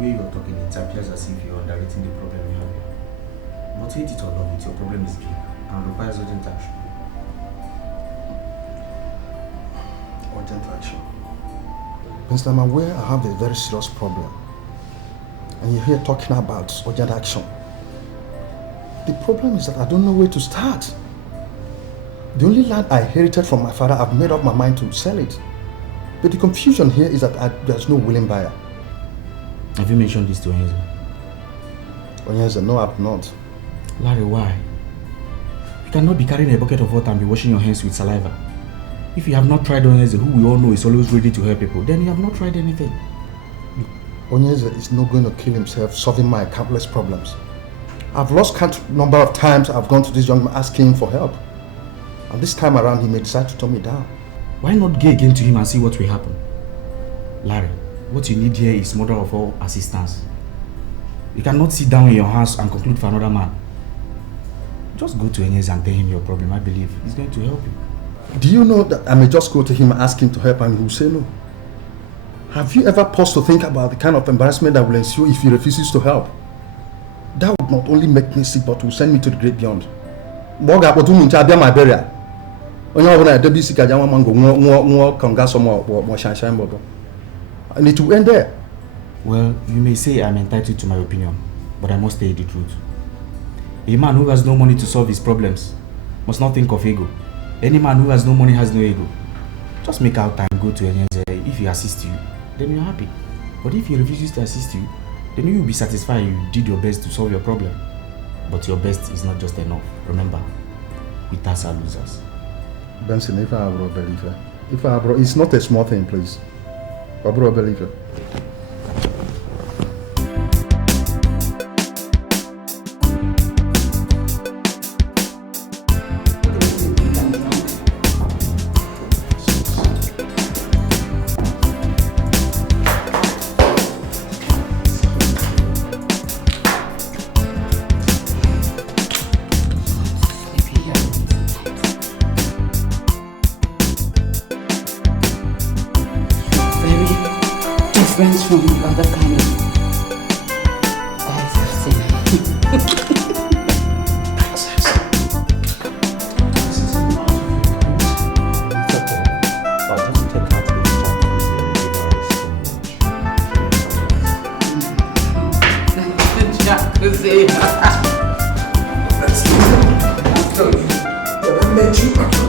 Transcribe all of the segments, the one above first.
way you're talking, it appears as if you're underrating the problem you have here. But hate it or love it, your problem is big and requires urgent action. Urgent action? Mr. I'm aware I have a very serious problem. And you're here talking about urgent action. The problem is that I don't know where to start. The only land I inherited from my father, I've made up my mind to sell it. But the confusion here is that there's no willing buyer. Have you mentioned this to Onyeze? Onyeze, no, I've not. Larry, why? You cannot be carrying a bucket of water and be washing your hands with saliva. If you have not tried Onyeze, who we all know is always ready to help people, then you have not tried anything. Onyeze is not going to kill himself solving my countless problems. I've lost count number of times I've gone to this young man asking for help. And this time around, he may decide to turn me down. Why not go again to him and see what will happen? Larry, what you need here is mother of all assistance. You cannot sit down in your house and conclude for another man. Just go to Onyeze and tell him your problem. I believe he's going to help you. Do you know that I may just go to him and ask him to help and he will say no? Have you ever paused to think about the kind of embarrassment that will ensue if he refuses to help? That would not only make me sick, but will send me to the great beyond. My burial. And it will end there. Well, you may say I'm entitled to my opinion, but I must tell you the truth. A man who has no money to solve his problems must not think of ego. Any man who has no money has no ego. Just make out time, go to Onyeze. If he assists you, then you're happy. But if he refuses to assist you, then you will be satisfied you did your best to solve your problem. But your best is not just enough. Remember, winners are losers. Benson, if I have a believer, it's not a small thing, please. I brought a believer. Friends from other kind of guys I've seen.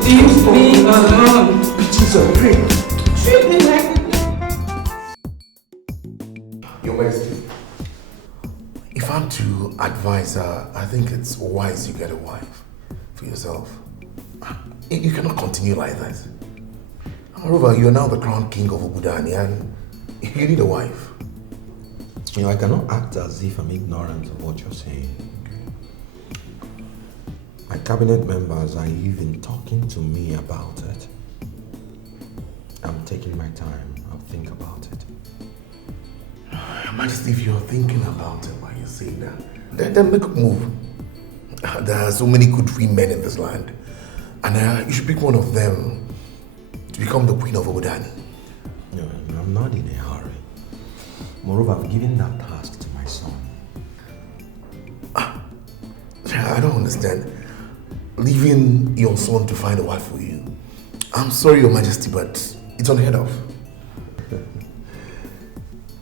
Leave me alone. Bitches are great. Treat me like Your Majesty, if I'm to advise her, I think it's wise you get a wife for yourself. You cannot continue like that. Moreover, you're now the crown king of Obudani and you need a wife. You know, I cannot act as if I'm ignorant of what you're saying. My cabinet members are even talking to me about it. I'm taking my time. I'll think about it. Your Majesty, if you're thinking about it while you're saying that, then make a move. There are so many good women in this land, and you should pick one of them to become the queen of Obudani. No, I'm not in a hurry. Moreover, I've given that task to my son. I don't understand. Leaving your son to find a wife for you. I'm sorry, Your Majesty, but it's unheard of.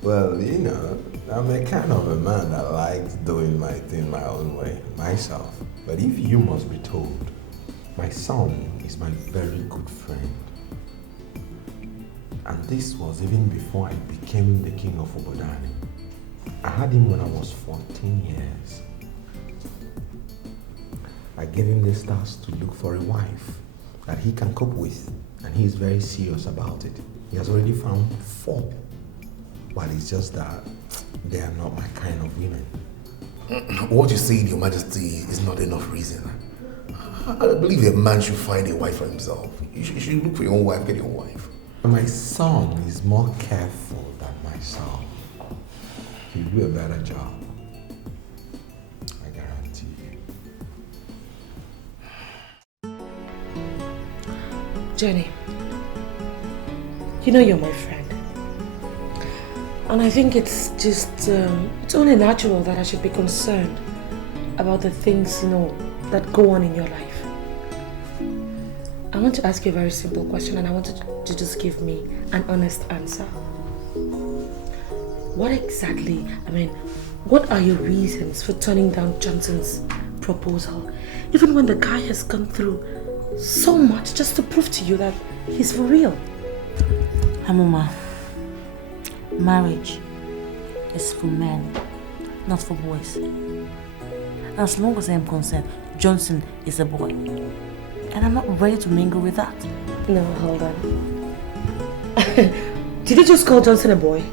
Well, you know, I'm a kind of a man that likes doing my thing my own way, myself. But if you must be told, my son is my very good friend. And this was even before I became the king of Obodani. I had him when I was 14 years. I gave him this task to look for a wife that he can cope with, and he is very serious about it. He has already found 4. But it's just that they are not my kind of women. What you say, Your Majesty, is not enough reason. I believe a man should find a wife for himself. You should look for your own wife, get your own wife. My son is more careful than myself. He'll do a better job. I guarantee you. Jenny, you know you're my friend. And I think it's just, it's only natural that I should be concerned about the things, that go on in your life. I want to ask you a very simple question, and I want you to just give me an honest answer. What exactly, what are your reasons for turning down Johnson's proposal? Even when the guy has gone through so much just to prove to you that he's for real. Hamuma, marriage is for men, not for boys. As long as I am concerned, Johnson is a boy. And I'm not ready to mingle with that. No, hold on. Did you just call Johnson a boy?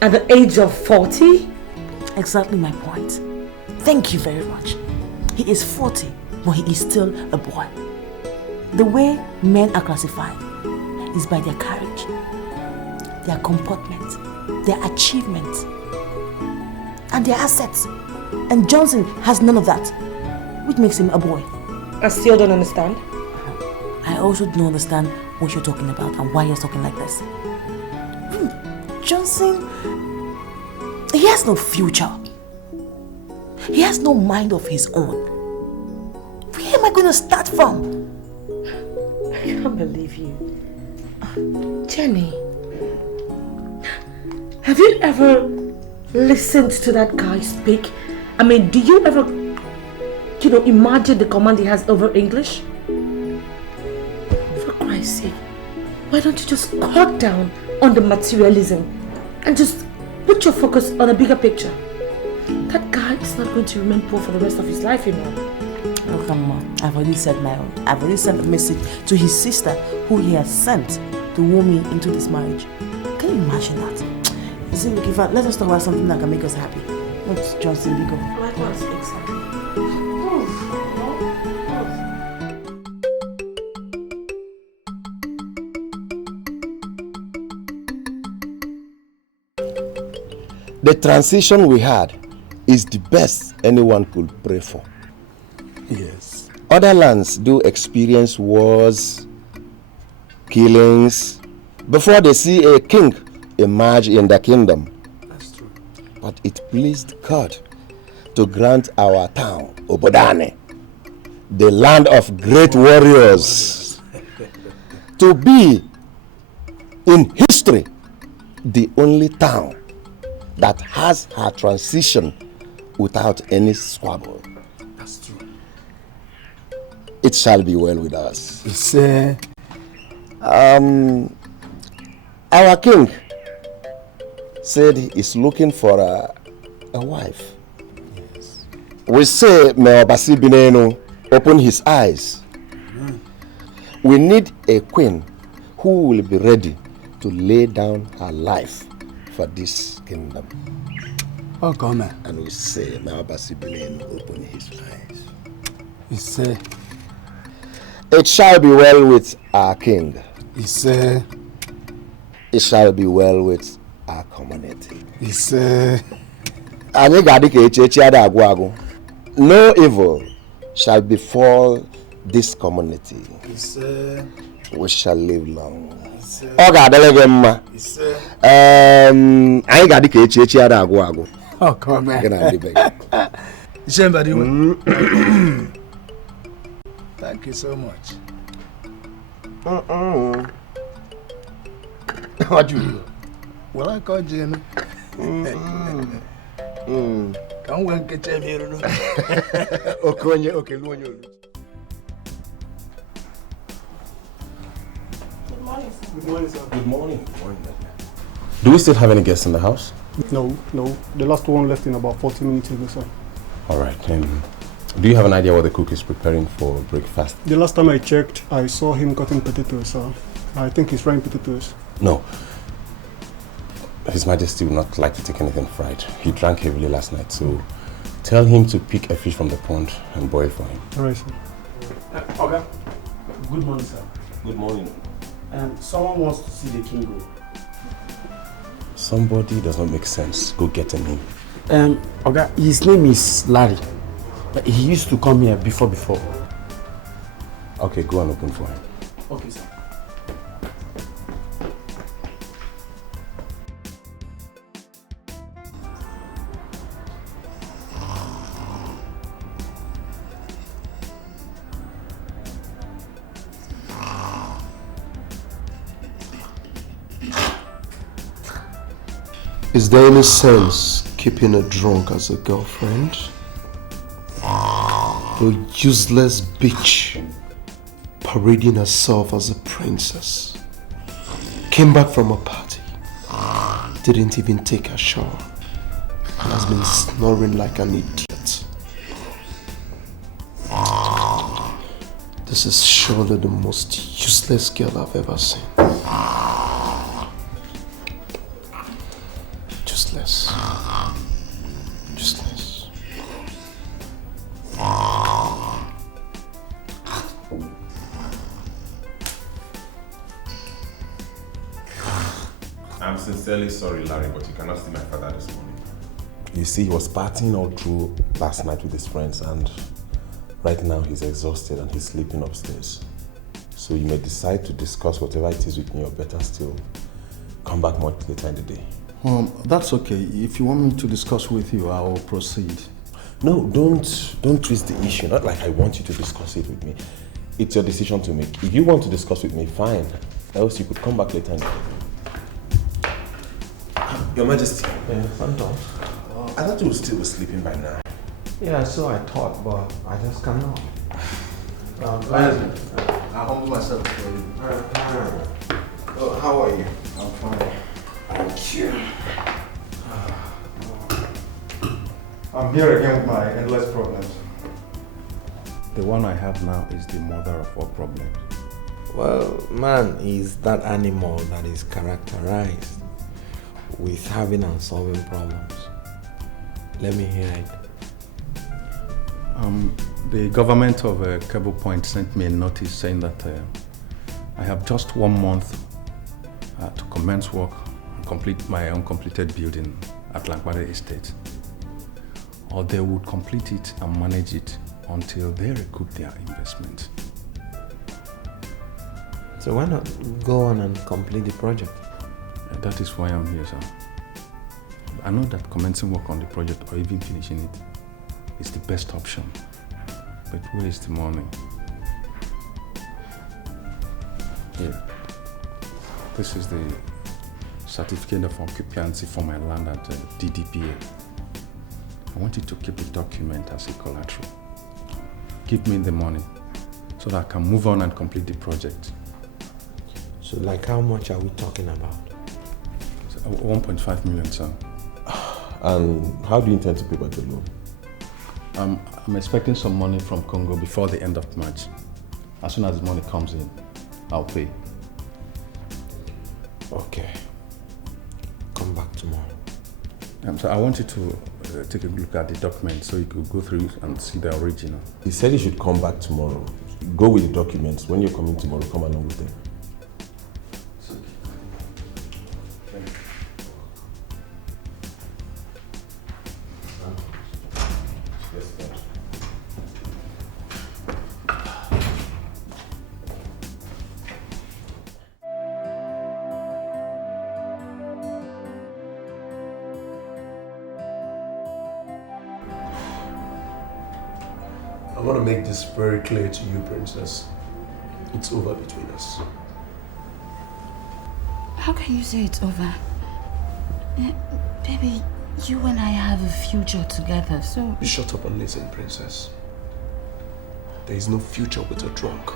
At the age of 40? Exactly my point. Thank you very much. He is 40, but he is still a boy. The way men are classified is by their courage, their comportment, their achievements, and their assets. And Johnson has none of that, which makes him a boy. I still don't understand. I also don't understand what you're talking about and why you're talking like this. Johnson, he has no future. He has no mind of his own. Where am I going to start from? I can't believe you. Jenny, have you ever listened to that guy speak? Do you ever, imagine the command he has over English? For Christ's sake, why don't you just cut down on the materialism and just put your focus on a bigger picture? That guy is not going to remain poor for the rest of his life, Oh, come on. I've already said my own. I've already sent a message to his sister who he has sent to woo me into this marriage. Can you imagine that? You see, look, let us talk about something that can make us happy. Not Johnson, we go. Likewise, exactly. The transition we had is the best anyone could pray for. Yes. Other lands do experience wars, killings, before they see a king emerge in the kingdom. That's true. But it pleased God to grant our town, Obodane, the land of great warriors, to be, in history, the only town that has her transition without any squabble. That's true. It shall be well with us. It's our king said he is looking for a wife. yes. We say, may Obasi Binenu open his eyes. We need a queen who will be ready to lay down her life for this kingdom. Oh, come on. And we say, may Obasi Binenu open his eyes. It's It shall be well with our king. It shall be well with our community. No evil shall befall this community. We shall live long. Oh come on. Thank you so much. What do you do? Well, I called Jenny. Come on, get him here. Okay, Good morning, sir. Good morning. Do we still have any guests in the house? No. The last one left in about 40 minutes ago, sir. All right. Do you have an idea what the cook is preparing for breakfast? The last time I checked, I saw him cutting potatoes, sir. I think he's frying potatoes. No. His Majesty would not like to take anything fried. He drank heavily last night, so tell him to pick a fish from the pond and boil for him. All right, sir. Okay. Good morning, sir. Good morning. Someone wants to see the king go. Somebody does not make sense. Go get him. Okay, his name is Larry. He used to come here before. Okay, go and open for him. Okay, sir. Is there any sense keeping a drunk as a girlfriend? A useless bitch parading herself as a princess. Came back from a party. Didn't even take a shower. Has been snoring like an idiot. This is surely the most useless girl I've ever seen. Useless. Useless. I'm sincerely sorry, Larry, but you cannot see my father this morning. You see, he was partying all through last night with his friends, and right now he's exhausted and he's sleeping upstairs. So you may decide to discuss whatever it is with me, or better still, come back much later in the day. That's okay. If you want me to discuss with you, I will proceed. No, don't twist the issue. Not like I want you to discuss it with me. It's your decision to make. If you want to discuss with me, fine. Else you could come back later in the day. Your Majesty. Phantom. I thought you would still be sleeping by now. Yeah, so I thought, but I just cannot. I humble myself for you. Oh, how are you? I'm fine. Thank you. I'm here again with my endless problems. The one I have now is the mother of all problems. Well, man is that animal that is characterized with having and solving problems. Let me hear it. The government of Cable Point sent me a notice saying that I have just 1 month to commence work and complete my uncompleted building at Lankwade Estate. Or they would complete it and manage it until they recoup their investment. So why not go on and complete the project? That is why I'm here, sir. I know that commencing work on the project or even finishing it is the best option. But where is the money? Here. This is the certificate of occupancy for my land at DDPA. I want you to keep the document as a collateral. Give me the money so that I can move on and complete the project. So like how much are we talking about? 1.5 million, sir. And how do you intend to pay back the loan? I'm expecting some money from Congo before the end of March. As soon as the money comes in, I'll pay. Okay. Come back tomorrow. So I want you to take a look at the document so you could go through and see the original. He said you should come back tomorrow. Go with the documents. When you're coming tomorrow, come along with them. I want to make this very clear to you, Princess. It's over between us. How can you say it's over? Baby, you and I have a future together, so... You shut up and listen, Princess. There is no future with a drunk.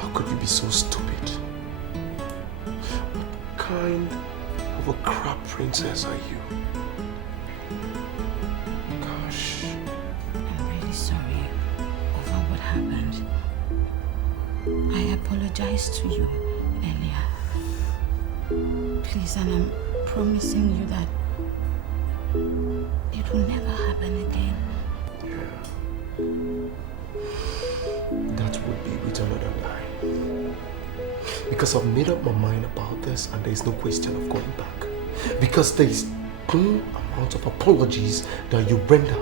How could you be so stupid? What kind of a crap princess are you? Gosh. I'm really sorry over what happened. I apologized to you earlier. Please, and I'm promising you that it will never happen again. Yeah. That would be with another lie. Because I've made up my mind about this and there is no question of going back. Because there is no amount of apologies that you render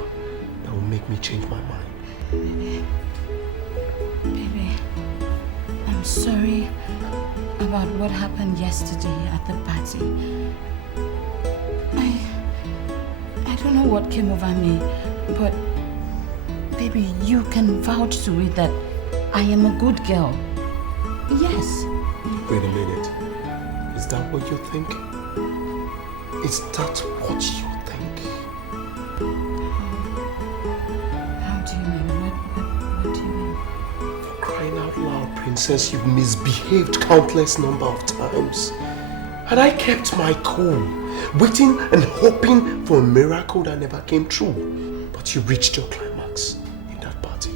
that will make me change my mind. Baby, I'm sorry about what happened yesterday at the party. I don't know what came over me, but baby, you can vouch to it that I am a good girl. Yes. Wait a minute. Is that what you think? Is that what you think? How do you mean? What do you mean? For crying out loud, Princess, you've misbehaved countless number of times. And I kept my cool, waiting and hoping for a miracle that never came true. But you reached your climax in that party.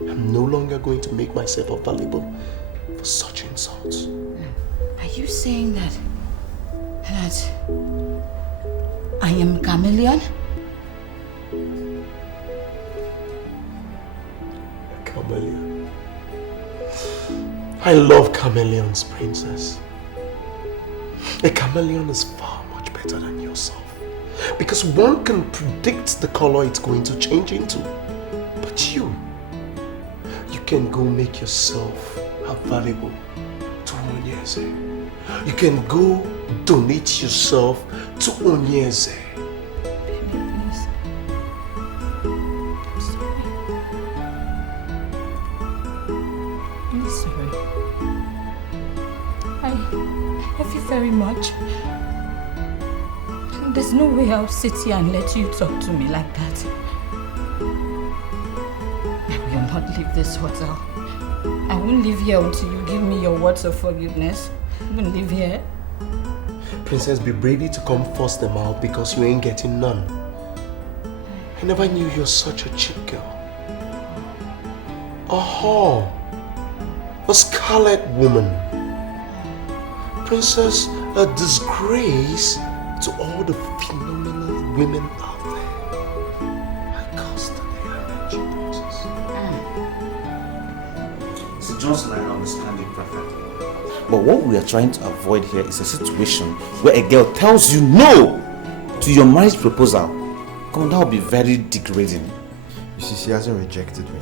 I'm no longer going to make myself available for such insults. Are you saying that I am chameleon? A chameleon. I love chameleons, Princess. A chameleon is far much better than yourself. Because one can predict the color it's going to change into. But you can go make yourself available to Onyeze. You can go donate yourself to Onyeze. Baby, please. I'm sorry. I'm sorry. I love you very much. There's no way I'll sit here and let you talk to me like that. I will not leave this hotel. I won't leave here until you give me your words of forgiveness. I won't leave here. Princess, be ready to come force them out because you ain't getting none. I never knew you're such a cheap girl. A whore. A scarlet woman. Princess, a disgrace to all the phenomenal women out there. I constantly hurt you, Princess. So Johnson, I understand it perfectly. But what we are trying to avoid here is a situation where a girl tells you no to your marriage proposal. Come on, that would be very degrading. You see, she hasn't rejected me.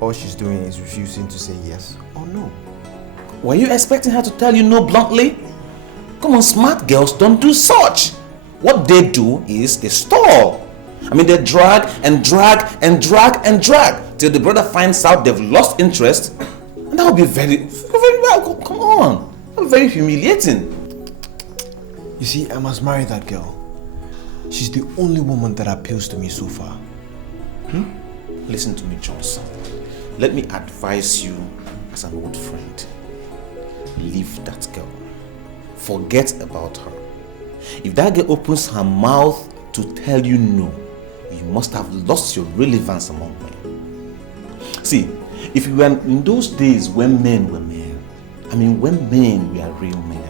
All she's doing is refusing to say yes or no. Were you expecting her to tell you no bluntly? Come on, smart girls don't do such. What they do is they stall. I mean, they drag and drag and drag and drag till the brother finds out they've lost interest. And that would be very well. Come on. That would be very humiliating. You see, I must marry that girl. She's the only woman that appeals to me so far. Listen to me, Johnson. Let me advise you as an old friend. Leave that girl. Forget about her. If that girl opens her mouth to tell you no, you must have lost your relevance among men. See, if you were in those days when men were men, I mean when men were real men,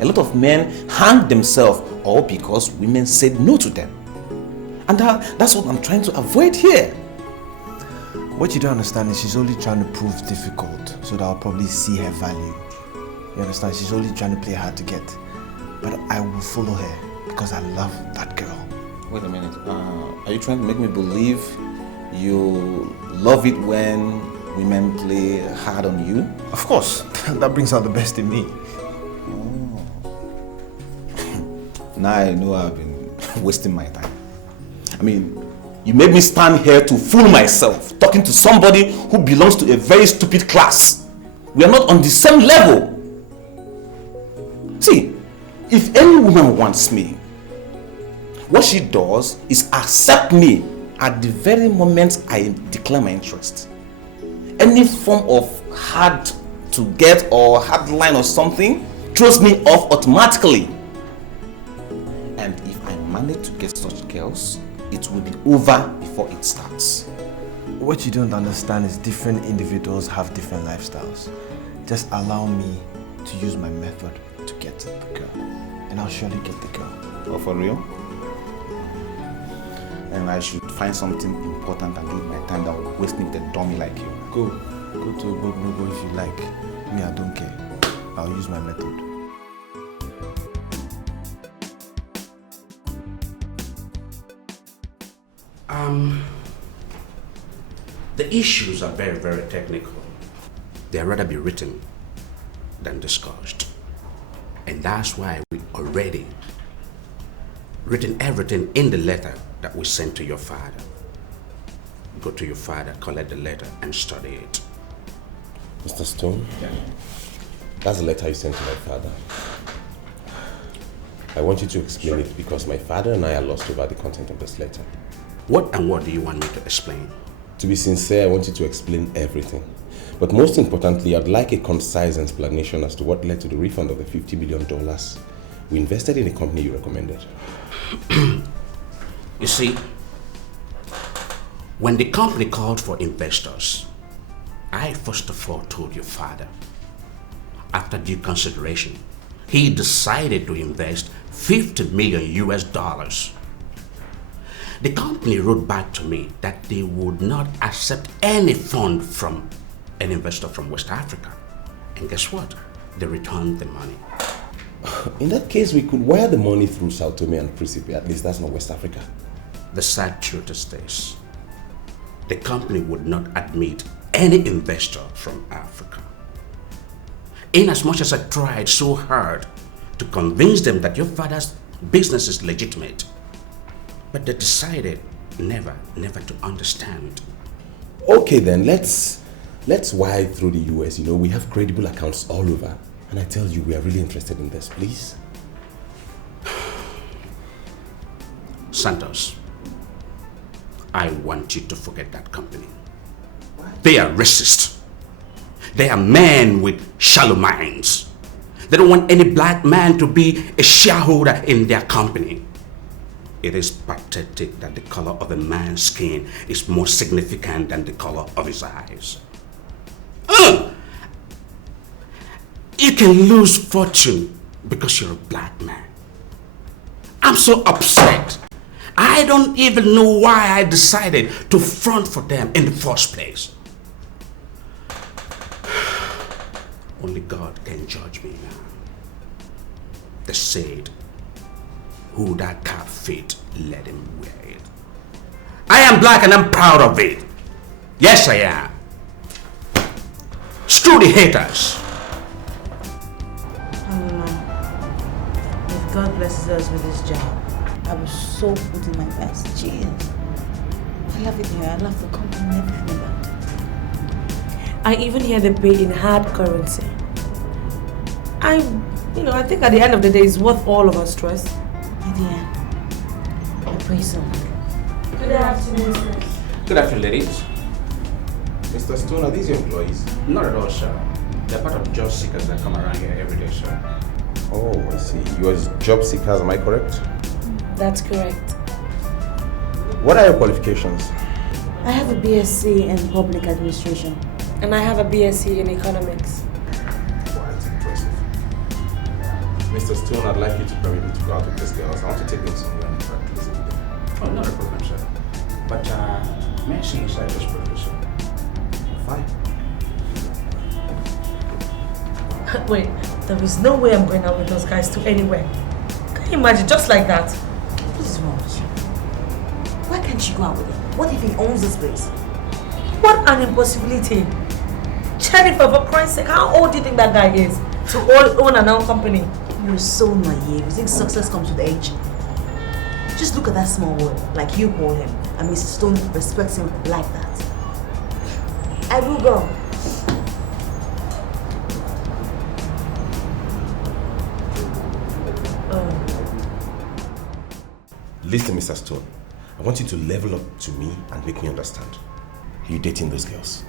a lot of men hanged themselves all because women said no to them. And that's what I'm trying to avoid here. What you don't understand is she's only trying to prove difficult so that I'll probably see her value. You understand? She's only trying to play hard to get. But I will follow her because I love that girl. Wait a minute. Are you trying to make me believe you love it when women play hard on you? Of course. That brings out the best in me. Now I know I've been wasting my time. I mean, you made me stand here to fool myself, talking to somebody who belongs to a very stupid class. We are not on the same level. See, if any woman wants me, what she does is accept me at the very moment I declare my interest. Any form of hard to get or hard line or something throws me off automatically. And if I manage to get such girls, it will be over before it starts. What you don't understand is different individuals have different lifestyles. Just allow me to use my method to get the girl. And I'll surely get the girl. Oh, for real? And I should find something important and give my time than wasting with a dummy like you. Go to Bob if you like. Me, I don't care. I'll use my method. The issues are very, very technical. They'd rather be written than discussed. And that's why we already written everything in the letter that we sent to your father. Go to your father, collect the letter, and study it. Mr. Stone? Yeah. That's the letter you sent to my father. I want you to explain it because my father and I are lost over the content of this letter. What do you want me to explain? To be sincere, I want you to explain everything. But most importantly, I'd like a concise explanation as to what led to the refund of the $50 million we invested in a company you recommended. You see, when the company called for investors, I first of all told your father, after due consideration, he decided to invest $50 million US. The company wrote back to me that they would not accept any fund from an investor from West Africa. And guess what? They returned the money. In that case, we could wire the money through Sao Tome and Principe. At least that's not West Africa. The sad truth is this. The company would not admit any investor from Africa. In as much as I tried so hard to convince them that your father's business is legitimate, but they decided never to understand. Okay then, let's wire through the US. You know, we have credible accounts all over. And I tell you, we are really interested in this, please. Santos, I want you to forget that company. They are racist. They are men with shallow minds. They don't want any black man to be a shareholder in their company. It is pathetic that the color of a man's skin is more significant than the color of his eyes. You can lose fortune because you're a black man. I'm so upset. I don't even know why I decided to front for them in the first place. Only God can judge me now. They said, who that cap fit, let him wear it. I am black and I'm proud of it. Yes, I am. Screw the haters. If God blesses us with this job, I will so put in my best. Jeez. I love it here. I love the company and everything about it. I even hear they pay in hard currency. I think at the end of the day, it's worth all of our stress. My dear, I pray so. Good afternoon, sir. Good afternoon, ladies. Mr. Stone, are these your employees? Not at all, sir. They're part of job seekers that come around here every day, sir. Oh, I see. You are job seekers, am I correct? That's correct. What are your qualifications? I have a BSc in public administration. And I have a BSc in economics. Quite impressive. Mr. Stone, I'd like you to permit me to go out with these girls. I want to take them somewhere and try to visit them. Oh, not a problem, sir. But, may I see inside this professor? Fine. Wait, there is no way I'm going out with those guys to anywhere. Can you imagine, just like that? What is wrong with you? Why can't you go out with him? What if he owns this place? What an impossibility. Jennifer, for Christ's sake, how old do you think that guy is to own an own company? You're so naive. You think success comes with age? Just look at that small world, like you call him, and Mrs. Stone respects him like that. I will go. Listen, Mr. Stone. I want you to level up to me and make me understand. Are you dating those girls?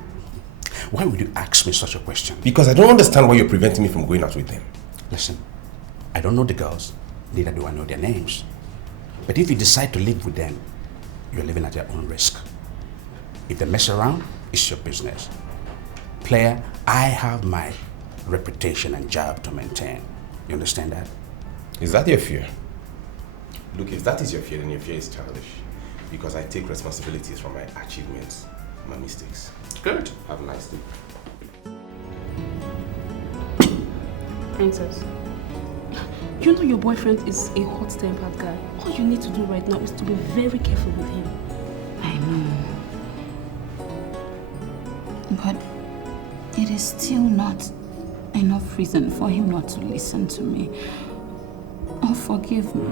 Why would you ask me such a question? Because I don't understand why you're preventing me from going out with them. Listen, I don't know the girls, neither do I know their names. But if you decide to live with them, you're living at your own risk. If they mess around, it's your business. Player, I have my reputation and job to maintain. You understand that? Is that your fear? Look, if that is your fear, then your fear is childish. Because I take responsibilities for my achievements, my mistakes. Good. Have a nice day. Princess, you know your boyfriend is a hot-tempered guy. All you need to do right now is to be very careful with him. I know. But it is still not enough reason for him not to listen to me or forgive me.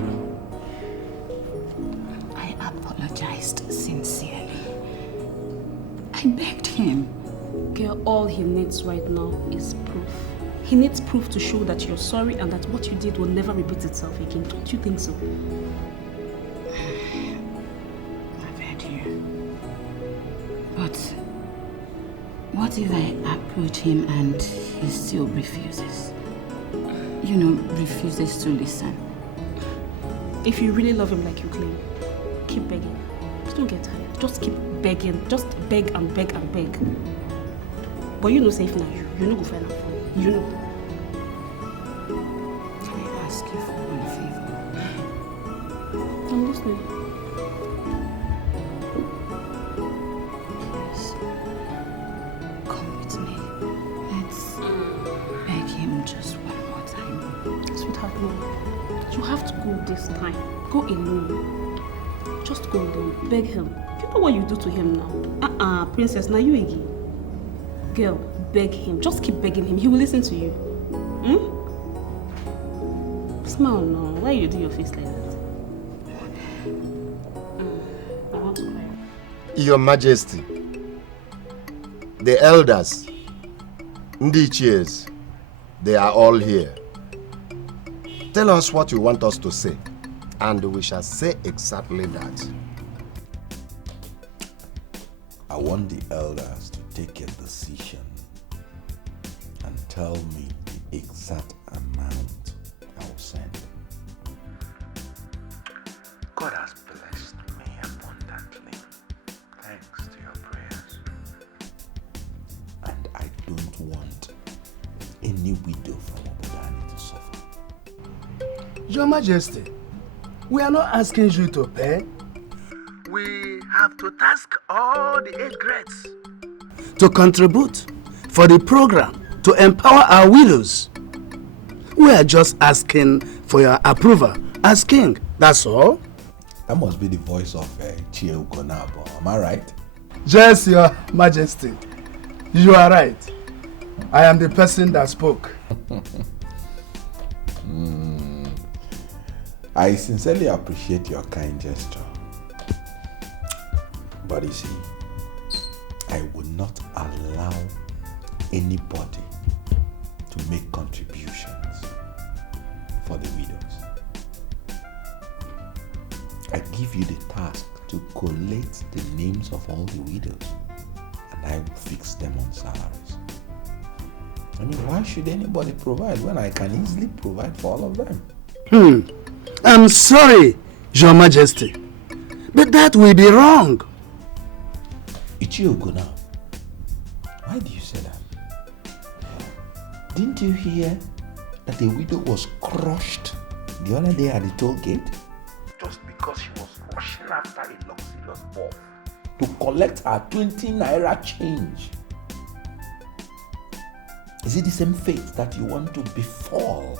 I apologized sincerely. I begged him. Girl, all he needs right now is proof. He needs proof to show that you're sorry and that what you did will never repeat itself again. Don't you think so? I've heard you. But what if I approach him and he still refuses? You know, refuses to listen. If you really love him like you claim, keep begging. Just don't get tired. Just keep begging. Just beg and beg and beg. But you know safe now. You know go find out for me. You know. Can I ask you for one favor? I'm listening. Please, come with me. Let's beg him just one more time. Sweetheart, no. You have to go this time. Go alone. Just go alone. Beg him. You know what you do to him now? Princess, now you again. Girl, beg him. Just keep begging him. He will listen to you. Smile now. Why you do your face like that? I want to cry. Your Majesty, the elders, Ndichies, they are all here. Tell us what you want us to say, and we shall say exactly that. I want the elders to take a decision and tell me the exact amount I will send. God has blessed me abundantly, thanks to your prayers. And I don't want any widow from Obodani to suffer. Your Majesty, we are not asking you to pay. We have to task all the 8 grades to contribute for the program to empower our widows. We are just asking for your approval as king, that's all. That must be the voice of Chie Ukonabo, am I right? Yes, Your Majesty, you are right. I am the person that spoke. I sincerely appreciate your kind gesture. But you see, I would not allow anybody to make contributions for the widows. I give you the task to collate the names of all the widows, and I will fix them on salaries. I mean, why should anybody provide when I can easily provide for all of them? I'm sorry, Your Majesty, but that will be wrong. Ichiogo now. Why do you say that? Didn't you hear that a widow was crushed the other day at the toll gate? Just because she was rushing after a luxurious ball to collect her 20 naira change. Is it the same fate that you want to befall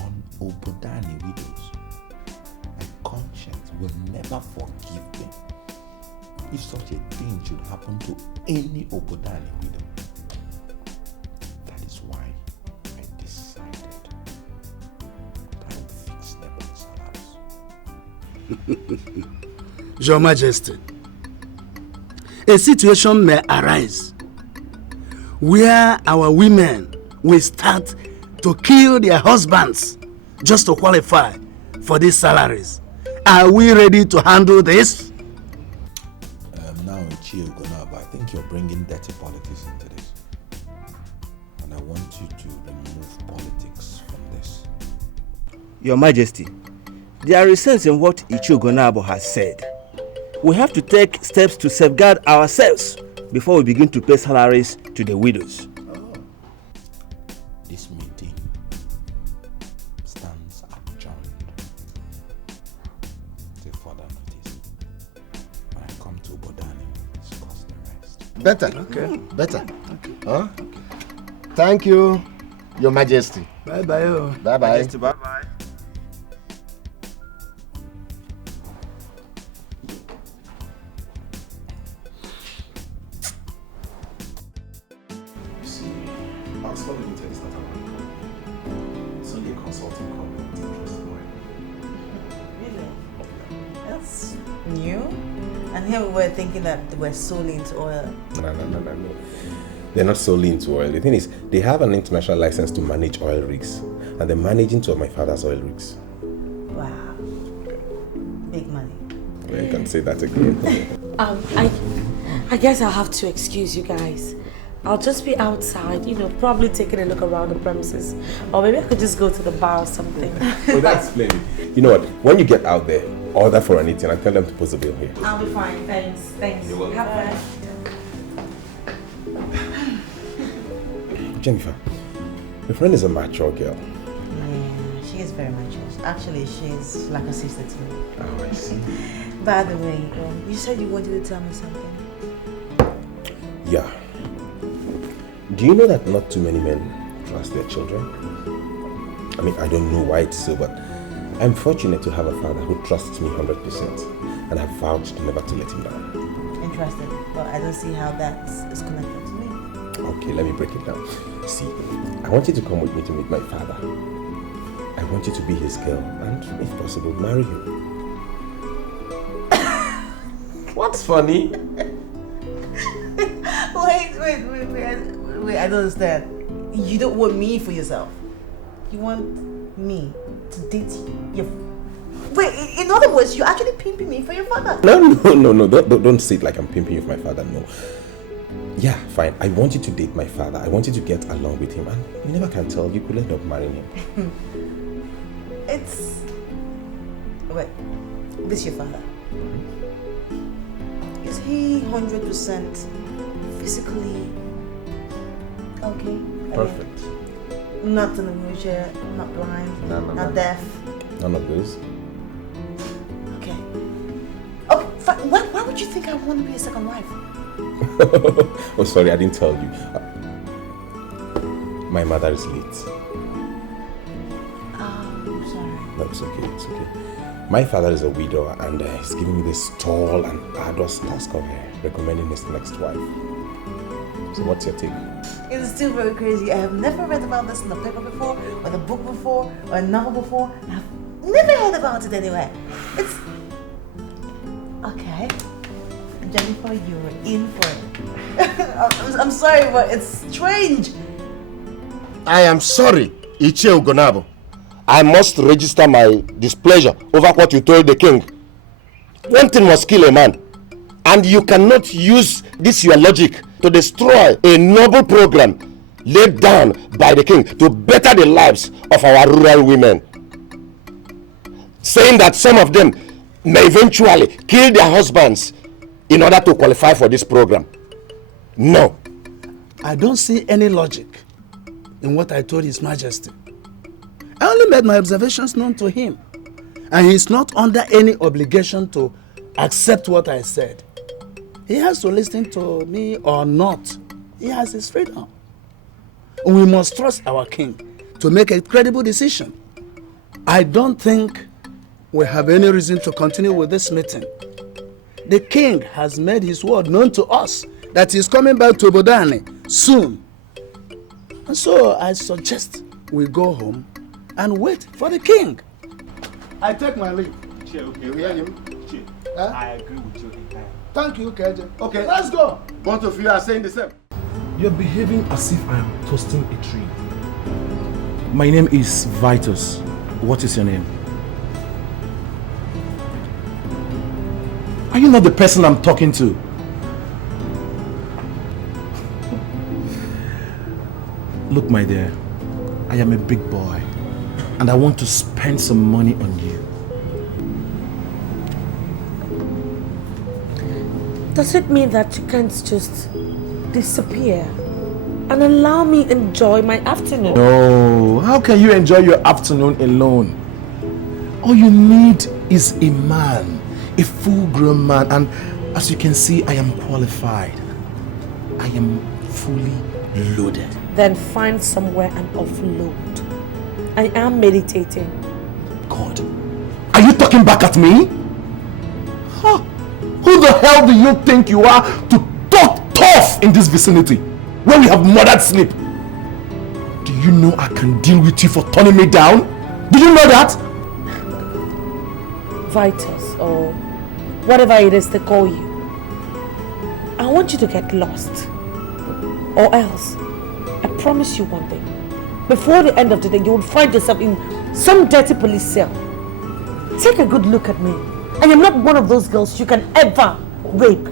on Obodani widows? My conscience will never forgive me if such a thing should happen to any Obodani widow. That is why I decided that I would fix them on salaries. Your Majesty, a situation may arise where our women will start to kill their husbands just to qualify for these salaries. Are we ready to handle this? Now, Chiogonab, I think you're bringing dirty politics into this. And I want you to remove politics from this. Your Majesty, there is sense in what Ichiogonabo has said. We have to take steps to safeguard ourselves before we begin to pay salaries to the widows. This meeting stands adjourned till further notice. When I come to Bodani, we'll discuss the rest. Better. Okay. Better. Okay. Huh? Thank you, Your Majesty. Bye-bye. Bye-bye. Majesty, bye-bye. New, and here we were thinking that they were solely into oil. No. They're not solely into oil. The thing is, they have an international license to manage oil rigs. And they're managing two of my father's oil rigs. Wow. Big money. Well, you can say that again. I guess I'll have to excuse you guys. I'll just be outside, probably taking a look around the premises. Or maybe I could just go to the bar or something. Oh, that's plenty. You know what? When you get out there, order for anything and tell them to post the bill here. I'll be fine. Thanks. You're welcome. Have fun. Jennifer, your friend is a mature girl. Yeah, she is very mature. Actually, she's like a sister to me. Oh, I see. By the way, you said you wanted to tell me something. Yeah. Do you know that not too many men trust their children? I mean, I don't know why it's so, but I'm fortunate to have a father who trusts me 100%, and I've vowed never to let him down. Interesting, but I don't see how that is connected to me. Okay, let me break it down. See, I want you to come with me to meet my father. I want you to be his girl, and if possible, marry him. What's funny? Wait, I don't understand. You don't want me for yourself. You want me to date your... Wait, in other words, you're actually pimping me for your father? No, don't say it like I'm pimping you for my father, no. Yeah, fine, I want you to date my father. I want you to get along with him, and you never can tell, you could end up marrying him. It's... Wait, this your father? Is he 100% physically okay? Perfect. Not in a wheelchair, not blind, not deaf? None of those. Okay. Oh, fine. Why would you think I want to be a second wife? Oh, sorry, I didn't tell you. My mother is late. Oh, sorry. No, it's okay. My father is a widower, and he's giving me this tall and arduous task of recommending his next wife. So what's your take? It's still very crazy. I have never read about this in a paper before, or in a book before, or a novel before. I've never heard about it anywhere. It's... Okay. Jennifer, you're in for it. I'm sorry, but it's strange. I am sorry, Ichie Ugonabo. I must register my displeasure over what you told the king. One thing must kill a man. And you cannot use this your logic to destroy a noble program laid down by the king to better the lives of our rural women. Saying that some of them may eventually kill their husbands in order to qualify for this program. No. I don't see any logic in what I told His Majesty. I only made my observations known to him, and he's not under any obligation to accept what I said. He has to listen to me or not. He has his freedom. We must trust our king to make a credible decision. I don't think we have any reason to continue with this meeting. The king has made his word known to us that he's coming back to Bodani soon. And so I suggest we go home and wait for the king. I take my leave. You hear him? Huh? I agree with you entirely. Thank you, KJ. Okay, let's go. Both of you are saying the same. You're behaving as if I am toasting a tree. My name is Vitus. What is your name? Are you not the person I'm talking to? Look, my dear, I am a big boy and I want to spend some money on you. Does it mean that you can't just disappear and allow me enjoy my afternoon? No, how can you enjoy your afternoon alone? All you need is a man, a full-grown man, and as you can see, I am qualified. I am fully loaded. Then find somewhere and offload. I am meditating. God, are you talking back at me? Huh? Who the hell do you think you are to talk tough in this vicinity when we have murdered sleep? Do you know I can deal with you for turning me down? Do you know that? Vitus, or whatever it is they call you. I want you to get lost. Or else, I promise you one thing. Before the end of the day, you will find yourself in some dirty police cell. Take a good look at me. I am not one of those girls you can ever rape.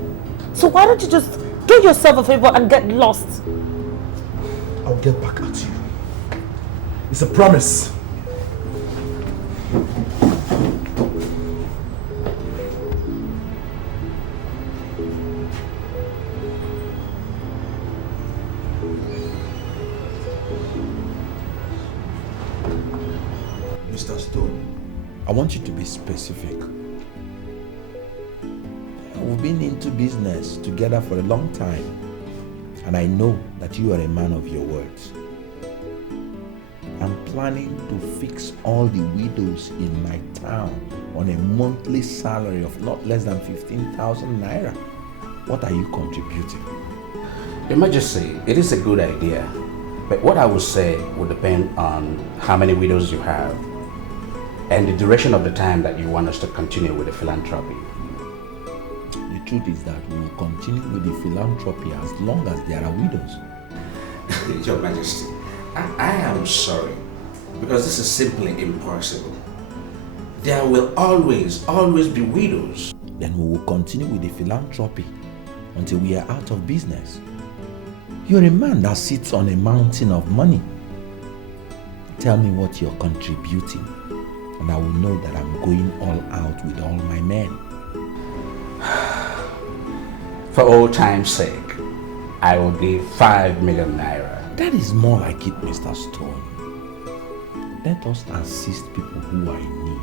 So why don't you just do yourself a favor and get lost? I'll get back at you. It's a promise. Mr. Stone, I want you to be specific. We've been into business together for a long time, and I know that you are a man of your words. I'm planning to fix all the widows in my town on a monthly salary of not less than 15,000 naira. What are you contributing? Your Majesty, it is a good idea, but what I would say would depend on how many widows you have and the duration of the time that you want us to continue with the philanthropy. The truth is that we will continue with the philanthropy as long as there are widows. Your Majesty, I am sorry, because this is simply impossible. There will always be widows. Then we will continue with the philanthropy until we are out of business. You're a man that sits on a mountain of money. Tell me what you're contributing, and I will know that I'm going all out with all my men. For old time's sake, I will give 5 million naira. That is more like it, Mr. Stone. Let us assist people who are in need,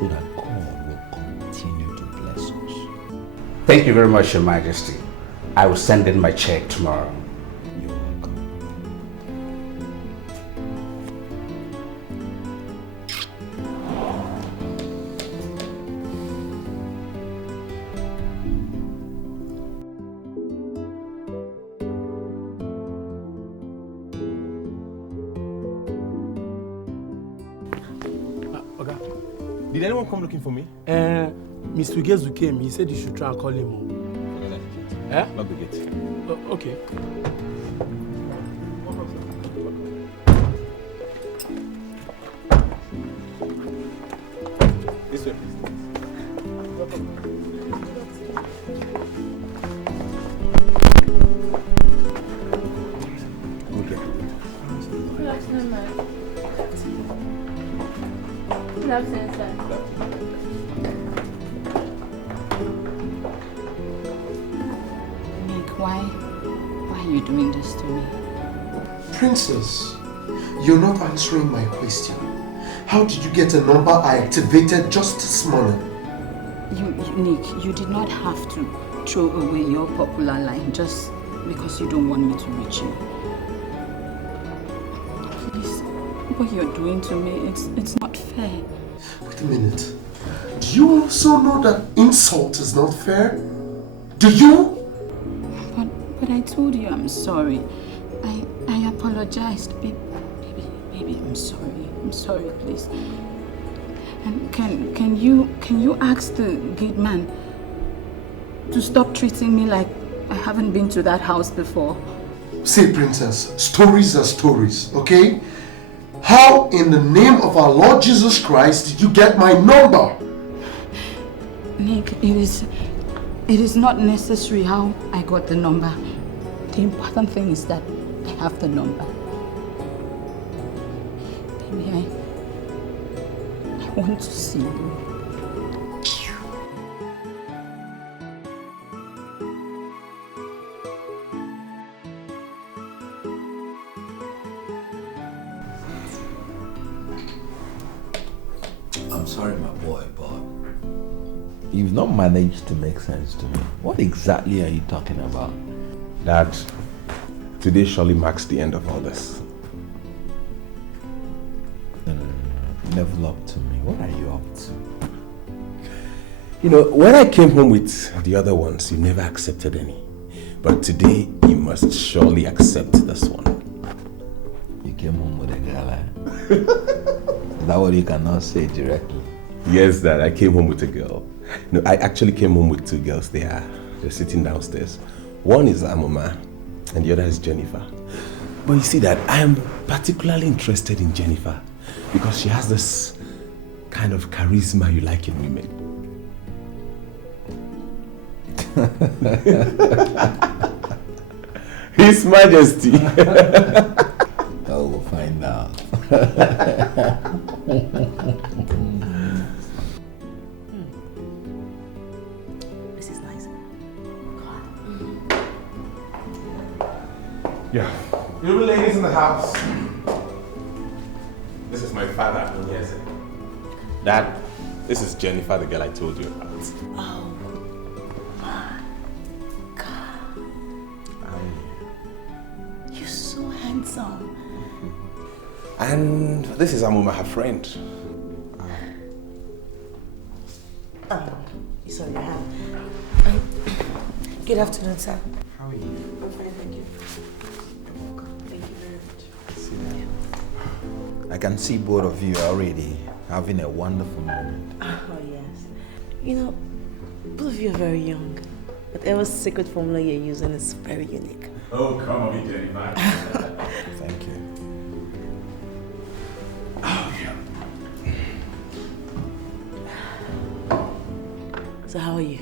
so that God will continue to bless us. Thank you very much, Your Majesty. I will send in my check tomorrow. You're welcome. Did anyone come looking for me? Mr. Ugezu came. He said you should try and call him. Eh? Lock the gate. Okay. This way, please. Okay. Good afternoon, ma'am. Good afternoon, sir. Nick, why are you doing this to me? Princess, you're not answering my question. How did you get a number I activated just this morning? Nick, you did not have to throw away your popular line just because you don't want me to reach you. Please, what you're doing to me, it's not fair. Wait a minute. Do you also know that insult is not fair? Do you? But I told you I'm sorry. I apologized, baby, I'm sorry. I'm sorry, please. And can you ask the gate man to stop treating me like I haven't been to that house before? See, Princess, stories are stories, okay? How in the name of our Lord Jesus Christ did you get my number? Nick, it is not necessary how I got the number. The important thing is that I have the number. Baby, I want to see you. I'm sorry, my boy, but you've not managed to make sense to me. What exactly are you talking about? Dad, today surely marks the end of all this. No. Level up to me. What are you up to? You know, when I came home with the other ones, you never accepted any. But today, you must surely accept this one. You came home with a girl, eh? Is that what you cannot say directly? Yes, Dad, I came home with a girl. No, I actually came home with two girls. They're sitting downstairs. One is Amoma, and the other is Jennifer. But you see that I am particularly interested in Jennifer because she has this kind of charisma you like in women. His Majesty. Oh, we'll find out. This is nice. Yeah. You ladies in the house. This is my father. Yes. Dad, this is Jennifer, the girl I told you about. Oh my God. You're so handsome. And this is Amuma, her friend. Sorry, I have. Good afternoon, sir. How are you? I'm fine, thank you. Thank you very much. I can see both of you already having a wonderful moment. Oh, yes. You know, both of you are very young. Whatever secret formula you're using is very unique. Oh, come on, Jennifer. Thank you. Oh, yeah. So how are you?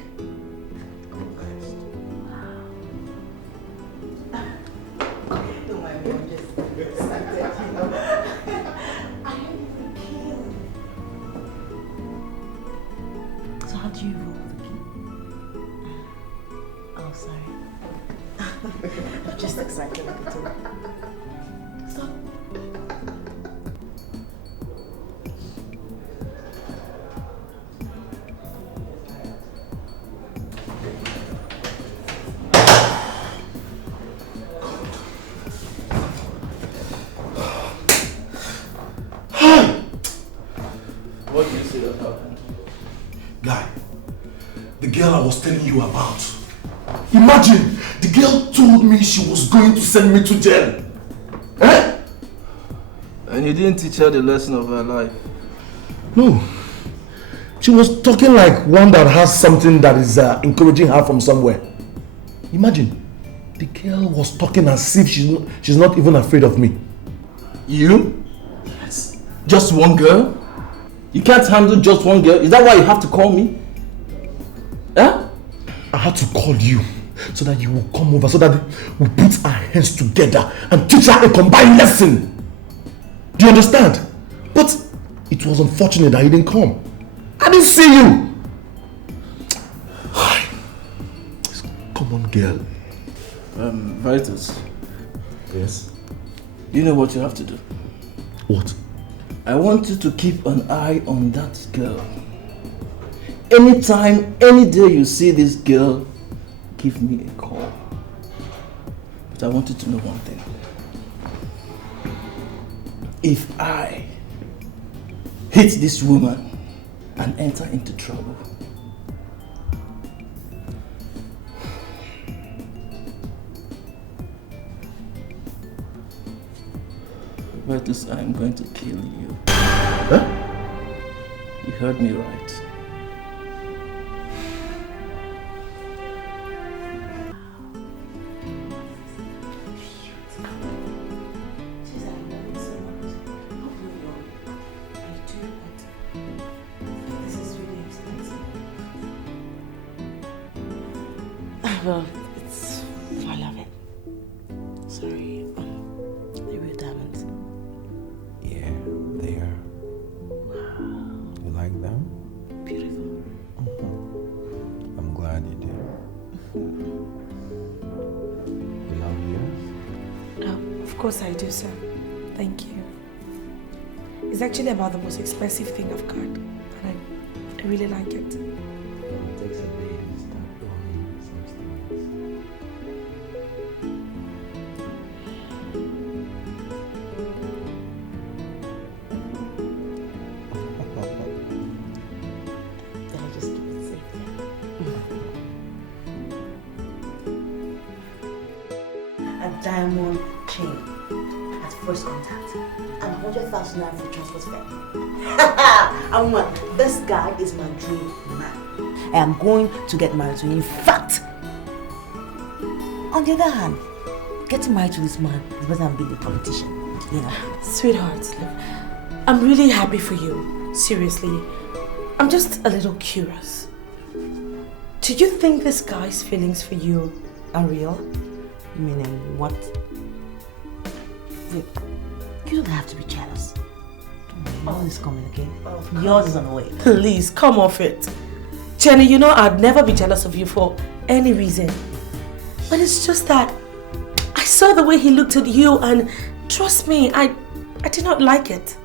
Don't mind me, I'm just excited, you know. I am the king. So how do you rule the king? Oh, sorry. I'm just excited like a toad. So What do you say that happened? Guy, the girl I was telling you about. Imagine, the girl told me she was going to send me to jail. Eh? And you didn't teach her the lesson of her life? No. She was talking like one that has something that is encouraging her from somewhere. Imagine, the girl was talking as if she's not even afraid of me. You? Yes. Just one girl? You can't handle just one girl? Is that why you have to call me? Huh? I had to call you so that you will come over, so that we put our hands together and teach her a combined lesson. Do you understand? But it was unfortunate that he didn't come. I didn't see you. Come on, girl. Vitus. Yes? You know what you have to do? What? I want you to keep an eye on that girl. Anytime, any day you see this girl, give me a call. But I want you to know one thing. If I hit this woman and enter into trouble, Vitus, I'm going to kill you. Huh? You heard me right. Well, it's full of it. Sorry, they were diamonds. Yeah, they are. Wow. You like them? Beautiful. I'm glad you do. You love yours? Oh, of course I do, sir. Thank you. It's actually about the most expensive thing I've got, and I really like it. It takes a day to start doing such things. Then I just keep it safe there. A diamond chain at first contact and 100,000 naira for transport fare. And what? This guy is my dream man. I am going to get married to him. In fact, on the other hand, getting married to this man is better than being a politician. You know? Sweetheart, look, I'm really happy for you. Seriously. I'm just a little curious. Do you think this guy's feelings for you are real? You mean in what? Look, you don't have to be jealous. Yours is coming, okay? Yours is on the way. Please, come off it. Jenny, you know I'd never be jealous of you for any reason. But it's just that I saw the way he looked at you and trust me, I did not like it.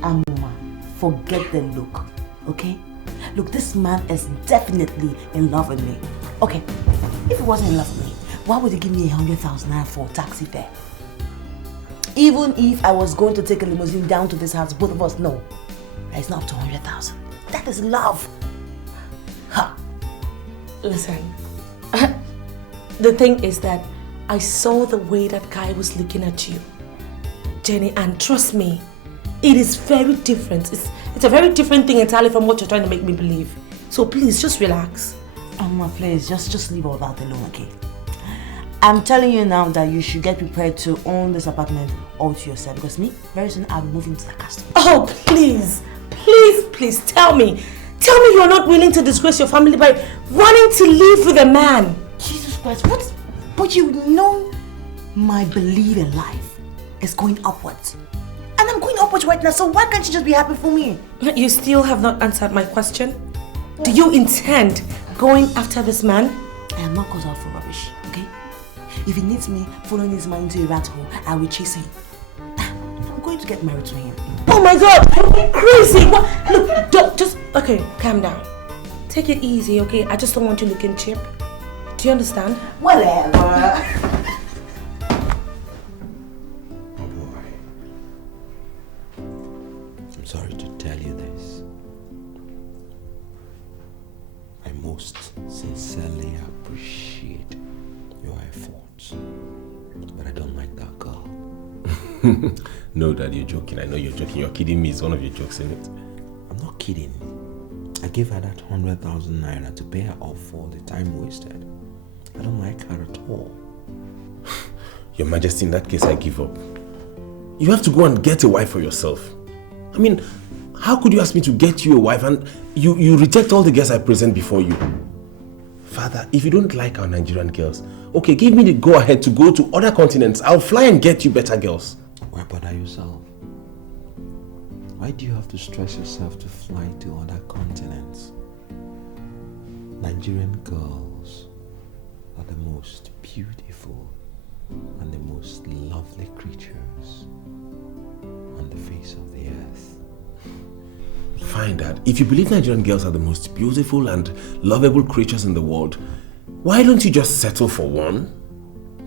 Amuma, forget the look, okay? Look, this man is definitely in love with me. Okay, if he wasn't in love with me, why would he give me 100,000 naira for taxi fare? Even if I was going to take a limousine down to this house, both of us know it's not up to 100,000. That is love. Ha! Listen, the thing is that I saw the way that guy was looking at you, Jenny, and trust me, it is very different. It's a very different thing entirely from what you're trying to make me believe. So please, just relax. Amma, please, just leave all that alone, okay? I'm telling you now that you should get prepared to own this apartment all to yourself, because me, very soon I'll be moving to the castle. Oh, please, please, please tell me. Tell me you're not willing to disgrace your family by wanting to live with a man. Jesus Christ, what? But you know my belief in life is going upwards. And I'm going upwards right now, so why can't you just be happy for me? You still have not answered my question. Do you intend going after this man? I am not caught out for rubbish, okay? If he needs me following this man into a rat hole, I will chase him. I'm going to get married to him. Oh my God, are you crazy? What? Look, don't, just, okay, calm down. Take it easy, okay? I just don't want you looking cheap. Do you understand? Whatever. I'm sorry to tell you this. I most sincerely appreciate your efforts, but I don't like that girl. No, Dad, you're joking. I know you're joking. You're kidding me. It's one of your jokes, isn't it? I'm not kidding. I gave her that 100,000 naira to pay her off for the time wasted. I don't like her at all. Your Majesty, in that case, I give up. You have to go and get a wife for yourself. I mean, how could you ask me to get you a wife and you reject all the girls I present before you? Father, if you don't like our Nigerian girls, okay, give me the go-ahead to go to other continents. I'll fly and get you better girls. Why bother yourself? Why do you have to stress yourself to fly to other continents? Nigerian girls are the most beautiful and the most lovely creatures on the face of the earth. Fine, Dad. If you believe Nigerian girls are the most beautiful and lovable creatures in the world, why don't you just settle for one?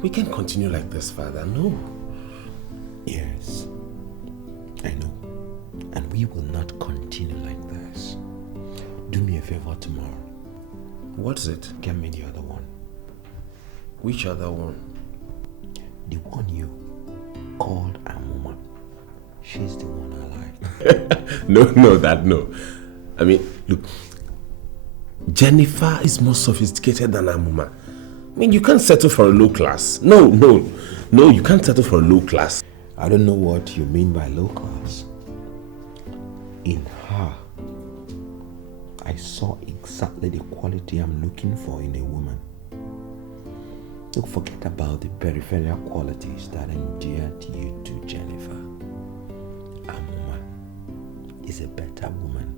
We can't continue like this, Father. No. Yes, I know. And we will not continue like this. Do me a favor tomorrow. What is it? Get me the other one. Which other one? The one you called Amuma. She's the one I like. No, Dad, no. I mean, look, Jennifer is more sophisticated than Amuma. I mean, you can't settle for a low class. No, you can't settle for a low class. I don't know what you mean by low class. In her, I saw exactly the quality I'm looking for in a woman. Look, forget about the peripheral qualities that endeared you to Jennifer. Amuma is a better woman,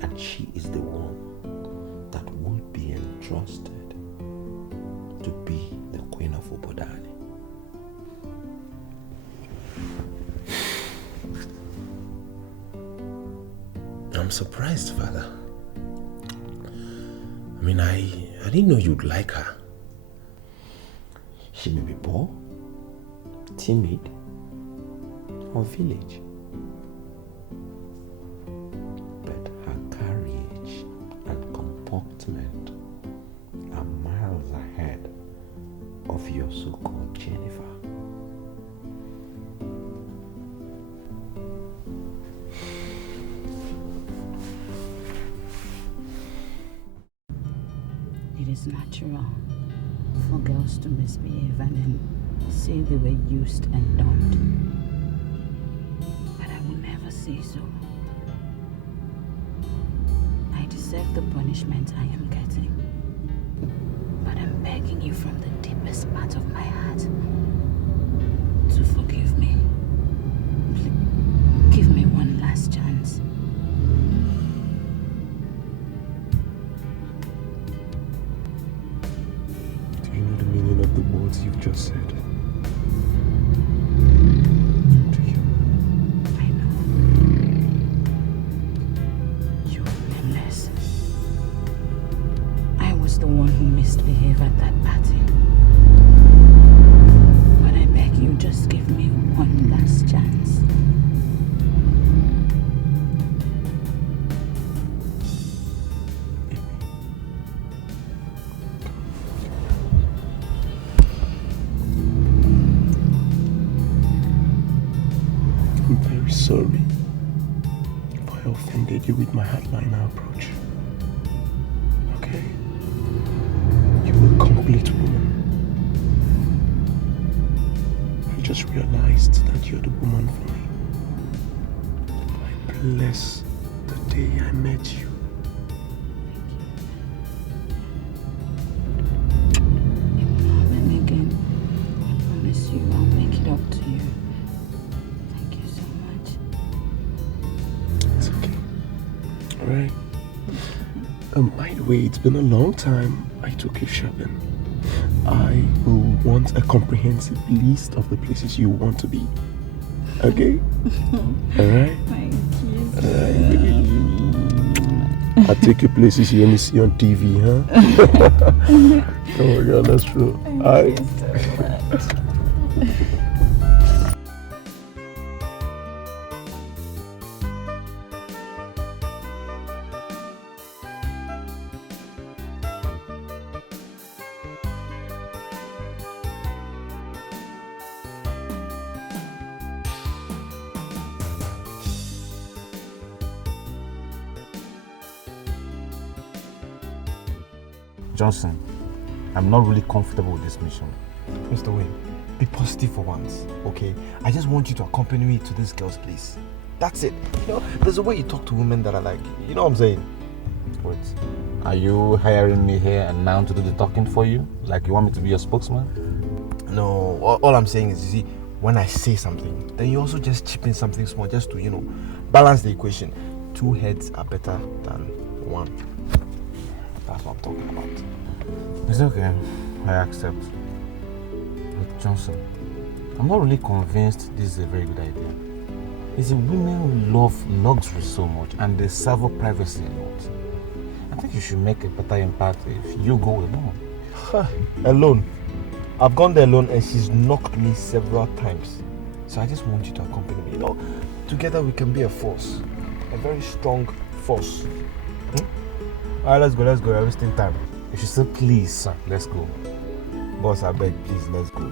and she is the one that would be entrusted to be the Queen of Obodani. I'm surprised, Father. I mean, I didn't know you'd like her. She may be poor, timid, or village. But her courage and comportment are miles ahead of your so-called Jennifer. It is natural for girls to misbehave and then say they were used and dumped. But I will never say so. I deserve the punishment I am getting. But I'm begging you from the deepest part of my heart to forgive me. Please, give me one last chance. Do you know the meaning of the words you've just said? Do you? I know. You are nameless. I was the one who misbehaved at that party. But I beg you, just give me one last chance. I'm very sorry if I offended you with my hardliner approach. Okay? You're a complete woman. I just realized that you're the woman for me. I bless the day I met you. And again, I promise you I'll make it up to you. Thank you so much. It's okay. Alright. By the way, it's been a long time I took you shopping. I will want a comprehensive list of the places you want to be. Okay? Alright? Thank you. Alright, baby. I'll take you places you only see on TV, huh? Oh my god, that's true. Thank you so much. Johnson, I'm not really comfortable with this mission. Mr. Wayne, be positive for once, okay? I just want you to accompany me to this girl's place. That's it. You know, there's a way you talk to women that are like, you know what I'm saying? Wait, are you hiring me here and now to do the talking for you? Like you want me to be your spokesman? No, all I'm saying is, you see, when I say something, then you also just chip in something small just to, you know, balance the equation. Two heads are better than one. That's what I'm talking about. It's okay, I accept. But Johnson, I'm not really convinced this is a very good idea. You see, women love luxury so much and they savour privacy a lot. I think you should make a better impact if you go alone. Alone? I've gone there alone and she's knocked me several times. So I just want you to accompany me. You know, together we can be a force. A very strong force. Alright, let's go. We're wasting time. You should say please, sir. Let's go. Boss, I beg, please, let's go.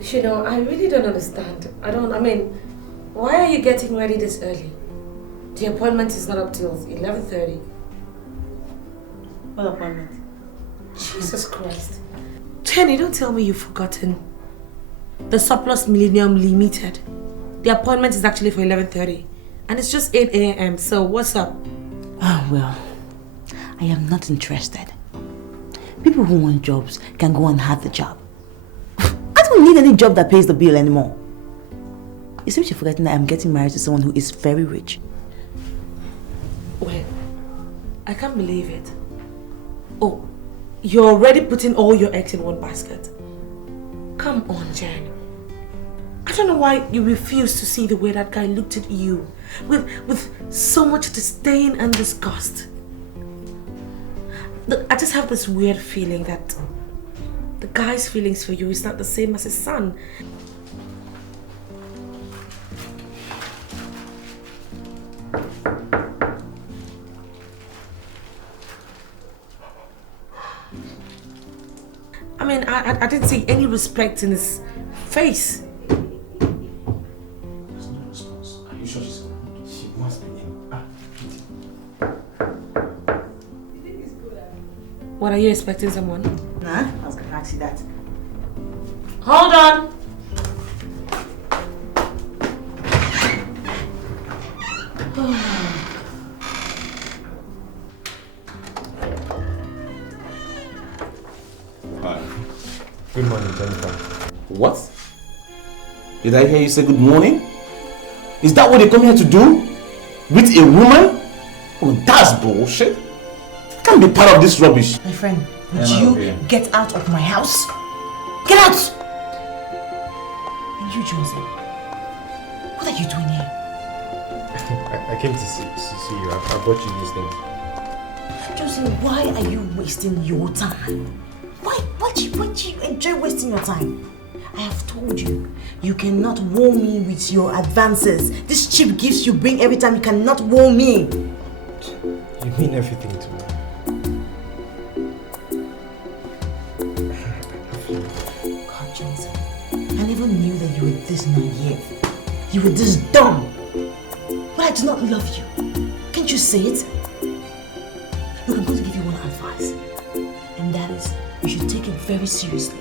You know, I really don't understand. I mean, why are you getting ready this early? The appointment is not up till 11:30. What appointment? Jesus Christ. Jenny, don't tell me you've forgotten. The Surplus Millennium Limited. The appointment is actually for 11:30. And it's just 8 a.m. So what's up? Oh, well, I am not interested. People who want jobs can go and have the job. I don't need any job that pays the bill anymore. You seem to be forgetting that I'm getting married to someone who is very rich. Wait, I can't believe it. Oh, you're already putting all your eggs in one basket. Come on, Jen. I don't know why you refuse to see the way that guy looked at you with so much disdain and disgust. Look, I just have this weird feeling that the guy's feelings for you is not the same as his son. I mean, I didn't see any respect in his face. There's no response. Are you sure she's gone? What, are you expecting someone? Nah, I was gonna ask you that. Hold on! Hi. Good morning, Jennifer. What? Did I hear you say good morning? Is that what they come here to do? With a woman? Oh, that's bullshit. I can't be part of this rubbish. My friend, would you get out of my house? Get out! And you, Johnson, what are you doing here? I came to see you. I brought you these things. Johnson, why are you wasting your time? Why do you enjoy wasting your time? I have told you, you cannot woo me with your advances. This cheap gifts you bring every time, you cannot woo me. You mean everything to me. God, Johnson, I never knew that you were this naive. You were this dumb. But I do not love you. Can't you say it? Look, I'm going to give you one advice. And that is, you should take it very seriously.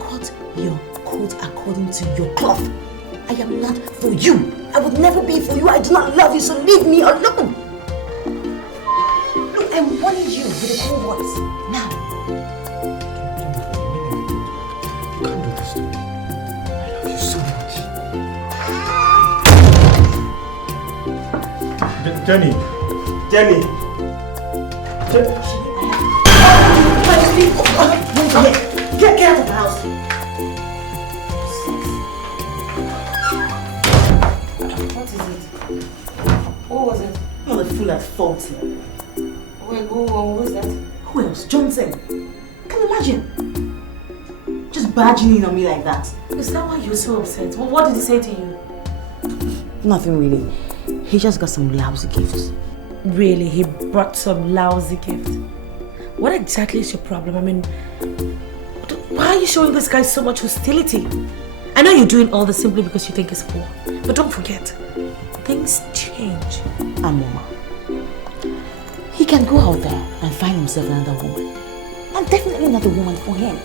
Cut your coat according to your cloth. I am not for you. I would never be for you. I do not love you, so leave me alone. Look, I'm warning you with a cool voice. Now. You can't do this to me. I love you so much. Jenny. Get out of the house. What is it? What was it? You're the fool at fault here. Wait, go on. Who's that? Who else? Johnson. Can you imagine? Just barging in on me like that. Is that why you're so upset? What did he say to you? Nothing really. He just got some lousy gifts. Really? He brought some lousy gift? What exactly is your problem? I mean, why are you showing this guy so much hostility? I know you're doing all this simply because you think he's poor. But don't forget, things change. Mama, he can go out there and find himself another woman. And definitely not a woman for him.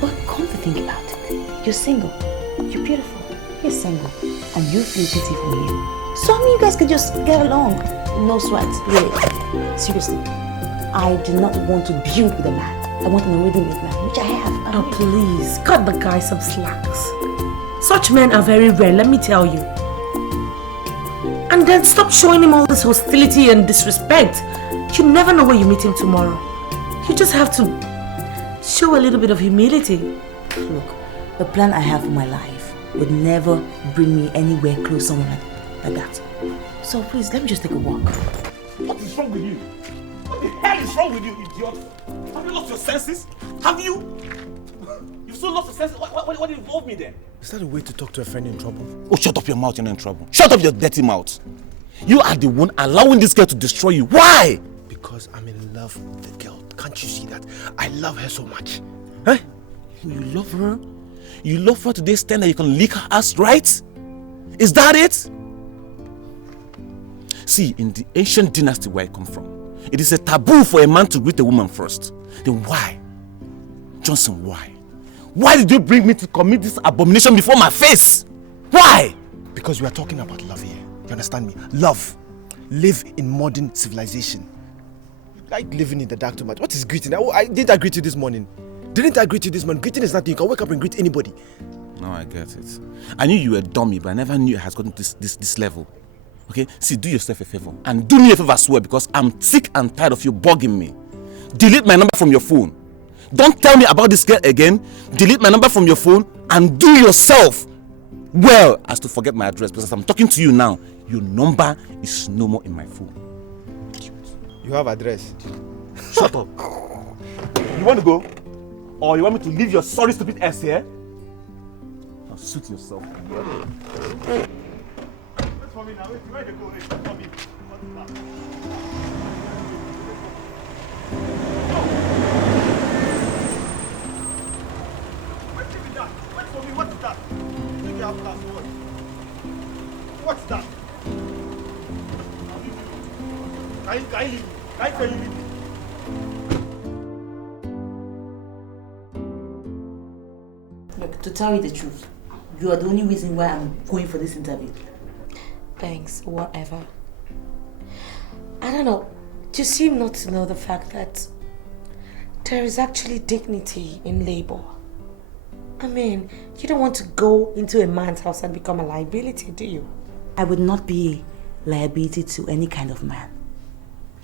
But come to think about it, you're single, you're beautiful, you're single, and you feel pity for him. So I mean, you guys could just get along. No sweat, really. Seriously, I do not want to build with a man. I want an already made man, which I have. Oh, please, cut the guy some slacks. Such men are very rare, let me tell you. And then stop showing him all this hostility and disrespect. You never know when you meet him tomorrow. You just have to show a little bit of humility. Look, the plan I have for my life would never bring me anywhere close to someone like that. So please, let me just take a walk. What is wrong with you? What the hell is wrong with you, idiot? Have you lost your senses? Have you? You've still lost your senses? What involved me then? Is that a way to talk to a friend in trouble? Oh, shut up your mouth, you're not in trouble. Shut up your dirty mouth. You are the one allowing this girl to destroy you. Why? Because I'm in love with the girl. Can't you see that? I love her so much. Huh? You love her? You love her to the extent that you can lick her ass, right? Is that it? See, in the ancient dynasty where I come from, it is a taboo for a man to greet a woman first. Then why? Johnson, why? Why did you bring me to commit this abomination before my face? Why? Because we are talking about love here. You understand me? Love. Live in modern civilization. Like living in the dark too much. What is greeting? Didn't I greet you this morning? Didn't I greet you this morning? Greeting is nothing. You can wake up and greet anybody. No, I get it. I knew you were a dummy, but I never knew it has gotten to this level. Okay? See, do yourself a favor. And do me a favor as well, because I'm sick and tired of you bugging me. Delete my number from your phone. Don't tell me about this girl again. Delete my number from your phone and do yourself well as to forget my address, because as I'm talking to you now, your number is no more in my phone. You have address. Shut up. You want to go? Or you want me to leave your sorry stupid ass here? Now suit yourself. Wait for me now. Where they go? Wait for me. What's that? Think you have class or what? What's that? Can you leave me? Can you leave me? Look, to tell you the truth, you are the only reason why I'm going for this interview. Thanks, whatever. I don't know. You seem not to know the fact that there is actually dignity in labor. I mean, you don't want to go into a man's house and become a liability, do you? I would not be a liability to any kind of man.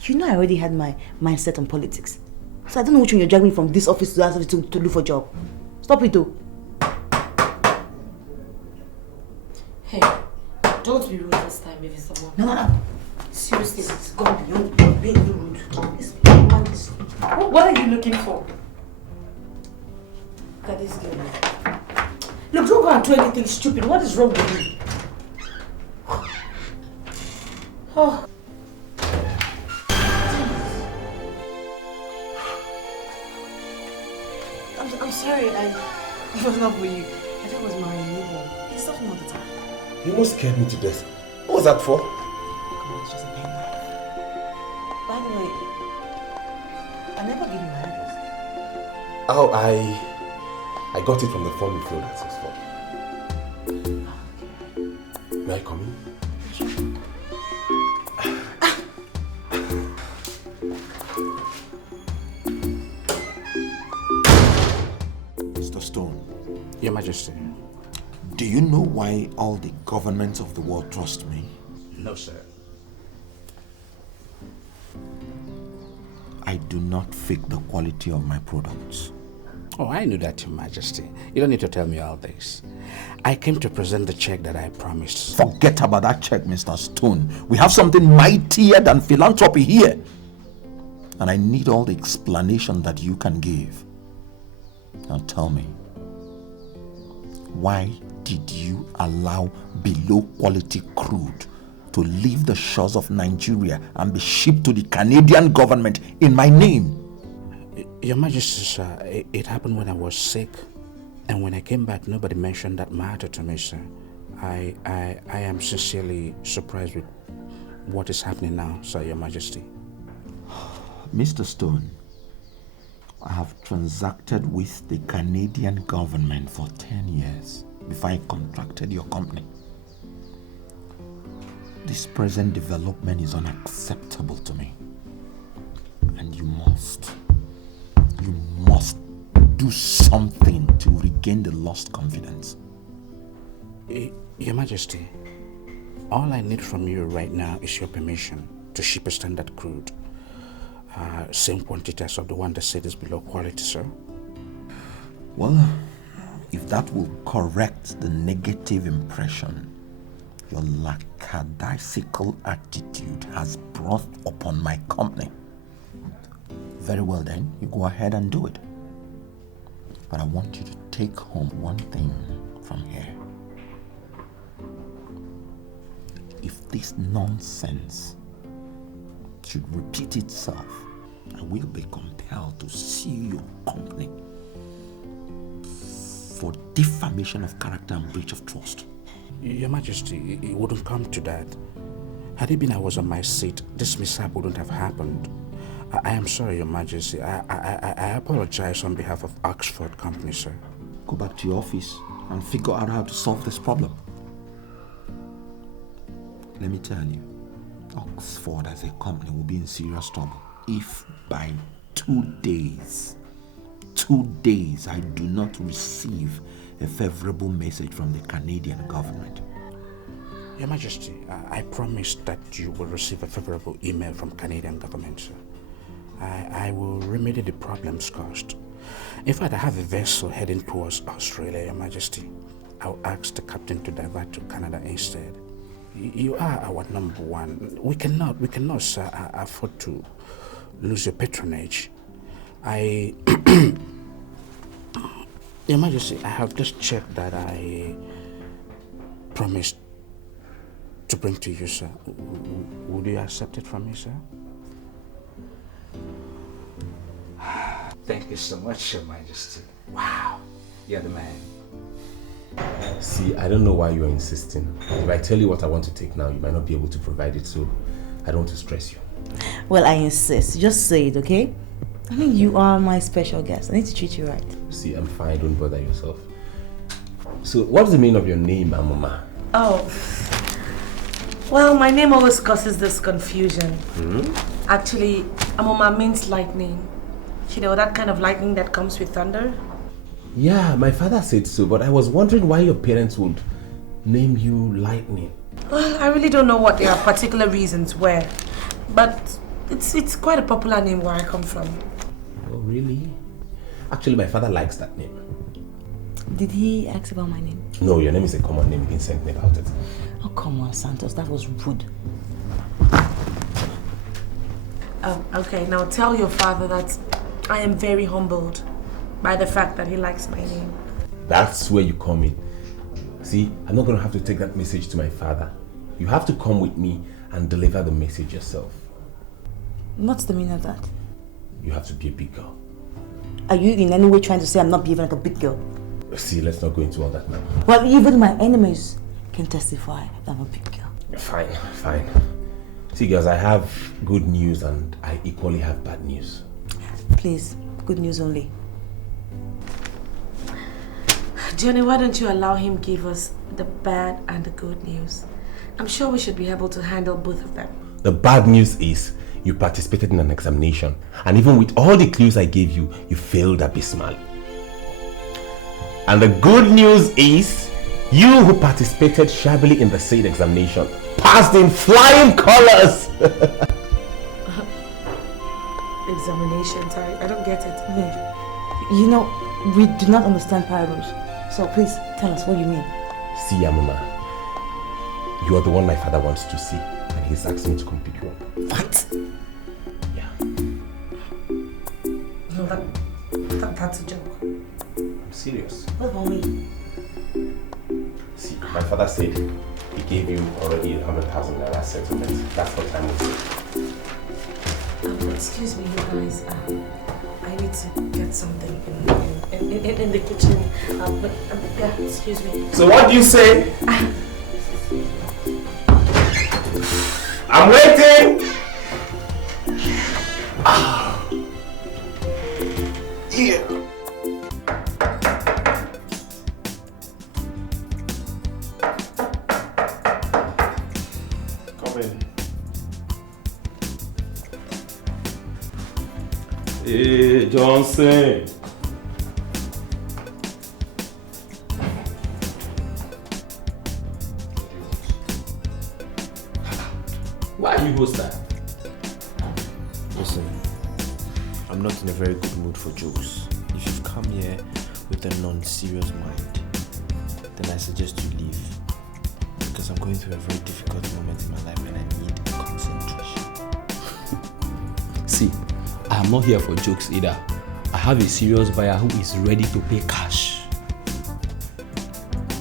You know I already had my mindset on politics. So I don't know which one you're dragging me from this office to that office to look for a job. Stop it though. Hey, don't be rude this time if it's someone. No. Seriously. It's gone beyond being rude. What are you looking for? Look at this girl. Look, don't go and do anything stupid. What is wrong with you? Oh. I'm sorry, it was not for you. I thought it was my neighbor. He's talking all the time. You almost scared me to death. What was that for? Come on, it's just a pen knife. By the way, I never gave you my address. Oh, I got it from the form you filled at 6-4. May I come in? Mr. Stone. Your Majesty. Do you know why all the governments of the world trust me? No, sir. I do not fake the quality of my products. Oh, I knew that, Your Majesty. You don't need to tell me all this. I came to present the check that I promised. Forget about that check, Mr. Stone. We have something mightier than philanthropy here. And I need all the explanation that you can give. Now tell me, why did you allow below quality crude to leave the shores of Nigeria and be shipped to the Canadian government in my name? Your Majesty, sir, it happened when I was sick. And when I came back, nobody mentioned that matter to me, sir. I am sincerely surprised with what is happening now, sir, Your Majesty. Mr. Stone, I have transacted with the Canadian government for 10 years before I contracted your company. This present development is unacceptable to me. And you must do something to regain the lost confidence. Your Majesty, all I need from you right now is your permission to ship a standard crude. Same quantity as of the one that said is below quality, sir. Well, if that will correct the negative impression your lackadaisical attitude has brought upon my company, very well then, you go ahead and do it. But I want you to take home one thing from here. If this nonsense should repeat itself, I will be compelled to sue your company for defamation of character and breach of trust. Your Majesty, it wouldn't come to that. Had it been I was on my seat, this mishap wouldn't have happened. I am sorry, Your Majesty. I apologize on behalf of Oxford Company, sir. Go back to your office and figure out how to solve this problem. Let me tell you, Oxford as a company will be in serious trouble if by 2 days I do not receive a favorable message from the Canadian government. Your Majesty, I promise that you will receive a favorable email from Canadian government, sir. I will remedy the problems caused. In fact, I have a vessel heading towards Australia, Your Majesty. I'll ask the captain to divert to Canada instead. You are our number one. We cannot, sir, afford to lose your patronage. Your Majesty, I have just checked that I promised to bring to you, sir. Would you accept it from me, sir? Thank you so much, Your Majesty. Wow, you're the man. See, I don't know why you're insisting. If I tell you what I want to take now, you might not be able to provide it, so I don't want to stress you. Well, I insist. Just say it, okay? I mean, you are my special guest. I need to treat you right. See, I'm fine. Don't bother yourself. So, what's the meaning of your name, Amoma? Oh. Well, my name always causes this confusion. Actually, Amoma means lightning. You know, that kind of lightning that comes with thunder? Yeah, my father said so, but I was wondering why your parents would name you Lightning. Well, I really don't know what their particular reasons were, but it's quite a popular name where I come from. Oh, really? Actually, my father likes that name. Did he ask about my name? No, your name is a common name. He didn't send me about it. Oh, come on, Santos. That was rude. Oh, okay. Now tell your father that I am very humbled by the fact that he likes my name. That's where you come in. See, I'm not going to have to take that message to my father. You have to come with me and deliver the message yourself. What's the meaning of that? You have to be a big girl. Are you in any way trying to say I'm not behaving like a big girl? See, let's not go into all that now. Well, even my enemies can testify that I'm a big girl. Fine, fine. See, girls, I have good news and I equally have bad news. Please, good news only. Johnny, why don't you allow him give us the bad and the good news? I'm sure we should be able to handle both of them. The bad news is you participated in an examination, and even with all the clues I gave you, you failed abysmally. And the good news is you who participated shabbily in the said examination passed in flying colors. Examinations, I don't get it. You know, we do not understand parables. So please tell us what you mean. See, Amama, you are the one my father wants to see, and he's asking me to come pick you up. What? Yeah. No, that's a joke. I'm serious. What about me? See, my father said he gave you already 100,000 naira settlement. That's what time will say. Excuse me, you guys. I need to get something in the kitchen. But yeah, excuse me. So what do you say? I'm waiting. Yeah. Come in. Hey, Johnson. Why are you host that? Listen, I'm not in a very good mood for jokes. If you've come here with a non-serious mind, then I suggest you leave. Because I'm going through a very difficult moment in my life and I need concentration. See, I am not here for jokes either. I have a serious buyer who is ready to pay cash.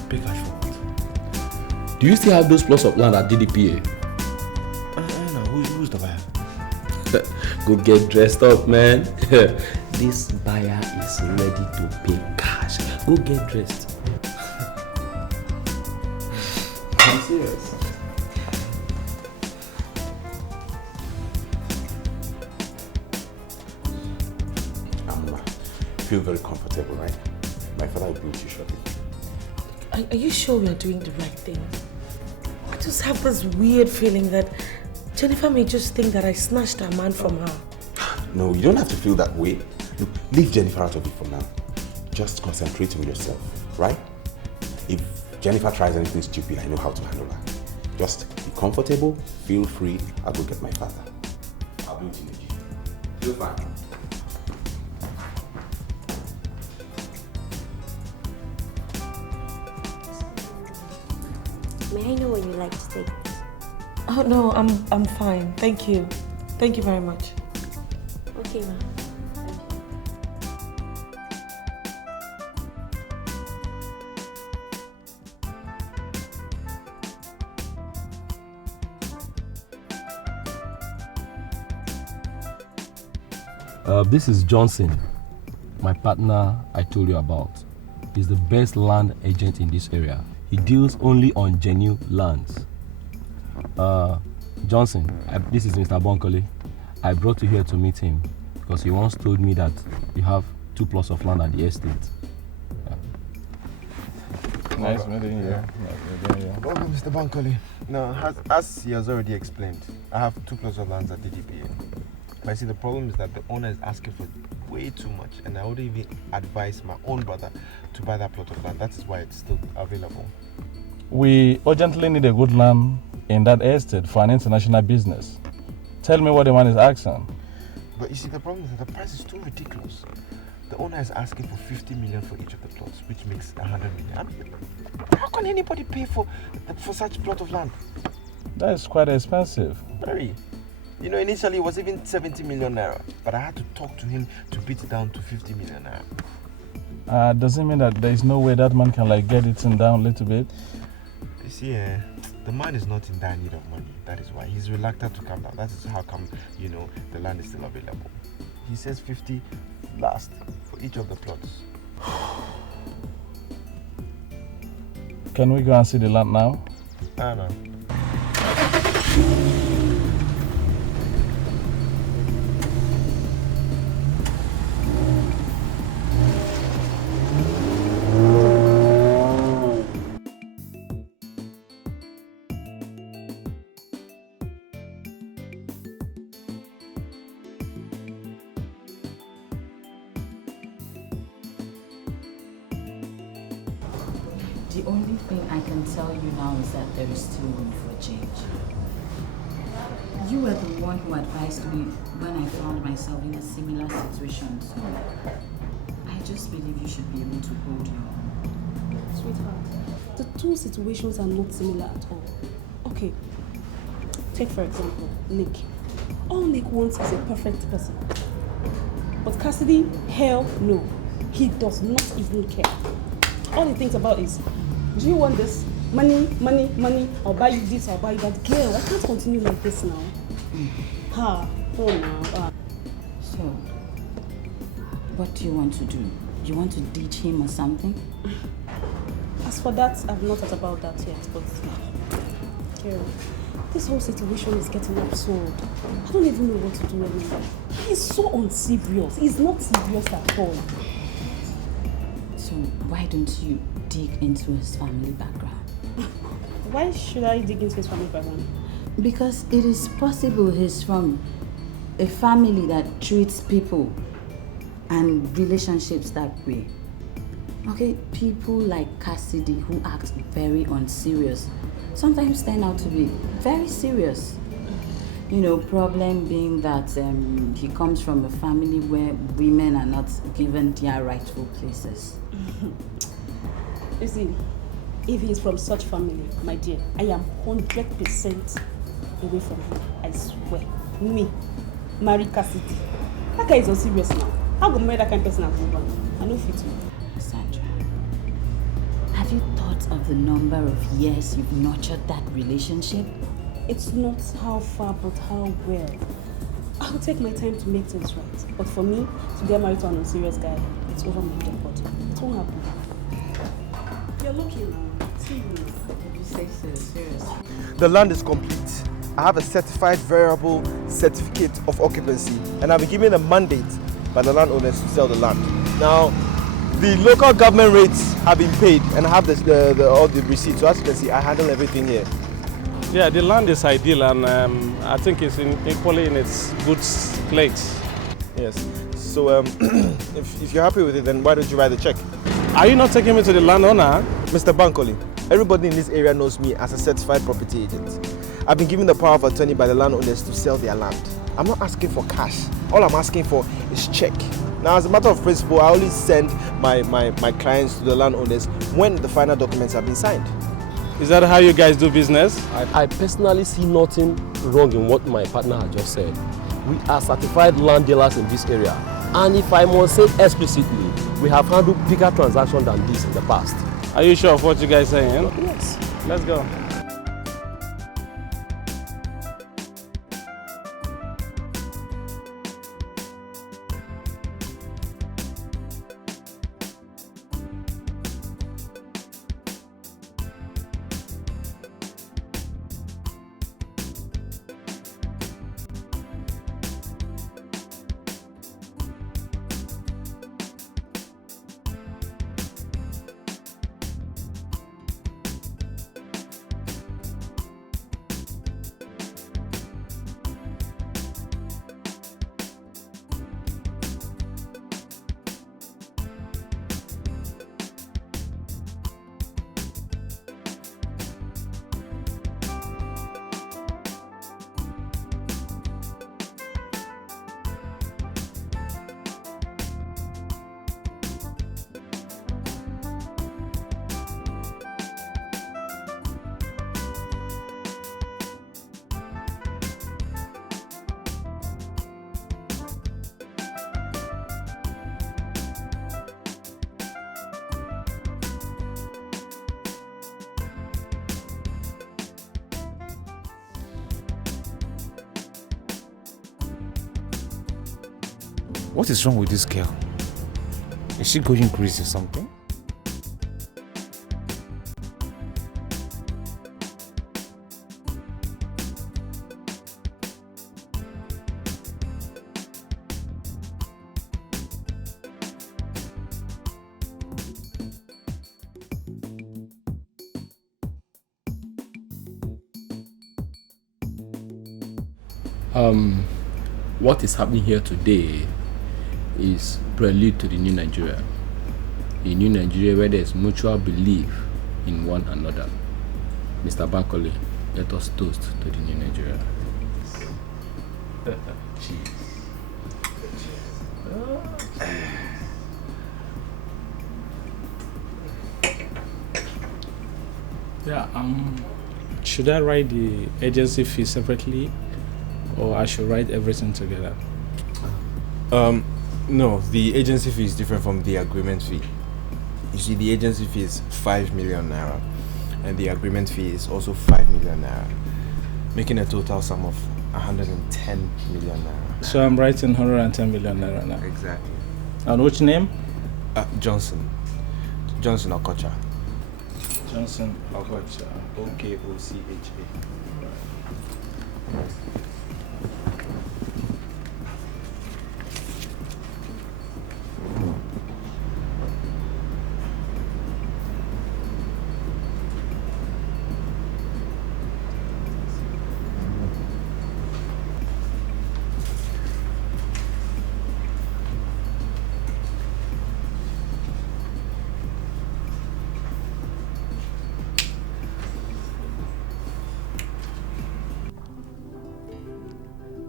Pay cash for what? Do you still have those plots of land at DDPA? No, who's the buyer? Go get dressed up, man. This buyer is ready to pay cash. Go get dressed. I'm serious. Feel very comfortable, right? My father will bring you shopping. Are you sure we are doing the right thing? I just have this weird feeling that Jennifer may just think that I snatched a man from her. No, you don't have to feel that way. Look, leave Jennifer out of it for now. Just concentrate on yourself, right? If Jennifer tries anything stupid, I know how to handle her. Just be comfortable, feel free. I'll go get my father. I'll be with you. Feel fine. May I know when you like to stay? Oh no, I'm fine. Thank you. Thank you very much. Okay, ma'am. This is Johnson, my partner I told you about. He's the best land agent in this area. He deals only on genuine lands. Johnson, this is Mr. Bonkole. I brought you here to meet him because he once told me that you have 2 plots of land at the estate. Nice meeting you. Oh, Mr. Bankole. No, as he has already explained, I have 2 plots of land at DDPA. But I see the problem is that the owner is asking for way too much, and I would even advise my own brother to buy that plot of land. That is why it's still available. We urgently need a good land in that estate for an international business. Tell me what the man is asking. But you see, the problem is that the price is too ridiculous. The owner is asking for 50 million for each of the plots, which makes 100 million. I mean, how can anybody pay for such a plot of land? That is quite expensive. Very. You know, initially it was even 70 million naira, but I had to talk to him to beat it down to 50 million naira. Does it mean that there is no way that man can get it down a little bit? You see, the man is not in dire need of money. That is why he's reluctant to come down. That is how come, you know, the land is still available. He says 50 last for each of the plots. Can we go and see the land now? No. The only thing I can tell you now is that there is still room for change. You were the one who advised me when I found myself in a similar situation, so I just believe you should be able to hold your own. Sweetheart, the 2 situations are not similar at all. Okay, take for example, Nick. All Nick wants is a perfect person. But Cassidy, hell no. He does not even care. All he thinks about is, do you want this? Money, money, money. I'll buy you this, I'll buy you that. Girl, I can't continue like this now. Oh no. So, what do you want to do? You want to ditch him or something? As for that, I've not thought about that yet, but girl, this whole situation is getting absurd. I don't even know what to do anymore. He's so unserious. He's not serious at all. So why don't you dig into his family background? Why should I dig into his family background? Because it is possible he's from a family that treats people and relationships that way. Okay, people like Cassidy who act very unserious sometimes turn out to be very serious. You know, problem being that he comes from a family where women are not given their rightful places. You see, if he is from such family, my dear, I am 100% away from him. I swear. Me, marry Cassidy. That guy is unserious now. How go marry that kind of person and move on? I know fit you. Sandra, have you thought of the number of years you've nurtured that relationship? It's not how far, but how well. I'll take my time to make things right. But for me, to get married to an unserious guy, it's over my dead body. It won't happen. You're lucky now. See you. You say so, seriously. The land is complete. I have a certified variable certificate of occupancy, and I've been given a mandate by the landowners to sell the land. Now, the local government rates have been paid, and I have all the receipts. So as you can see, I handle everything here. Yeah, the land is ideal, and I think it's equally in its good place. Yes. So if you're happy with it, then why don't you write the check? Are you not taking me to the landowner? Mr. Bankole, everybody in this area knows me as a certified property agent. I've been given the power of attorney by the landowners to sell their land. I'm not asking for cash. All I'm asking for is check. Now, as a matter of principle, I only send my clients to the landowners when the final documents have been signed. Is that how you guys do business? I personally see nothing wrong in what my partner has just said. We are certified land dealers in this area. And if I must say explicitly, we have handled bigger transactions than this in the past. Are you sure of what you guys are saying? Yes. Let's go. What is wrong with this girl? Is she going crazy or something? What is happening here today is prelude to the new Nigeria. A new Nigeria where there is mutual belief in one another. Mr. Bankole, let us toast to the new Nigeria. Cheers. Yeah, should I write the agency fee separately or I should write everything together? No, the agency fee is different from the agreement fee. You see, the agency fee is 5 million naira and the agreement fee is also 5 million naira, making a total sum of 110 million naira. So I'm writing 110 million naira now. Exactly. And which name? Johnson Okocha. Johnson Okocha. Okocha.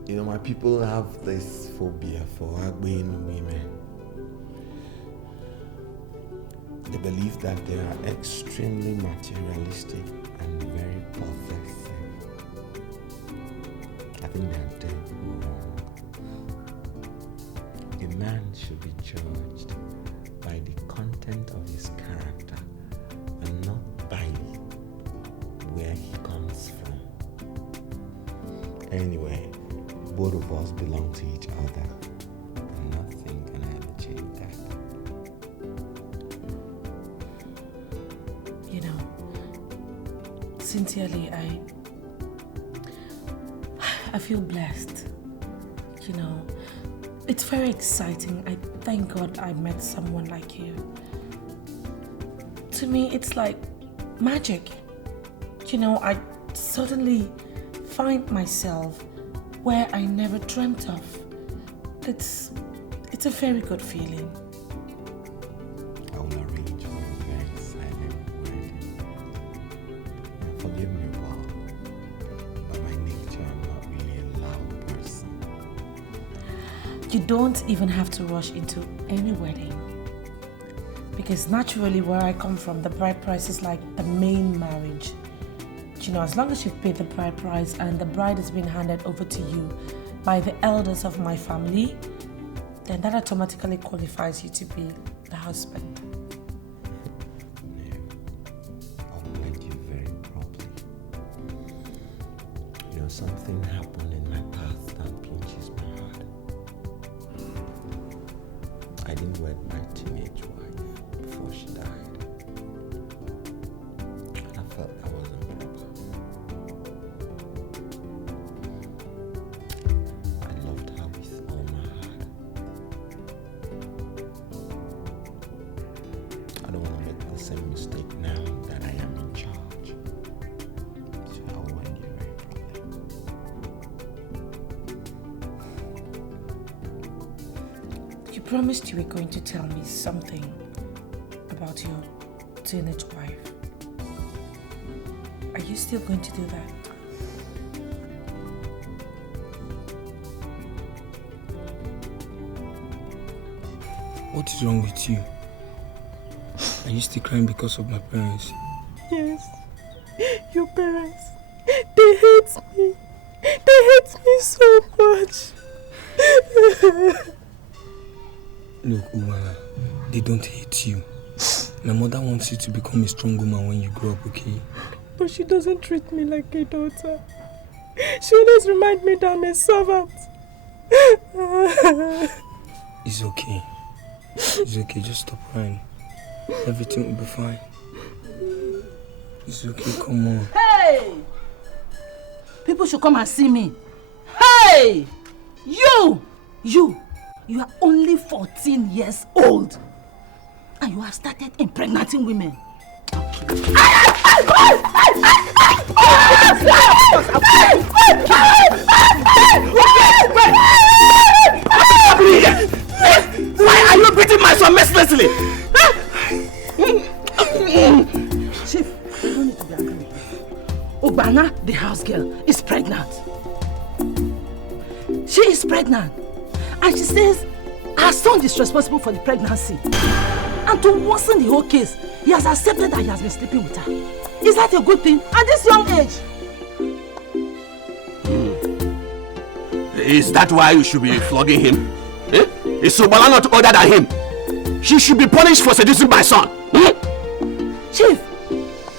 You know, my people have this phobia for ugly women. They believe that they are extremely materialistic and very possessive. I think they are dead wrong. A man should be judged by the content of his character and not by where he comes from. Anyway, both of us belong to each other, and nothing can ever change that. You know, sincerely, I feel blessed. You know, it's very exciting. I thank God I met someone like you. To me, it's like magic. You know, I suddenly find myself where I never dreamt of. It's a very good feeling. I will arrange for a very silent wedding. Now, forgive me, Bob. By my nature, I'm not really a loud person. You don't even have to rush into any wedding. Because naturally, where I come from, the bride price is like the main marriage. You know, as long as you've paid the bride price and the bride has been handed over to you by the elders of my family, then that automatically qualifies you to be the husband. I'll wed you very properly. You know, something happened in my past that pinches my heart. I didn't wed my teenage wife before she died. And I felt that wasn't proper. I loved her with all my heart. I don't want to make the same mistake now that I am in charge. So I'll wed you very properly. You promised you were going to tell me something about your teenage wife. Are you still going to do that? What is wrong with you? Are you still crying because of my parents? Yes. Your parents. They hate me. They hate me so much. Look, Umara, they don't hate you. My mother wants you to become a strong woman when you grow up, okay? But she doesn't treat me like a daughter. She always reminds me that I'm a servant. It's okay. It's okay, just stop crying. Everything will be fine. It's okay, come on. Hey! People should come and see me. Hey! You are only 14 years old. And you have started impregnating women. Why are you beating my son mercilessly? Chief, you don't need to be angry. Ubana, the house girl, is pregnant. She is pregnant. And she says her son is responsible for the pregnancy. And to worsen the whole case, he has accepted that he has been sleeping with her. Is that a good thing at this young age? Is that why you should be flogging him? Eh? Is Sobala not older than him? She should be punished for seducing my son. Chief,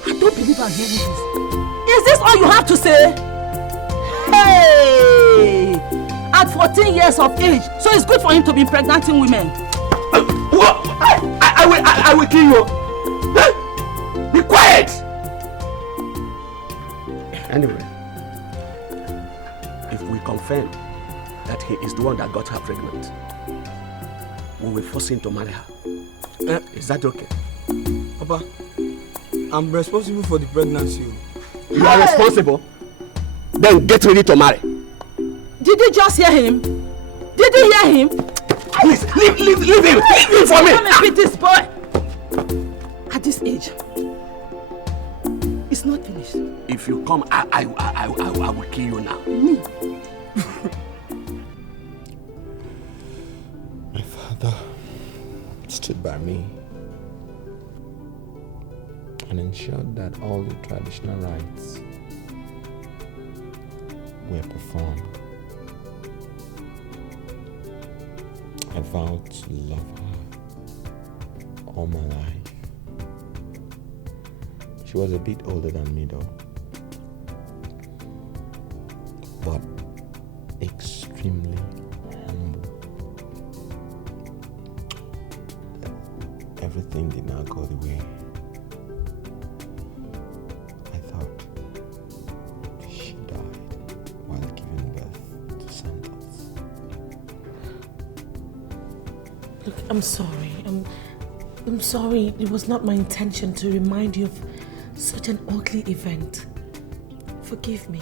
I don't believe I'm hearing this. Is this all you have to say? Hey! At 14 years of age, so it's good for him to be impregnating women. I will kill you. Be quiet! Anyway, if we confirm that he is the one that got her pregnant, we will force him to marry her. Is that okay? Papa, I'm responsible for the pregnancy. You are responsible? Then get ready to marry. Did you just hear him? Did you hear him? Please, leave him! Leave him for me! Come and beat this boy! At this age, it's not finished. If you come, I will kill you now. Me? My father stood by me and ensured that all the traditional rites were performed. I vowed to love her all my life. She was a bit older than me though, but extremely humble. Everything did not go the way I thought. She died while giving birth to Santos. Look, I'm sorry. I'm sorry. It was not my intention to remind you of such an ugly event. Forgive me.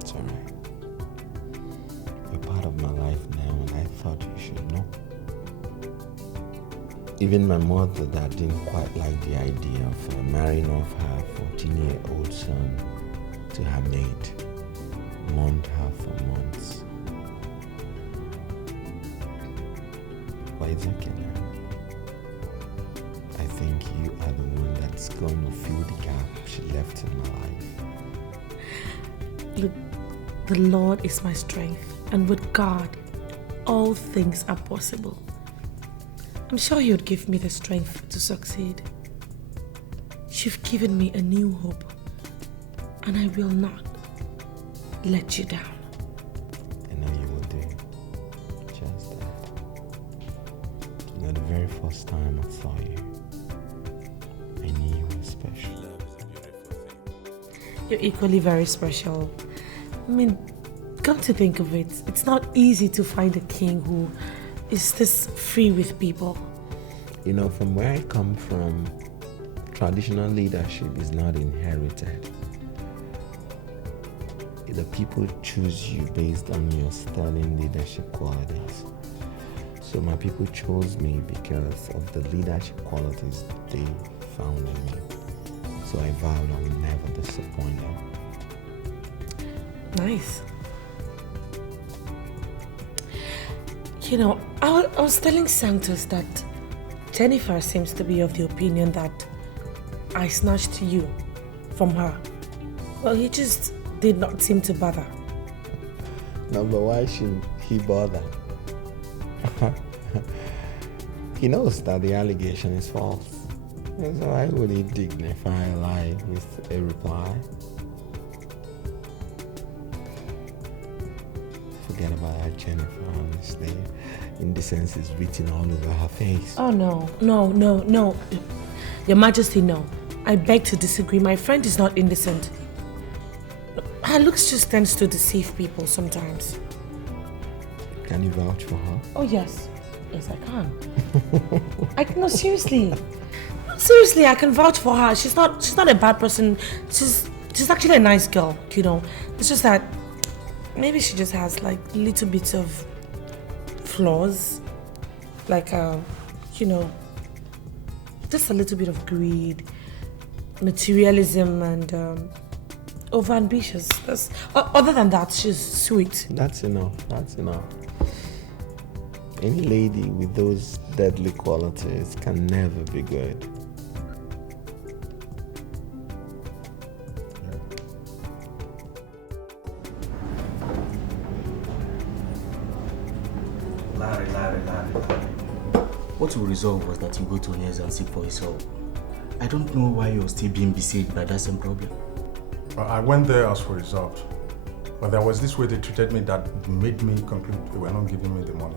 It's alright. You're part of my life now, and I thought you should know. Even my mother that didn't quite like the idea of marrying off her 14-year-old son to her maid, mourned her for months. But it's okay now. I think you are the one that's going to fill the gap she left in my life. Look, the Lord is my strength, and with God, all things are possible. I'm sure He would give me the strength to succeed. You've given me a new hope, and I will not let you down. I know you will do. Just that. You know, the very first time I saw you, I knew you were special. You're equally very special. I mean, come to think of it, it's not easy to find a king who is this free with people. You know, from where I come from, traditional leadership is not inherited. The people choose you based on your sterling leadership qualities. So my people chose me because of the leadership qualities they found in me. So I vow I will never disappoint them. Nice. You know, I was telling Santos that Jennifer seems to be of the opinion that I snatched you from her. Well, he just did not seem to bother. No, but why should he bother? He knows that the allegation is false. So why would he dignify a lie with a reply? Forget about that Jennifer, honestly. Indecency is written all over her face. Oh, no. Your Majesty, no. I beg to disagree. My friend is not indecent. Her looks just tends to deceive people sometimes. Can you vouch for her? Oh, yes. Yes, I can. No, seriously. Seriously, I can vouch for her. She's not a bad person. She's actually a nice girl, you know. It's just that maybe she just has like little bits of flaws. Like, you know, just a little bit of greed, materialism, and over-ambitious. Other than that, she's sweet. That's enough. Any lady with those deadly qualities can never be good. Larry. What we resolved was that you go to Onyeza and seek for his help. I don't know why you're still being besieged by that same problem. Well, I went there as for result. But there was this way they treated me that made me conclude they were not giving me the money.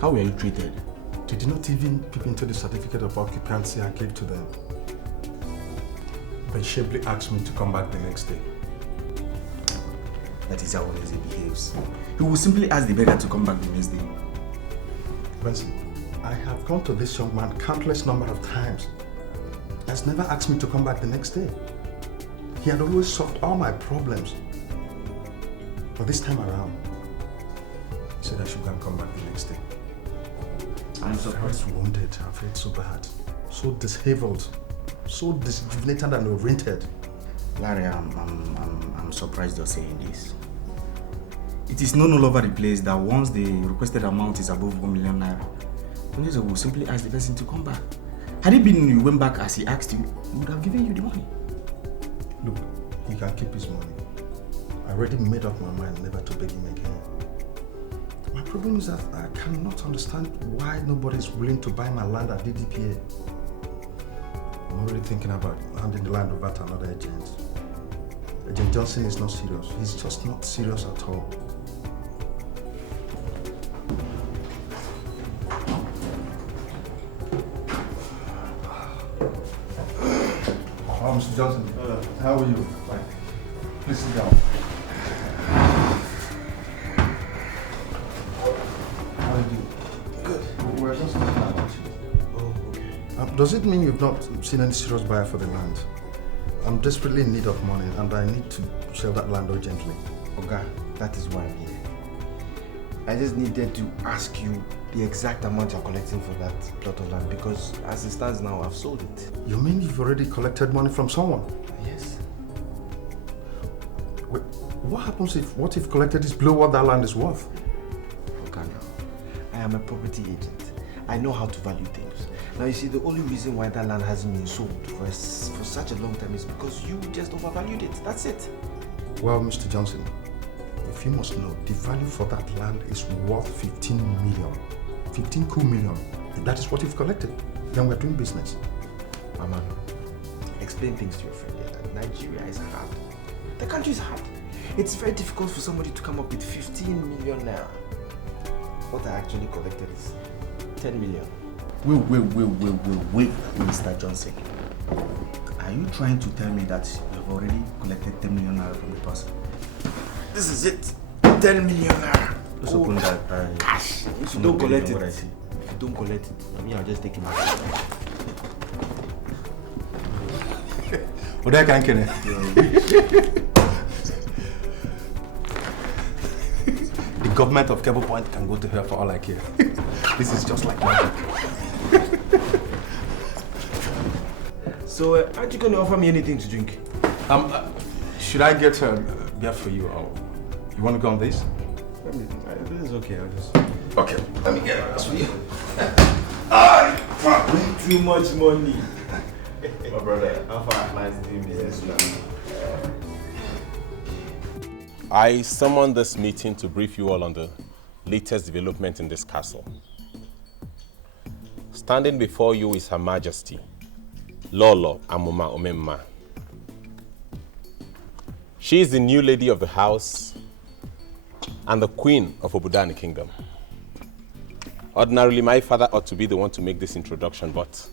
How were you treated? They did not even peep into the certificate of occupancy I gave to them. They sharply asked me to come back the next day. That is how Onyeza behaves. He will simply ask the beggar to come back the next day. Benson, I have gone to this young man countless number of times. He has never asked me to come back the next day. He had always solved all my problems. But this time around, he said I should go and come back the next day. I'm surprised. I was wounded. I felt so bad, so disheveled, so disjuvenated and oriented. Larry, I'm surprised you're saying this. It is known all over the place that once the requested amount is above 1 million naira, Onyeza will simply ask the person to come back. Had it been you went back as he asked you, he would have given you the money. Look, he can keep his money. I already made up my mind never to beg him again. My problem is that I cannot understand why nobody is willing to buy my land at DDPA. I'm already thinking about handing the land over to another agent. Agent Johnson is not serious. He's just not serious at all. Oh, Mr. Johnson, how are you? Fine. Please sit down. How are you? Good. We're just talking about you. Oh, okay. Does it mean you've not seen any serious buyer for the land? I'm desperately in need of money and I need to sell that land urgently. Oga, that is why I'm here. I just needed to ask you the exact amount you're collecting for that plot of land because as it stands now, I've sold it. You mean you've already collected money from someone? Yes. Wait, what if collected is below what that land is worth? Okay, now, I am a property agent. I know how to value things. Now you see, the only reason why that land hasn't been sold for such a long time is because you just overvalued it. That's it. Well, Mr. Johnson, if you must know, the value for that land is worth 15 million. 15 cool million. If that is what you've collected, then we're doing business. Mama, explain things to your friend here. Nigeria is hard. The country is hard. It's very difficult for somebody to come up with 15 million naira. What I actually collected is 10 million. Wait, Mr. Johnson. Are you trying to tell me that you've already collected 10 million naira from the person? This is it. 10 million naira. Just open that. Cash. If you don't collect it, if you don't collect it, I mean, I'll just take it back. What I can The government of Cable Point can go to hell for all I care. This is just like magic. So, aren't you going to offer me anything to drink? Should I get a beer for you? Or you want to go on this? This is okay. I'll just. Okay, let me get this for you. Way too much money. My brother, how far nice doing business now? I summoned this meeting to brief you all on the latest development in this castle. Standing before you is Her Majesty, Lolo Amuma Omemma. She is the new lady of the house and the queen of Obudani Kingdom. Ordinarily, my father ought to be the one to make this introduction, but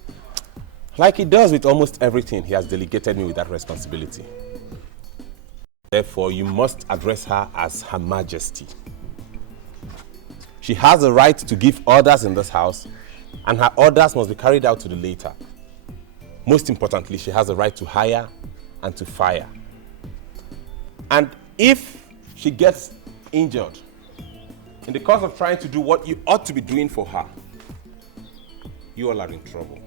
like he does with almost everything, he has delegated me with that responsibility. Therefore, you must address her as Her Majesty. She has the right to give orders in this house, and her orders must be carried out to the letter. Most importantly, she has the right to hire and to fire. And if she gets injured in the course of trying to do what you ought to be doing for her, you all are in trouble.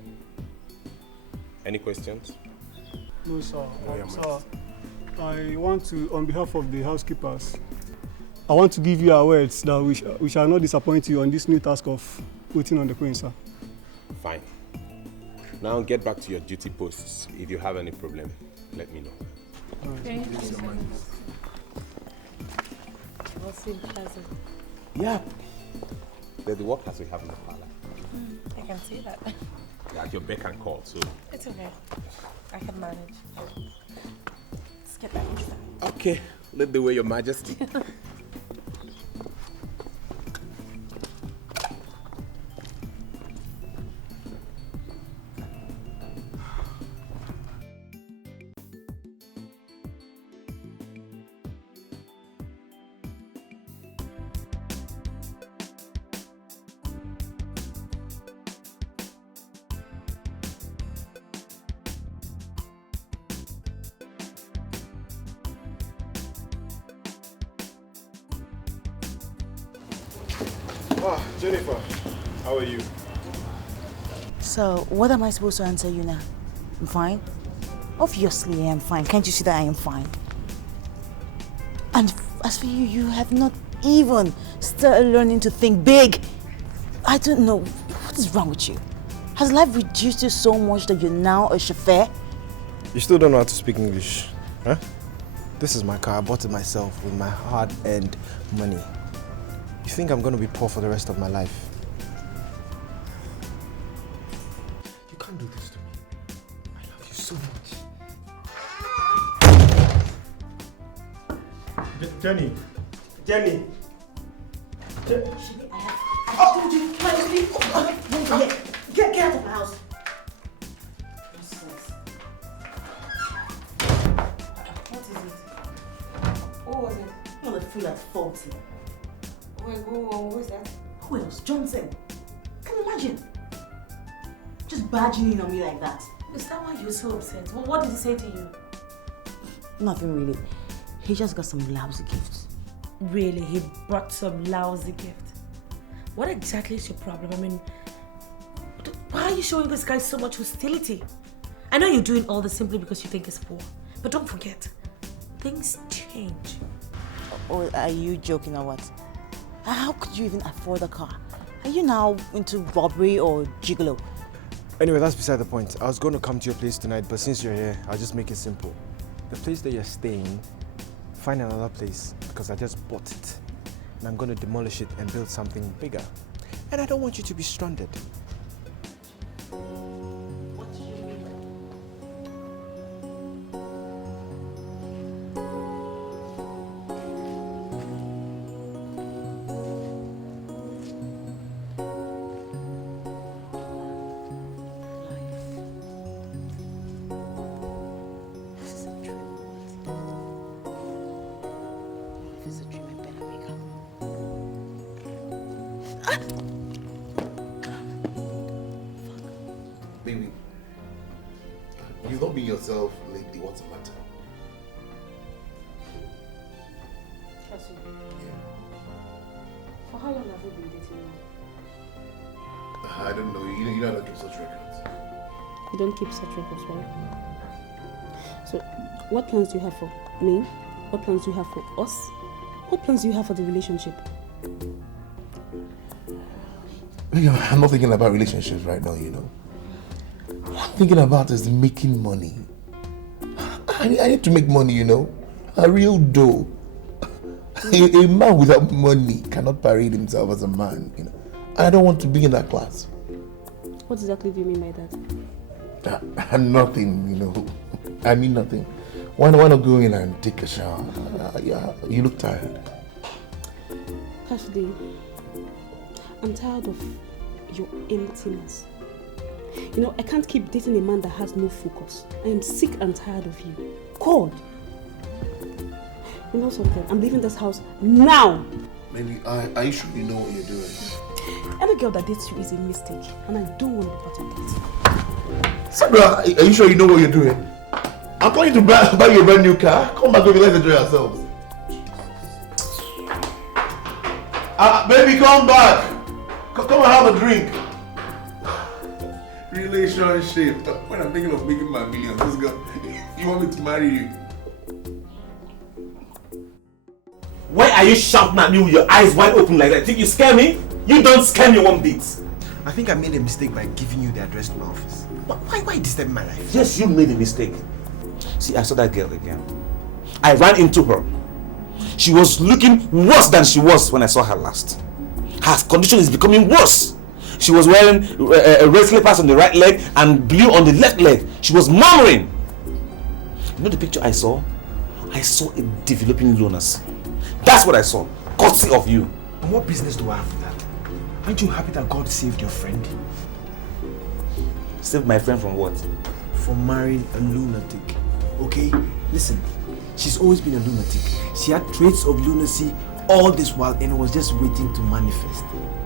Any questions? No, sir. Sir, I want to, on behalf of the housekeepers, I want to give you our words that we shall not disappoint you on this new task of waiting on the queen, sir. Fine. Now get back to your duty posts. If you have any problem, let me know. Thank you. What's in pleasant? Yeah. They're the workers we have in the parlor. I can see that. They're at your beck and call, so. It's okay. I can manage. Let's get back inside. Okay, lead the way, Your Majesty. Jennifer, how are you? So, what am I supposed to answer you now? I'm fine? Obviously, I am fine. Can't you see that I am fine? And as for you, you have not even started learning to think big. I don't know. What is wrong with you? Has life reduced you so much that you're now a chauffeur? You still don't know how to speak English, huh? This is my car. I bought it myself with my hard-earned money. You think I'm going to be poor for the rest of my life? You can't do this to me. I love you so much. Jenny! Jenny! I told you, get out of my house. What is it? What was it? You're the fool at faulty. Who is that? Who else? Johnson. Can you imagine? Just barging in on me like that. Is that why you're so upset? What did he say to you? Nothing really. He just got some lousy gifts. Really? He brought some lousy gift? What exactly is your problem? I mean, why are you showing this guy so much hostility? I know you're doing all this simply because you think he's poor. But don't forget, things change. Or are you joking or what? How could you even afford a car? Are you now into robbery or gigolo? Anyway, that's beside the point. I was going to come to your place tonight, but since you're here, I'll just make it simple. The place that you're staying, find another place because I just bought it. And I'm going to demolish it and build something bigger. And I don't want you to be stranded. Baby, you've not been yourself lately. What's the matter? Kasu. For how long have you been dating me? I don't know. You don't keep such records. You don't keep such records, right? So, what plans do you have for me? What plans do you have for us? What plans do you have for the relationship? I'm not thinking about relationships right now, you know. What I'm thinking about is making money. I need to make money, you know. A real dough. A man without money cannot parade himself as a man, you know. I don't want to be in that class. What exactly do you mean by that? Nothing, you know. I mean nothing. Why not go in and take a shower? Yeah, you look tired. Ashley, I'm tired of your emptiness. You know, I can't keep dating a man that has no focus. I am sick and tired of you. God! You know something? I'm leaving this house now! Maybe, are you sure you know what you're doing? Any girl that dates you is a mistake, and I don't want to be part of that. Sandra, are you sure you know what you're doing? I'm planning to buy you a brand new car. Come back, baby, let's enjoy ourselves. Baby, come back. Come and have a drink. Relationship. When I'm thinking of making my millions, this girl, you want me to marry you? Why are you shouting at me with your eyes wide open like that? Think you scare me? You don't scare me one bit. I think I made a mistake by giving you the address to my office. Why disturb my life? Yes, you made a mistake. See, I saw that girl again. I ran into her. She was looking worse than she was when I saw her last. Her condition is becoming worse. She was wearing red slippers on the right leg and blue on the left leg. She was murmuring. You know the picture I saw? I saw a developing lunacy. That's what I saw. Courtesy of you. And what business do I have with that? Aren't you happy that God saved your friend? Saved my friend from what? From marrying a lunatic. Okay? Listen, she's always been a lunatic. She had traits of lunacy all this while and was just waiting to manifest.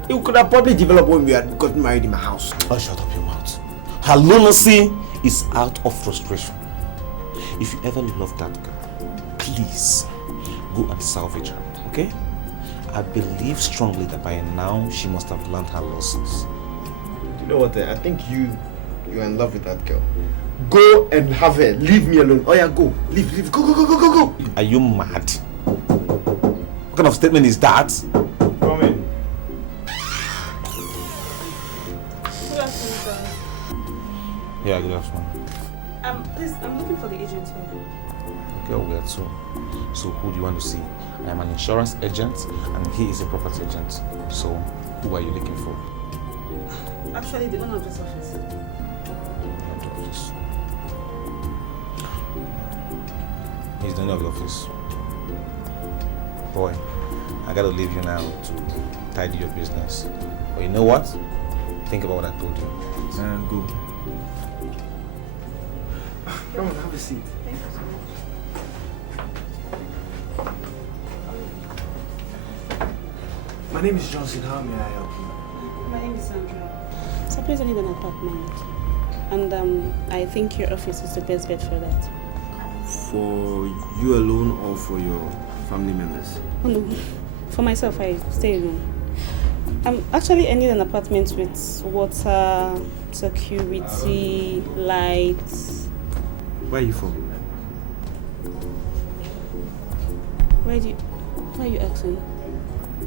It could have probably developed when we had gotten married in my house. Oh, shut up your mouth. Her lunacy is out of frustration. If you ever love that girl, please go and salvage her, okay? I believe strongly that by now she must have learned her lessons. You know what? I think you're in love with that girl. Go and have her. Leave me alone. Oh yeah, go. Leave. Go. Are you mad? What kind of statement is that? Come in. Good afternoon, sir. Yeah, good afternoon. Please, I'm looking for the agent here. Okay, well, so who do you want to see? I am an insurance agent and he is a property agent. So, who are you looking for? Actually, the owner of this office. He's the owner of the office. Boy, I gotta leave you now to tidy your business. But you know what? Think about what I told you. Go. Come on, have a seat. Thank you so much. My name is Johnson. How may I help you? My name is Sandra. So please, I need an apartment. And I think your office is the best bet for that. For you alone or for your family members? Oh no, for myself, I stay alone. Actually, I need an apartment with water, security, lights. Where are you from? Why are you asking?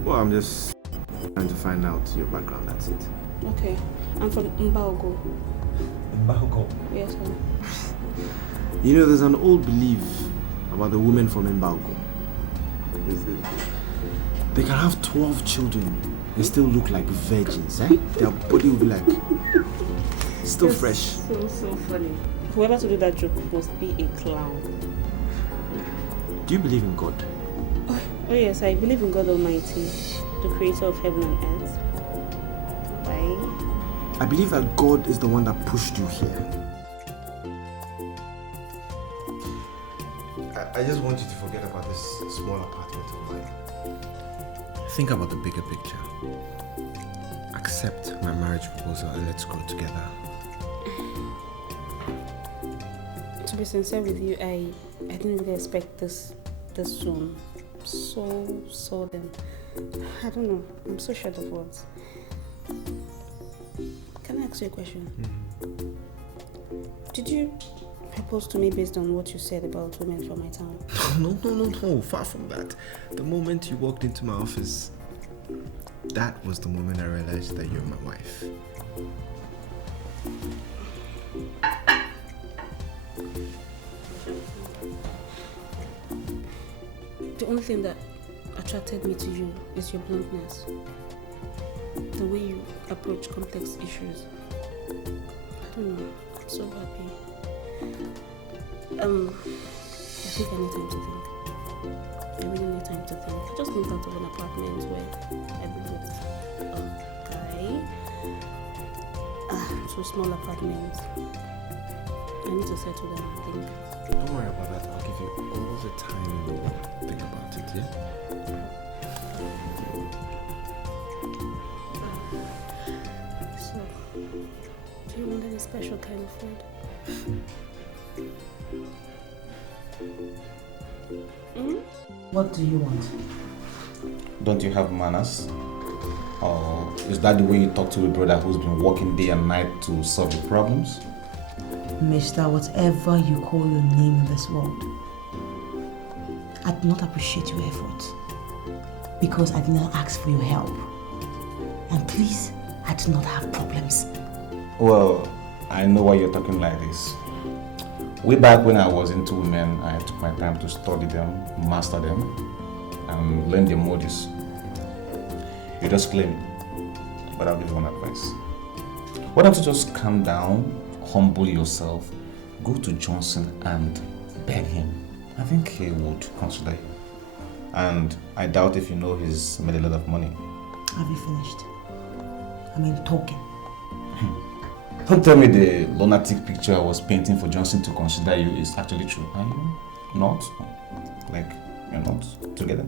Well, I'm just trying to find out your background, that's it. Okay, I'm from Mbaogo. Mbaogo? Yes, sir. You know, there's an old belief about the women from Mbaogo. They can have 12 children and still look like virgins, eh? Their body will be like, still That's fresh. So funny. Whoever to do that joke must be a clown. Do you believe in God? Oh yes, I believe in God Almighty, the creator of heaven and earth. Why? I believe that God is the one that pushed you here. I just want you to forget about this small apartment of mine. Think about the bigger picture. Accept my marriage proposal and let's grow together. To be sincere with you, I didn't really expect this soon. So sudden. I don't know. I'm so short of words. Can I ask you a question? Did you propose to me based on what you said about women from my town? No. Far from that. The moment you walked into my office, that was the moment I realized that you're my wife. The only thing that attracted me to you is your bluntness. The way you approach complex issues. I don't know. I'm so happy. I think I need time to think. I really need time time to think. I just moved out of an apartment where I live with a guy. So small apartment. I need to settle down and think. Don't worry about that. I'll give you all the time in the world to think about it, yeah? So, do you want any special kind of food? What do you want? Don't you have manners? Or is that the way you talk to a brother who's been working day and night to solve your problems? Mister, whatever you call your name in this world, I do not appreciate your efforts because I did not ask for your help. And please, I do not have problems. Well, I know why you're talking like this. Way back when I was into women, I took my time to study them, master them, and learn their modus. You just claim it, but I'll give you one advice. Why don't you just calm down, humble yourself, go to Johnson and beg him. I think he would consider you. And I doubt if you know he's made a lot of money. Have you finished? I mean, talking. Don't tell me the lunatic picture I was painting for Johnson to consider you is actually true. Are you not? Like, you're not together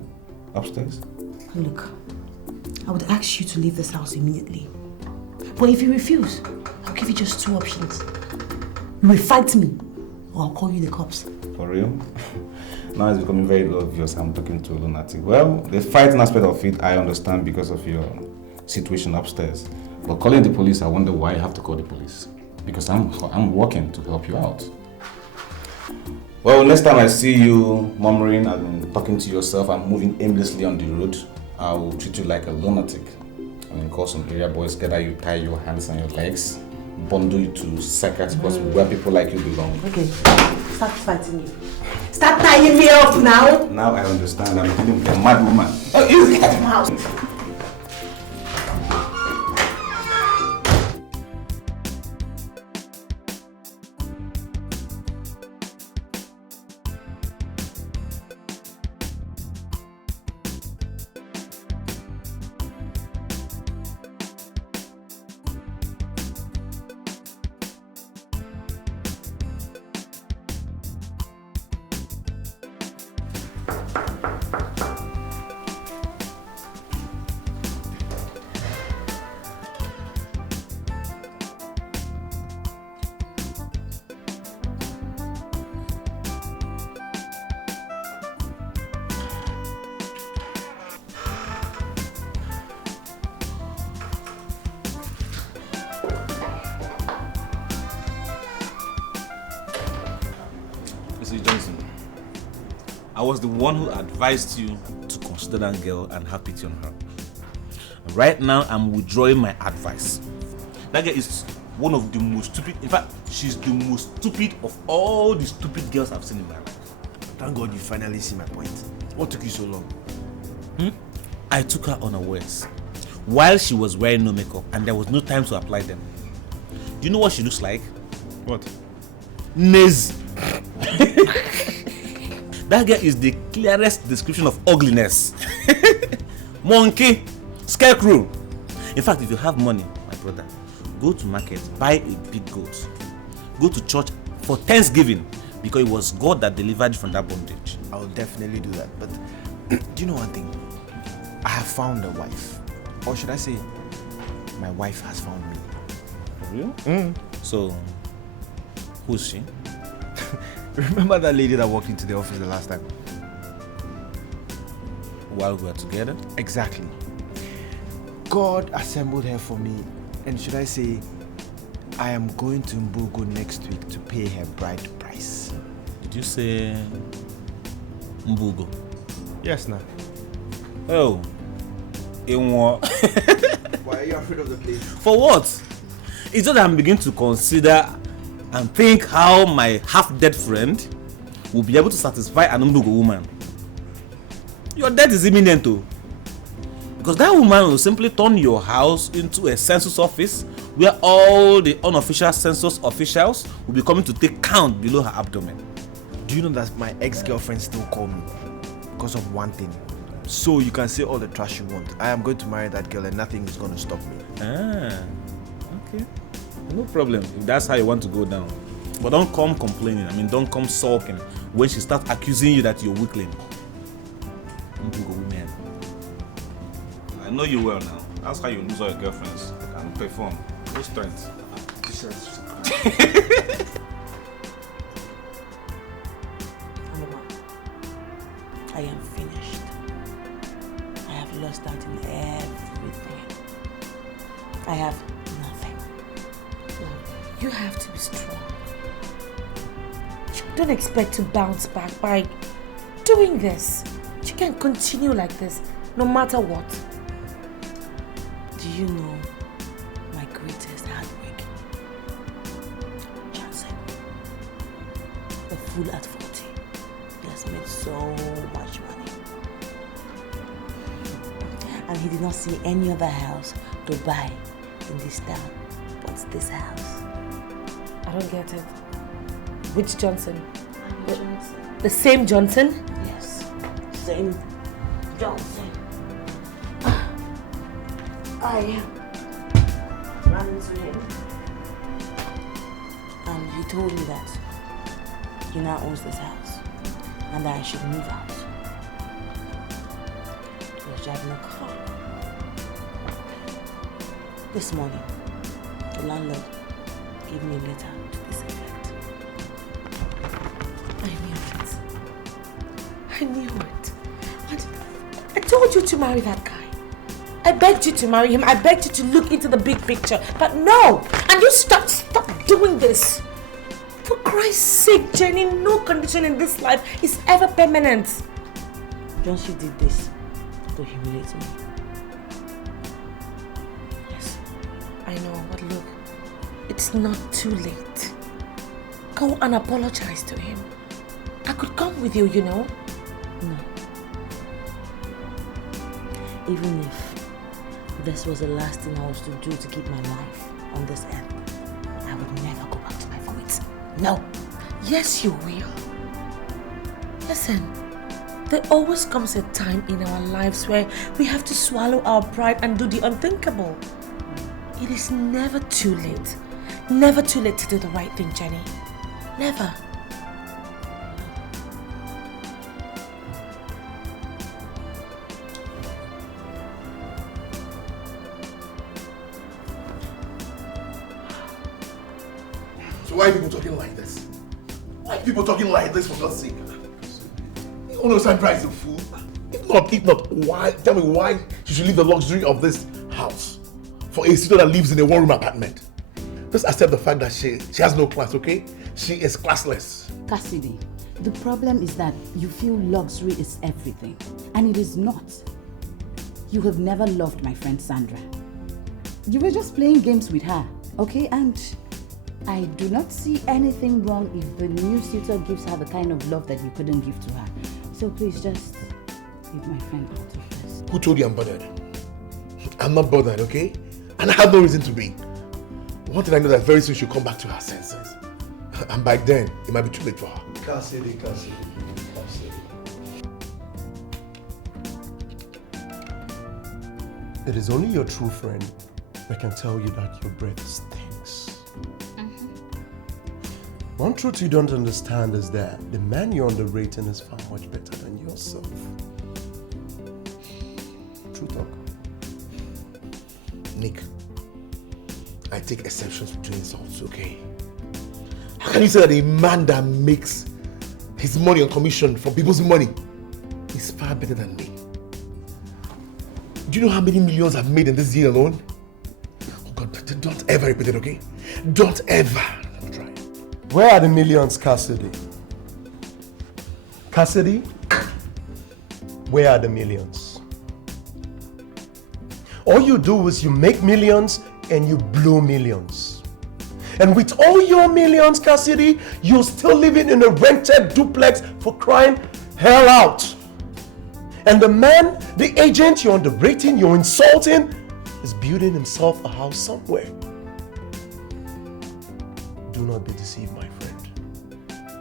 upstairs? Look, I would ask you to leave this house immediately. But if you refuse, I'll give you just two options. You will fight me, or I'll call you the cops. For real? Now it's becoming very obvious I'm talking to a lunatic. Well, the fighting aspect of it, I understand because of your situation upstairs. But calling the police, I wonder why you have to call the police. Because I'm working to help you out. Well, next time I see you murmuring and talking to yourself and moving aimlessly on the road, I will treat you like a lunatic. I mean, call some area boys, gather you, tie your hands and your legs, bundle you to psychiatric hospital where people like you belong. Okay, start fighting me. Start tying me up now! Now I understand. I'm dealing with a mad woman. Oh, you get out! I was the one who advised you to consider that girl and have pity on her. Right now, I'm withdrawing my advice. That girl is one of the most stupid, in fact, she's the most stupid of all the stupid girls I've seen in my life. Thank God you finally see my point. What took you so long? I took her unawares while she was wearing no makeup and there was no time to apply them. Do you know what she looks like? What? Naze. That girl is the clearest description of ugliness. Monkey, scarecrow. In fact, if you have money, my brother, go to market, buy a big goat. Go to church for Thanksgiving because it was God that delivered you from that bondage. I will definitely do that. But do you know one thing? I have found a wife. Or should I say, my wife has found me. For real? So, who's she? Remember that lady that walked into the office the last time? While we were together? Exactly. God assembled her for me. And should I say, I am going to Mbugo next week to pay her bride price. Did you say Mbugo? Yes, now. Oh. In what? Why are you afraid of the place? For what? It's just that I'm beginning to consider and think how my half-dead friend will be able to satisfy an Mbugo woman. Your death is imminent too. Because that woman will simply turn your house into a census office where all the unofficial census officials will be coming to take count below her abdomen. Do you know that my ex-girlfriend still called me because of one thing? So you can say all the trash you want. I am going to marry that girl and nothing is going to stop me. Ah, okay. No problem if that's how you want to go down. But don't come complaining. I mean, don't come sulking when she starts accusing you that you're weakling. Don't go women. I know you well now. That's how you lose all your girlfriends and perform. No strength. I am finished. I have lost out in everything. I have nothing. You have to be strong. You don't expect to bounce back by doing this. You can't continue like this, no matter what. Do you know my greatest heartbreak? Johnson. The fool at 40. He has made so much money. And he did not see any other house to buy in this town but this house. I don't get it. Which Johnson? The same Johnson? Yes, same Johnson. I ran into him and he told me that he now owns this house and that I should move out. He was driving a car. This morning, the landlord gave me a letter to this effect. I knew it. I told you to marry that guy. I begged you to marry him. I begged you to look into the big picture. But no! And you stop doing this. For Christ's sake, Jenny, no condition in this life is ever permanent. Don't you did this to humiliate me? Yes, I know, but look, it's not too late. Go and apologize to him. I could come with you, you know. No. Even if this was the last thing I was to do to keep my life on this earth, I would never go back to my vomit. No. Yes, you will. Listen, there always comes a time in our lives where we have to swallow our pride and do the unthinkable. It is never too late. Never too late to do the right thing, Jenny. Never. So why are people talking like this? Why are people talking like this, for God's sake? You don't know Sandra is a fool. If not, why? Tell me why she should leave the luxury of this house for a student that lives in a one-room apartment. Just accept the fact that she has no class, okay? She is classless. Cassidy, the problem is that you feel luxury is everything, and it is not. You have never loved my friend Sandra. You were just playing games with her, okay? And I do not see anything wrong if the new suitor gives her the kind of love that you couldn't give to her. So please just leave my friend out of this. Who told you I'm bothered? I'm not bothered, okay? And I have no reason to be. One thing I know that very soon she'll come back to her senses. And by then, it might be too late for her. Cassidy. It is only your true friend that can tell you that your breath stinks. One truth you don't understand is that the man you're underrating is far much better than yourself. True talk. Nick, I take exceptions to insults, okay? How can you say that a man that makes his money on commission from people's money is far better than me? Do you know how many millions I've made in this year alone? Oh God, don't ever repeat it, okay? Don't ever. Where are the millions, Cassidy? Cassidy, where are the millions? All you do is you make millions and you blow millions. And with all your millions, Cassidy, you're still living in a rented duplex for crying hell out. And the man, the agent you're underrating, you're insulting, is building himself a house somewhere. Do not be deceived, my friend.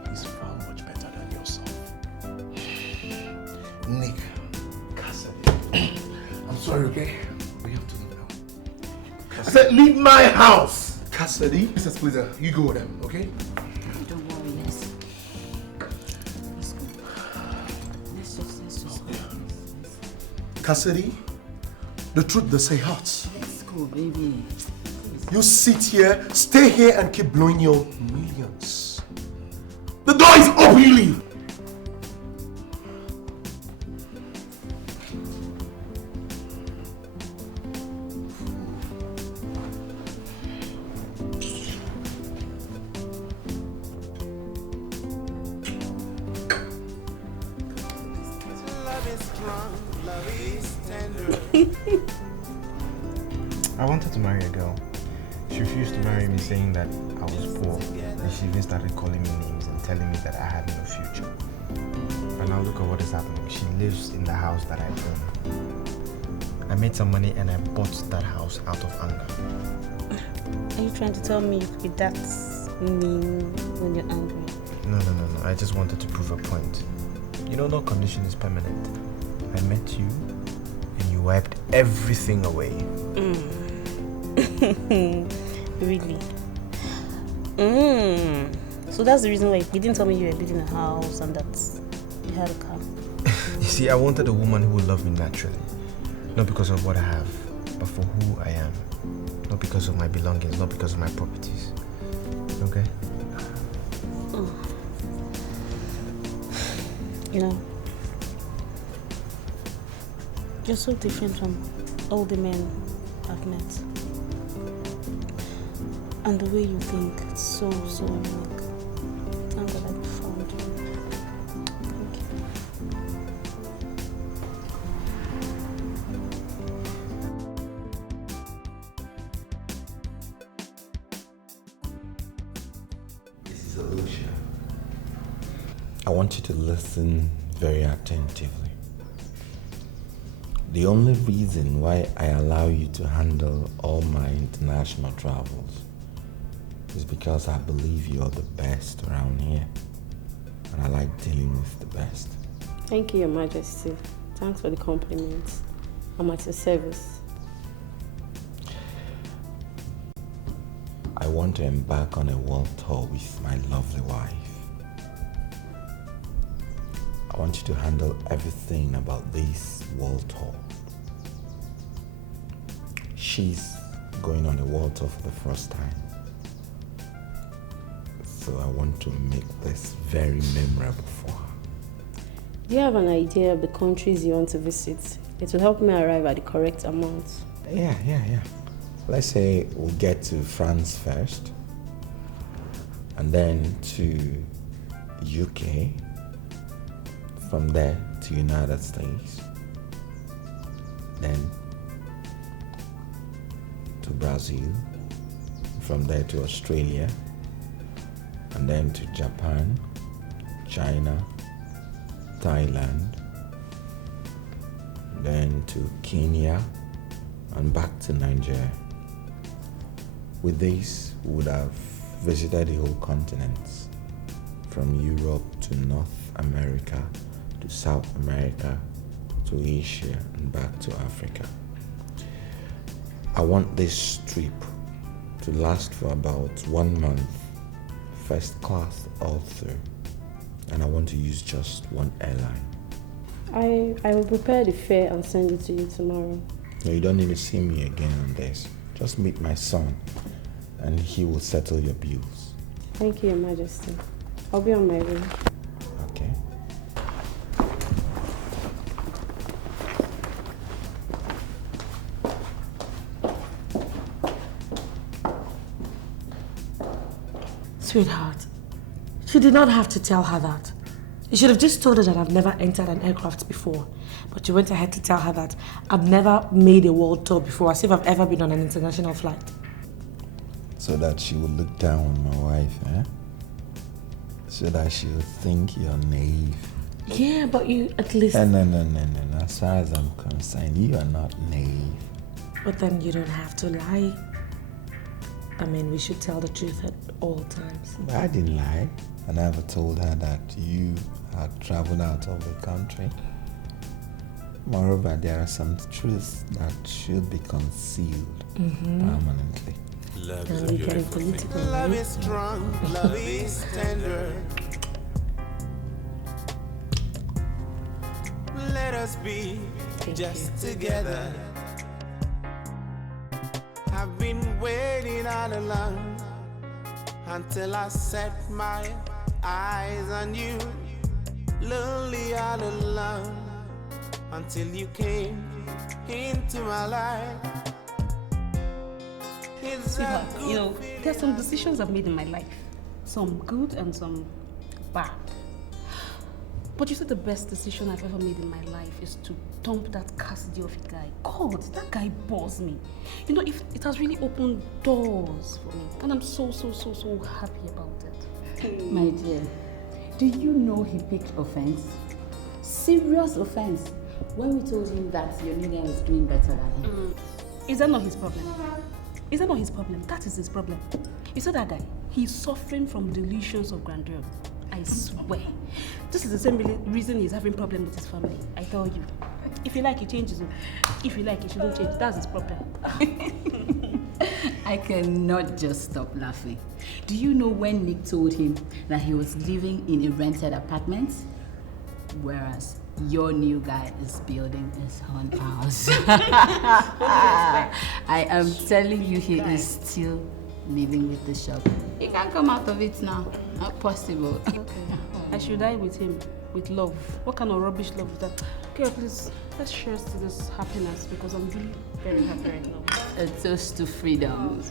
He's far much better than yourself. Nick, Cassidy, sorry, okay? We have to leave now. I said leave my house! Cassidy. Mr. Splitter, you go with them, okay? Don't worry, let's go. Let's just go. Cassidy, the truth they say hurts. Let's go, baby. You sit here, stay here and keep blowing your millions. The door is open, you leave. I wanted to marry a girl. She refused to marry me, saying that I was poor, and she even started calling me names and telling me that I had no future. But now look at what is happening. She lives in the house that I own. I made some money and I bought that house out of anger. Are you trying to tell me you could be that mean when you're angry? No. I just wanted to prove a point. You know, no condition is permanent. I met you and you wiped everything away. Really? So that's the reason why you didn't tell me you were building a house and that you had a car. You see, I wanted a woman who would love me naturally. Not because of what I have, but for who I am. Not because of my belongings, not because of my properties. Okay? You know, you're so different from all the men I've met. And the way you think, it's so unique. Thank God I found you. Thank you. This is Alicia. I want you to listen very attentively. The only reason why I allow you to handle all my international travels is because I believe you're the best around here. And I like dealing with the best. Thank you, Your Majesty. Thanks for the compliments. I'm at your service. I want to embark on a world tour with my lovely wife. I want you to handle everything about this world tour. She's going on a world tour for the first time. So I want to make this very memorable for her. Do you have an idea of the countries you want to visit? It will help me arrive at the correct amount. Yeah. Let's say we'll get to France first, and then to UK, from there to United States, then to Brazil, from there to Australia, and then to Japan, China, Thailand, then to Kenya, and back to Nigeria. With this, we would have visited the whole continents, from Europe to North America, to South America, to Asia, and back to Africa. I want this trip to last for about 1 month, first class all through, and I want to use just one airline. I will prepare the fare and send it to you tomorrow. No, you don't need to see me again on this. Just meet my son, and he will settle your bills. Thank you, Your Majesty. I'll be on my way. Okay. Sweetheart, you did not have to tell her that. You should have just told her that I've never entered an aircraft before. But you went ahead to tell her that I've never made a world tour before, as if I've ever been on an international flight. So that she will look down on my wife, eh? So that she will think you're naive. Yeah, but you at least... No. As far as I'm concerned, you are not naive. But then you don't have to lie. I mean, we should tell the truth at all times. But I didn't lie. I never told her that you had traveled out of the country. Moreover, there are some truths that should be concealed permanently. Love is a beautiful thing. Love is strong, love is tender. Let us be just together. I've been waiting all along until I set my eyes on you. Lonely all alone until you came into my life. Sweetheart, you know, there's some decisions I've made in my life. Some good and some bad. But you said the best decision I've ever made in my life is to dump that Cassidy of a guy. God, that guy bores me. You know, it has really opened doors for me. And I'm so happy about it. My dear, do you know he picked offense? Serious offense. When we told him that your new guy was doing better than him. Is that not his problem? Is that not his problem? That is his problem. You saw that guy? He's suffering from delusions of grandeur. I swear. This is the same reason he's having problem with his family. I tell you. If you like, he changes it. If you like, he shouldn't change. That's his problem. I cannot just stop laughing. Do you know when Nick told him that he was living in a rented apartment? Whereas your new guy is building his own house. I am telling you, he is still living with the shop. He can't come out of it now. Not possible. Okay. I should die with him, with love. What kind of rubbish love is that? Okay, please, let's cheers to this happiness because I'm really very happy right now. A toast to freedom.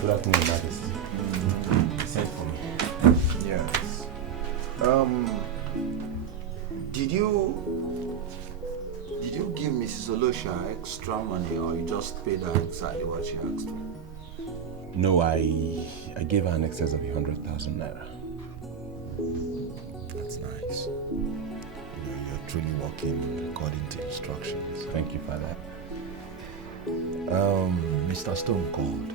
Good afternoon, Majesty. Send for me. Yes. Did you give Mrs. Olosha extra money or you just paid her exactly what she asked for? No, I gave her an excess of 100,000 naira. That's nice. You're truly working according to instructions. Thank you for that. Mr. Stone called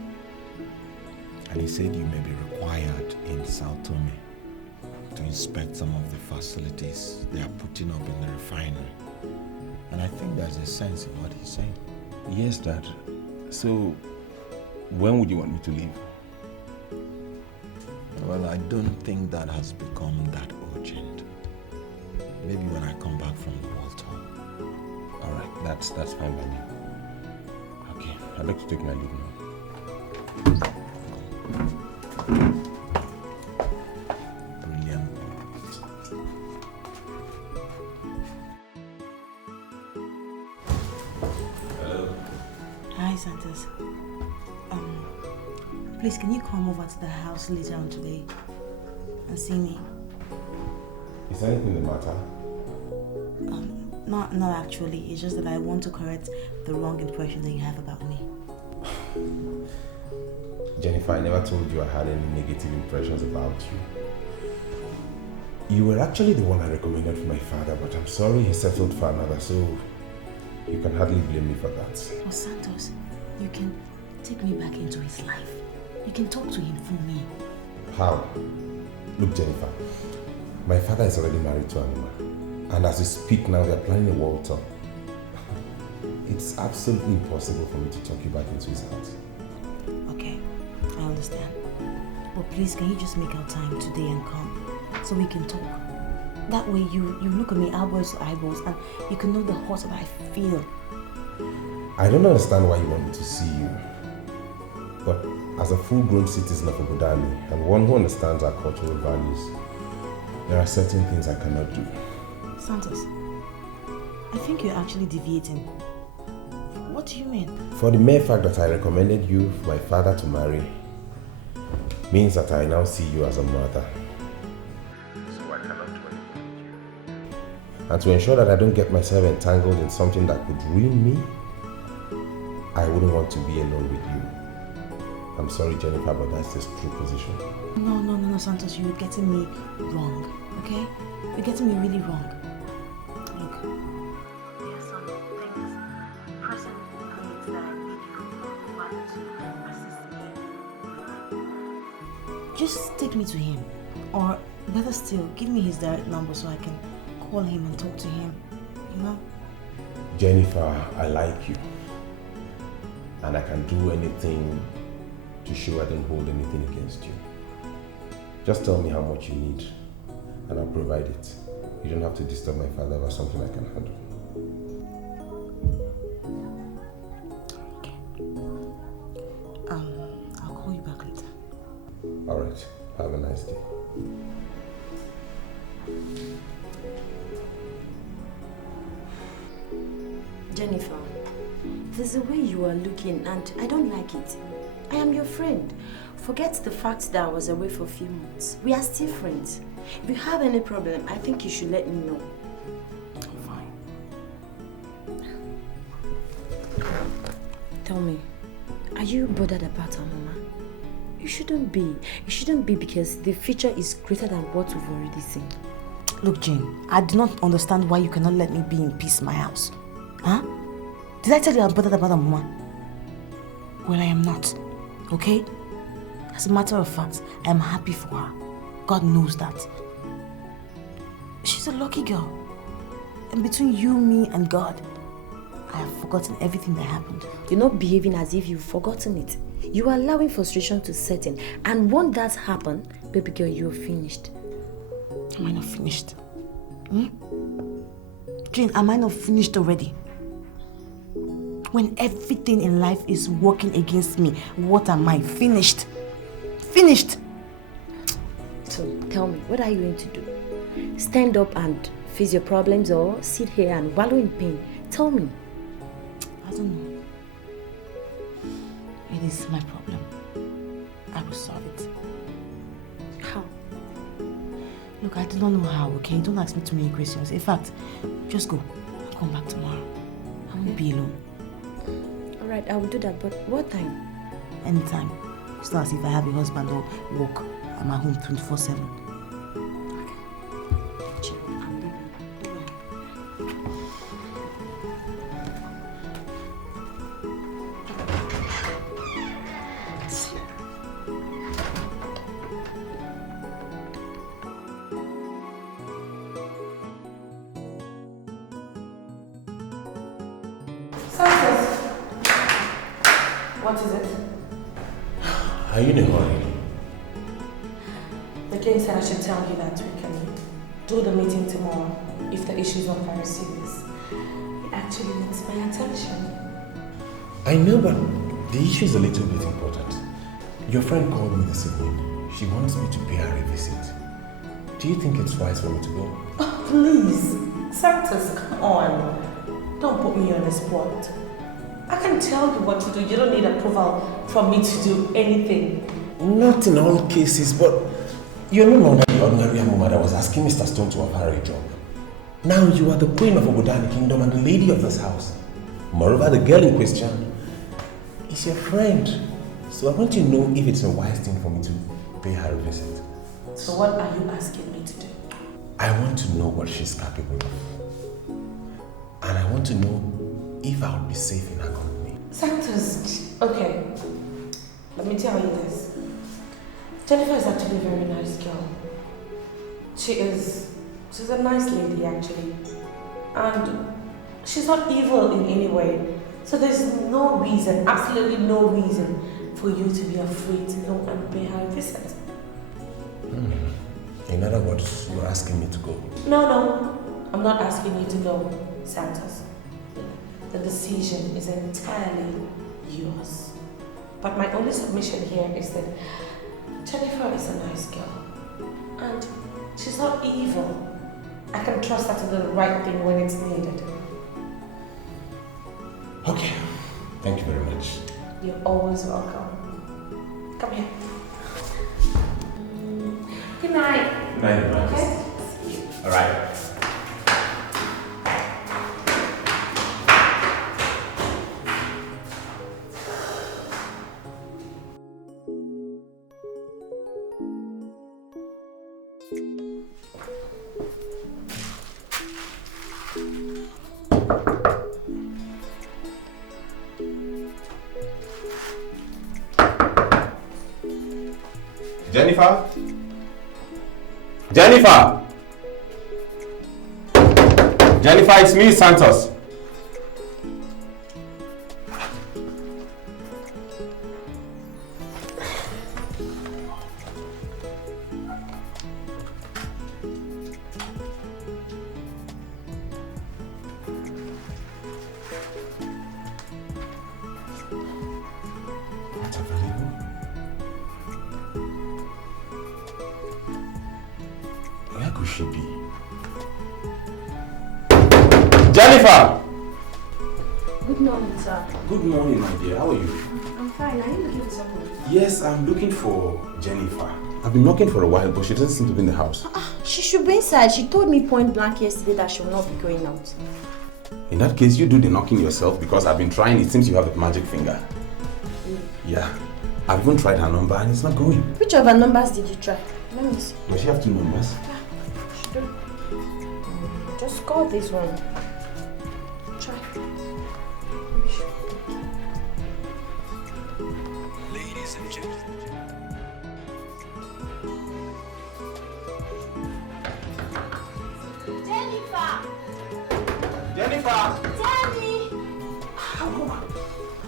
and he said you may be required in Sao Tome to inspect some of the facilities they are putting up in the refinery. And I think there's a sense in what he's saying. Yes, Dad. So, when would you want me to leave? Well, I don't think that has become that urgent. Maybe when I come back from the World Tour. All right, that's fine by me. Okay, I'd like to take my leave now. Brilliant. Hello. Hi, Santos. Please, can you come over to the house later on today and see me? Is anything the matter? Not actually. It's just that I want to correct the wrong impression that you have about me. Jennifer, I never told you I had any negative impressions about you. You were actually the one I recommended for my father, but I'm sorry he settled for another, so you can hardly blame me for that. Oh, Santos, you can take me back into his life. You can talk to him for me. How? Look, Jennifer, my father is already married to Anima, and as we speak now, they're planning a world tour. It's absolutely impossible for me to talk you back into his house. Okay, I understand. But please, can you just make our time today and come so we can talk? That way you look at me eyeballs to eyeballs and you can know the hurt that I feel. I don't understand why you want me to see you, but as a full-grown citizen of Obodani and one who understands our cultural values, there are certain things I cannot do. Santos, I think you're actually deviating. What do you mean? For the mere fact that I recommended you for my father to marry means that I now see you as a mother. So I cannot do anything with you. And to ensure that I don't get myself entangled in something that could ruin me, I wouldn't want to be alone with you. I'm sorry, Jennifer, but that's the true position. No, Santos, you're getting me wrong, okay? You're getting me really wrong. Look, there are some things present Just take me to him. Or better still, give me his direct number so I can call him and talk to him. You know? Jennifer, I like you. And I can do anything to show I don't hold anything against you. Just tell me how much you need and I'll provide it. You don't have to disturb my father about something I can handle. Okay. I'll call you back later. Alright, have a nice day. Jennifer, there's a way you are looking and I don't like it. I am your friend. Forget the fact that I was away for a few months. We are still friends. If you have any problem, I think you should let me know. Fine. Tell me, are you bothered about our mama? You shouldn't be. You shouldn't be because the future is greater than what we've already seen. Look, Jane, I do not understand why you cannot let me be in peace in my house. Huh? Did I tell you I'm bothered about Mama? Well, I am not. Okay? As a matter of fact, I am happy for her. God knows that. She's a lucky girl. And between you, me, and God, I have forgotten everything that happened. You're not behaving as if you've forgotten it. You are allowing frustration to set in. And once that happens, baby girl, you're finished. Am I not finished? Jane, am I not finished already? When everything in life is working against me, what am I? Finished. Finished. So tell me, what are you going to do? Stand up and face your problems or sit here and wallow in pain? Tell me. I don't know. It is my problem. I will solve it. How? Look, I do not know how, okay? Don't ask me too many questions. In fact, just go. I'll come back tomorrow. I won't be alone. Alright, I will do that, but what time? Anytime. It's not as if I have a husband or work. I'm at home 24/7. What is it? Are you in a hurry? The king said I should tell you that we can do the meeting tomorrow if the issue is not very serious. It actually needs my attention. I know, but the issue is a little bit important. Your friend called me this evening. She wants me to pay her a visit. Do you think it's wise for me to go? Oh, please. Santos, come on. Don't put me on the spot. I can tell you what to do. You don't need approval from me to do anything. Not in all cases, but you're no longer the ordinary woman that was asking Mr. Stone to offer her a job. Now you are the queen of Obodani Kingdom and the lady of this house. Moreover, the girl in question is your friend. So I want to know if it's a wise thing for me to pay her a visit. So what are you asking me to do? I want to know what she's capable of. And I want to know if I'll be safe in her company. Santos, okay. Let me tell you this. Jennifer is actually a very nice girl. She's a nice lady actually. And she's not evil in any way. So there's no reason, absolutely no reason for you to be afraid to go and pay her a visit. In other words, you're asking me to go. No, I'm not asking you to go, Santos. The decision is entirely yours. But my only submission here is that Jennifer is a nice girl. And she's not evil. I can trust her to do the right thing when it's needed. Okay. Thank you very much. You're always welcome. Come here. Good night. Good night, Okay? All right. Jennifer? Jennifer? Jennifer! Jennifer, it's me, Santos. Where could she be? Jennifer! Good morning, sir. Good morning, my dear. How are you? I'm fine. Are you looking for someone? Yes, I'm looking for Jennifer. I've been knocking for a while, but she doesn't seem to be in the house. She should be inside. She told me point blank yesterday that she will not be going out. In that case, you do the knocking yourself because I've been trying. It seems you have a magic finger. Yeah. I've even tried her number and it's not going. Which of her numbers did you try? Let me see. Does she have 2 numbers? Just call this one. Try. Ladies and gentlemen. Jennifer! Jennifer! Jenny!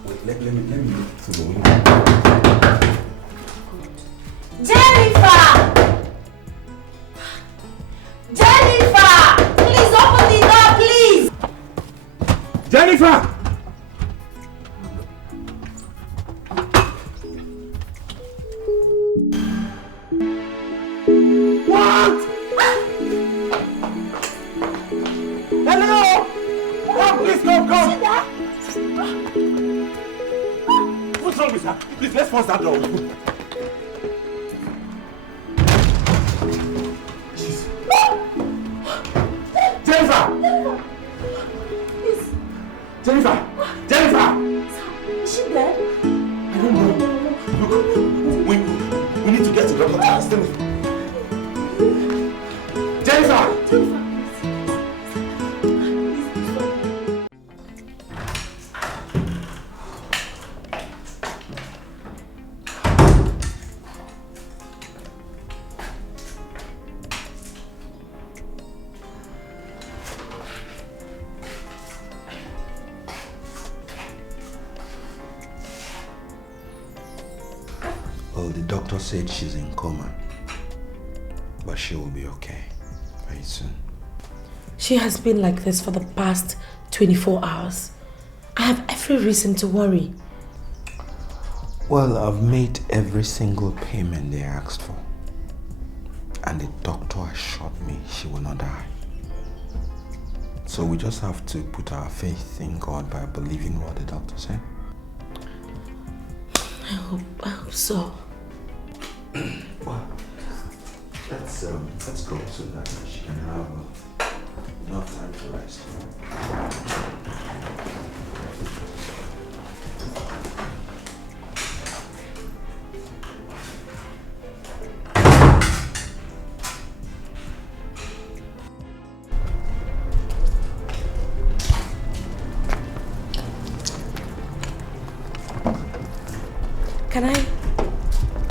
Wait, let me look through the window. Jennifer! Jennifer! Please open the door, please! Jennifer! What? Hello? Oh, please come. What's wrong with her? Please, let's force that door. Jennifer! Jennifer! Jennifer! Is she dead? I don't know. Look, we need to get to Dr. Tara. Jennifer! Well, the doctor said she's in coma, but she will be okay very soon. She has been like this for the past 24 hours. I have every reason to worry. Well, I've made every single payment they asked for. And the doctor assured me she will not die. So we just have to put our faith in God by believing what the doctor said. I hope so. Well, let's go so that she can have enough time to rest.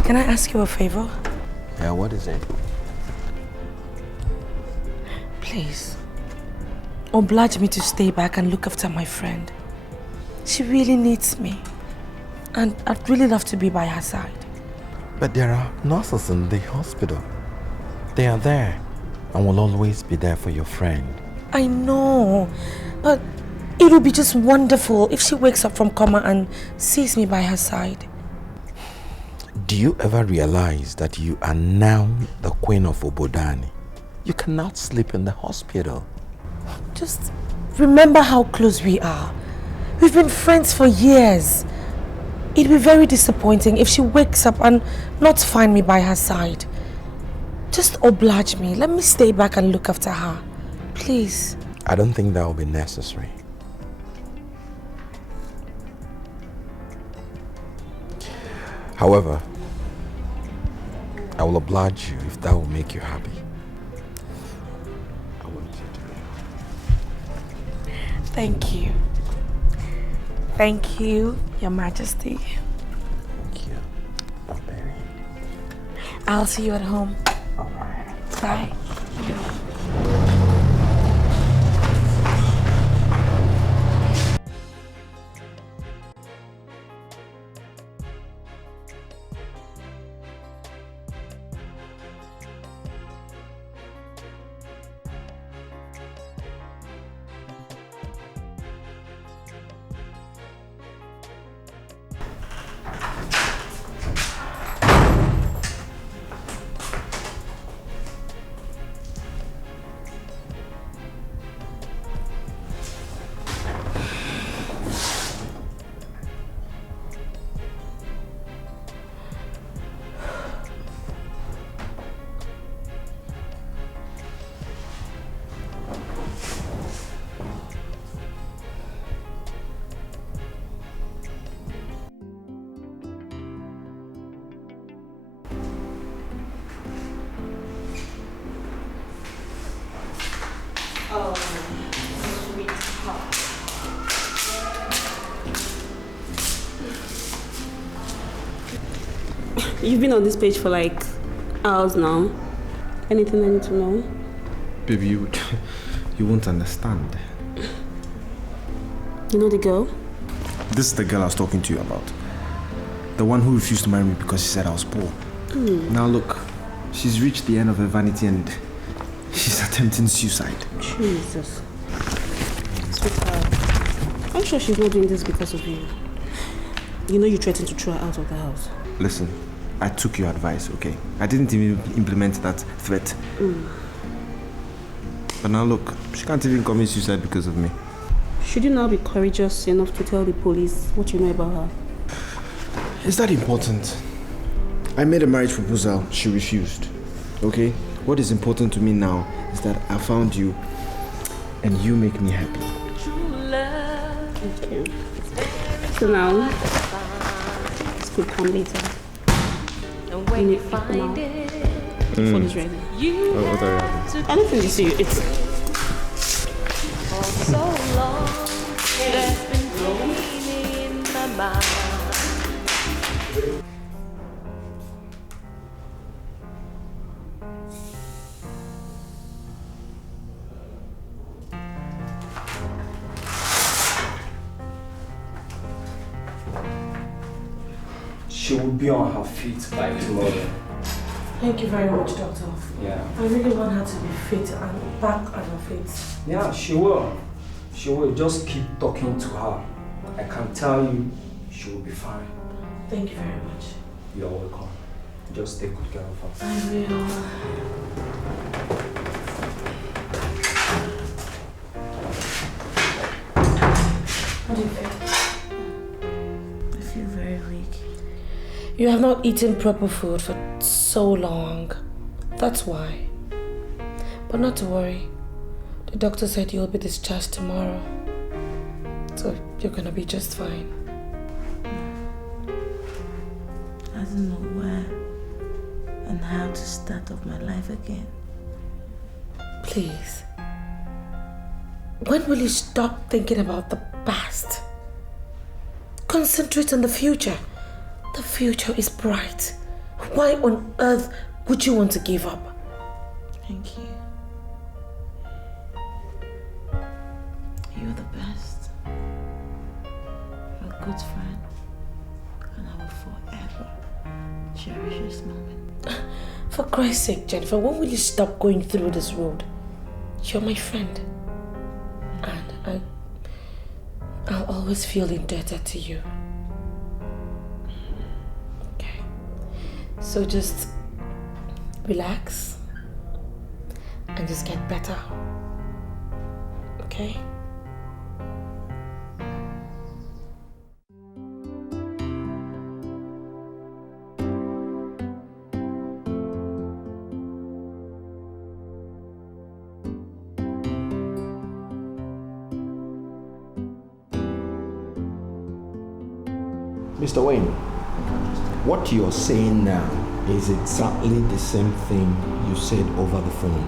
Can I ask you a favor? Yeah, what is it? Please, oblige me to stay back and look after my friend. She really needs me. And I'd really love to be by her side. But there are nurses in the hospital. They are there and will always be there for your friend. I know, but it would be just wonderful if she wakes up from coma and sees me by her side. Do you ever realize that you are now the queen of Obodani? You cannot sleep in the hospital. Just remember how close we are. We've been friends for years. It'd be very disappointing if she wakes up and not find me by her side. Just oblige me. Let me stay back and look after her. Please. I don't think that will be necessary. However, I will oblige you if that will make you happy. I want you to be happy. Thank you. Thank you, Your Majesty. Thank you, Barbarian. I'll see you at home. Bye. Oh, sweetheart. You've been on this page for like hours now. Anything I need to know? Baby, you won't understand. You know the girl? This is the girl I was talking to you about. The one who refused to marry me because she said I was poor. Now look, she's reached the end of her vanity and she's attempting suicide. Jesus. Sweetheart, I'm sure she's not doing this because of you. You know you threatened to throw her out of the house. Listen, I took your advice, okay? I didn't even implement that threat. But now look, she can't even commit suicide because of me. Should you now be courageous enough to tell the police what you know about her? Is that important? I made a marriage proposal, she refused. Okay? What is important to me now is that I found you and you make me happy. Thank you. So now, this could come later. When you find it, food is ready. Oh, what are you having? Anything you see, it's For so long, it has been growing in my mind. She will be on her feet by tomorrow. Thank you very much, Doctor. Yeah. I really want her to be fit and back on her feet. Yeah, she will. She will. Just keep talking to her. I can tell you, she will be fine. Thank you very much. You're welcome. Just take good care of her. I will. How do you feel? I feel very weak. You have not eaten proper food for so long. That's why. But not to worry. The doctor said you'll be discharged tomorrow. So you're gonna be just fine. I don't know where and how to start off my life again. Please. When will you stop thinking about the past? Concentrate on the future. The future is bright. Why on earth would you want to give up? Thank you. You're the best. You're a good friend. And I will forever cherish this moment. For Christ's sake, Jennifer, when will you stop going through this road? You're my friend. And I'll always feel indebted to you. Okay. So just relax and just get better. Okay? Mr. Wayne, what you're saying now is exactly the same thing you said over the phone.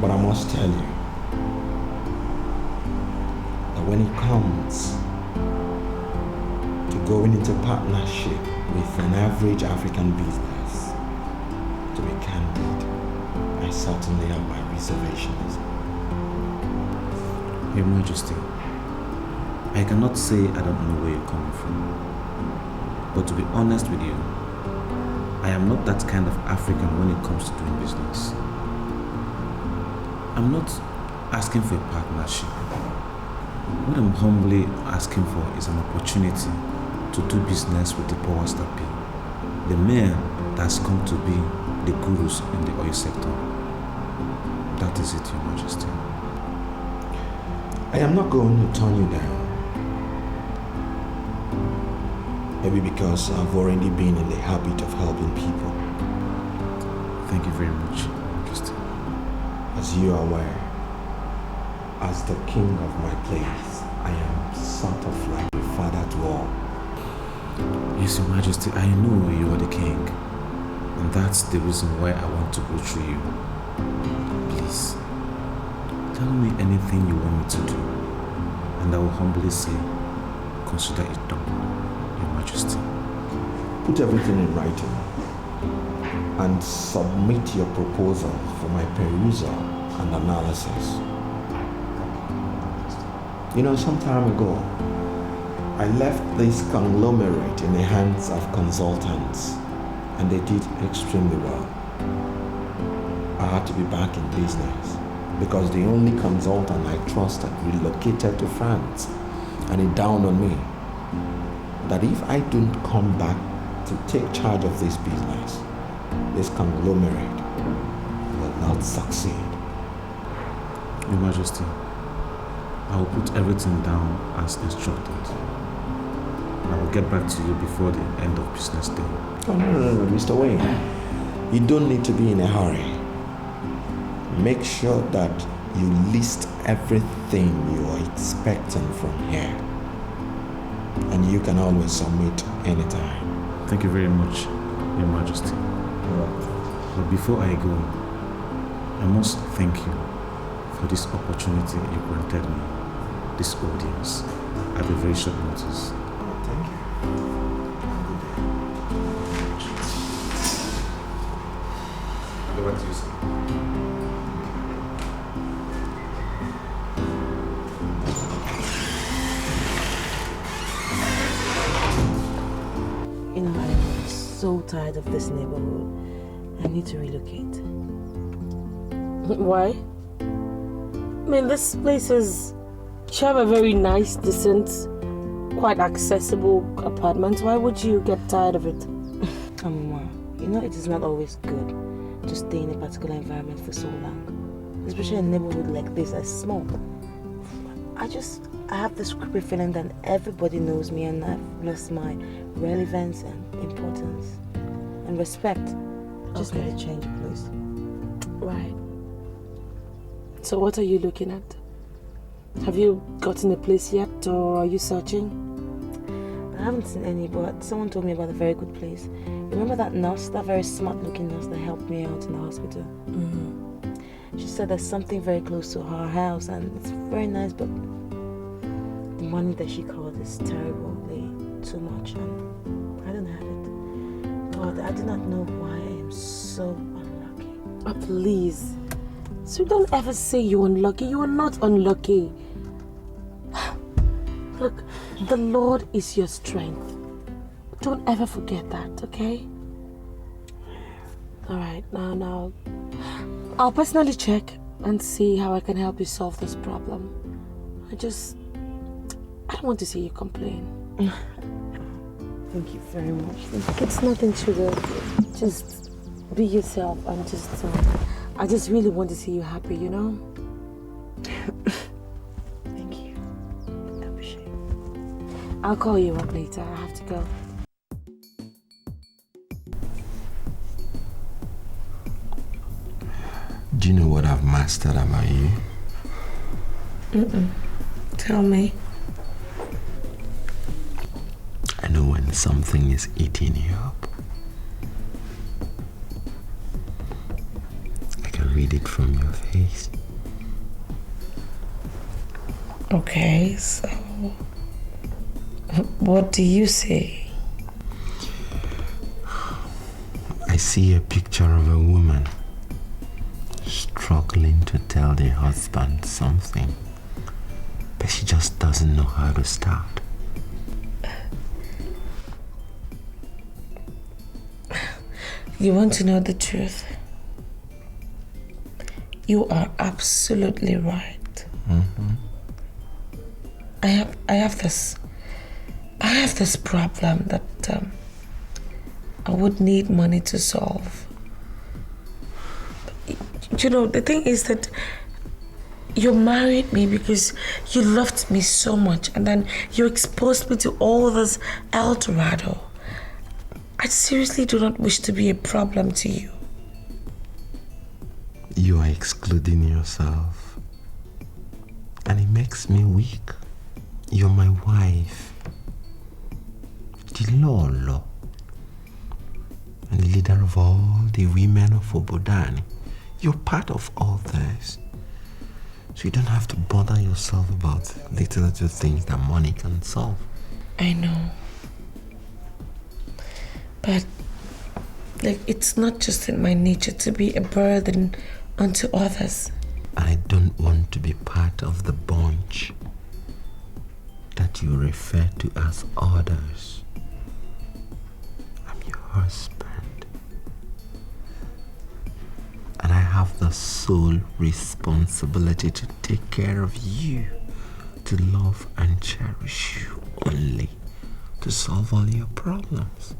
But I must tell you that when it comes to going into partnership with an average African business. To be candid, I certainly have my reservations. Your Majesty, I cannot say I don't know where you're coming from. But to be honest with you, I am not that kind of African when it comes to doing business. I'm not asking for a partnership. What I'm humbly asking for is an opportunity to do business with the powers that be. The men that's come to be the gurus in the oil sector. That is it, Your Majesty. I am not going to turn you down. Maybe because I've already been in the habit of helping people. Thank you very much, Your Majesty. As you are aware, as the king of my place, I am sort of like a father to all. Yes, Your Majesty, I know you are the king. And that's the reason why I want to go through you. Please, tell me anything you want me to do, and I will humbly say, consider it done, Your Majesty. Put everything in writing and submit your proposal for my perusal and analysis. You know, some time ago, I left this conglomerate in the hands of consultants, and they did extremely well. I had to be back in business because the only consultant I trusted relocated to France, and it dawned on me that if I don't come back to take charge of this business, this conglomerate will not succeed. Your Majesty, I will put everything down as instructed. I will get back to you before the end of business day. Oh, no, Mr. Wayne. You don't need to be in a hurry. Make sure that you list everything you are expecting from here. And you can always submit anytime. Thank you very much, Your Majesty. But before I go, I must thank you for this opportunity you granted me, this audience, at a very short notice. Thank you. Go back to you, sir. You know, I'm so tired of this neighborhood. I need to relocate. Why? I mean, this place is... You have a very nice, decent, quite accessible apartment. Why would you get tired of it? Mama, you know it is not always good to stay in a particular environment for so long. Especially in a neighborhood like this, as small. I have this creepy feeling that everybody knows me and I've lost my relevance and importance and respect. Just need to change of place. Right. So what are you looking at? Have you gotten a place yet, or are you searching? I haven't seen any, but someone told me about a very good place. Remember that nurse, that very smart looking nurse that helped me out in the hospital? Mm-hmm. She said there's something very close to her house and it's very nice, but the money that she called is terribly too much and I don't have it. But I do not know why I am so unlucky. Oh, please. So don't ever say you're unlucky. You are not unlucky. Look, the Lord is your strength. Don't ever forget that, okay? Alright, now, I'll personally check and see how I can help you solve this problem. I don't want to see you complain. Thank you very much. It's nothing to do. Just be yourself and I just really want to see you happy, you know? Thank you. I appreciate it. I'll call you up later. I have to go. Do you know what I've mastered about you? Tell me. I know when something is eating you up. I can read it from your face. Okay, so what do you say? I see a picture of a woman struggling to tell the husband something, but she just doesn't know how to start. You want to know the truth? You are absolutely right. Mm-hmm. I have this problem that I would need money to solve. You know, the thing is that you married me because you loved me so much, and then you exposed me to all this El Dorado. I seriously do not wish to be a problem to you. You are excluding yourself, and it makes me weak. You're my wife, the Lolo, and leader of all the women of Obodani. You're part of all this, so you don't have to bother yourself about little things that money can solve. I know. But, like, it's not just in my nature to be a burden unto others. I don't want to be part of the bunch that you refer to as others. I'm your husband, and I have the sole responsibility to take care of you, to love and cherish you only, to solve all your problems.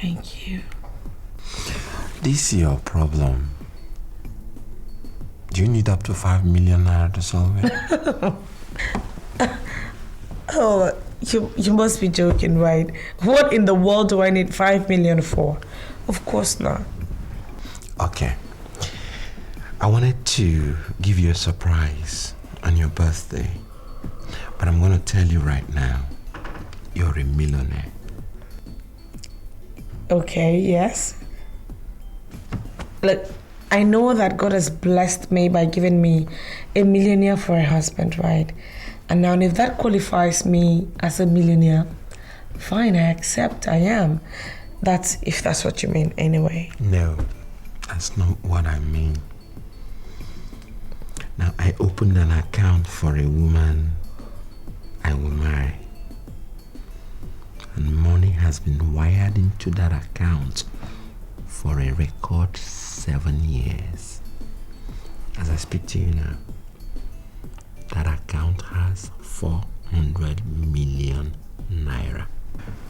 Thank you. This is your problem. Do you need up to 5 million naira to solve it? Oh, you must be joking, right? What in the world do I need 5 million for? Of course not. Okay. I wanted to give you a surprise on your birthday, but I'm going to tell you right now, you're a millionaire. Okay, yes. Look, I know that God has blessed me by giving me a millionaire for a husband, right? And now if that qualifies me as a millionaire, fine, I accept, I am. That's if that's what you mean anyway. No, that's not what I mean. Now, I opened an account for a woman I will marry. And money has been wired into that account for a record 7 years. As I speak to you now, that account has 400 million naira.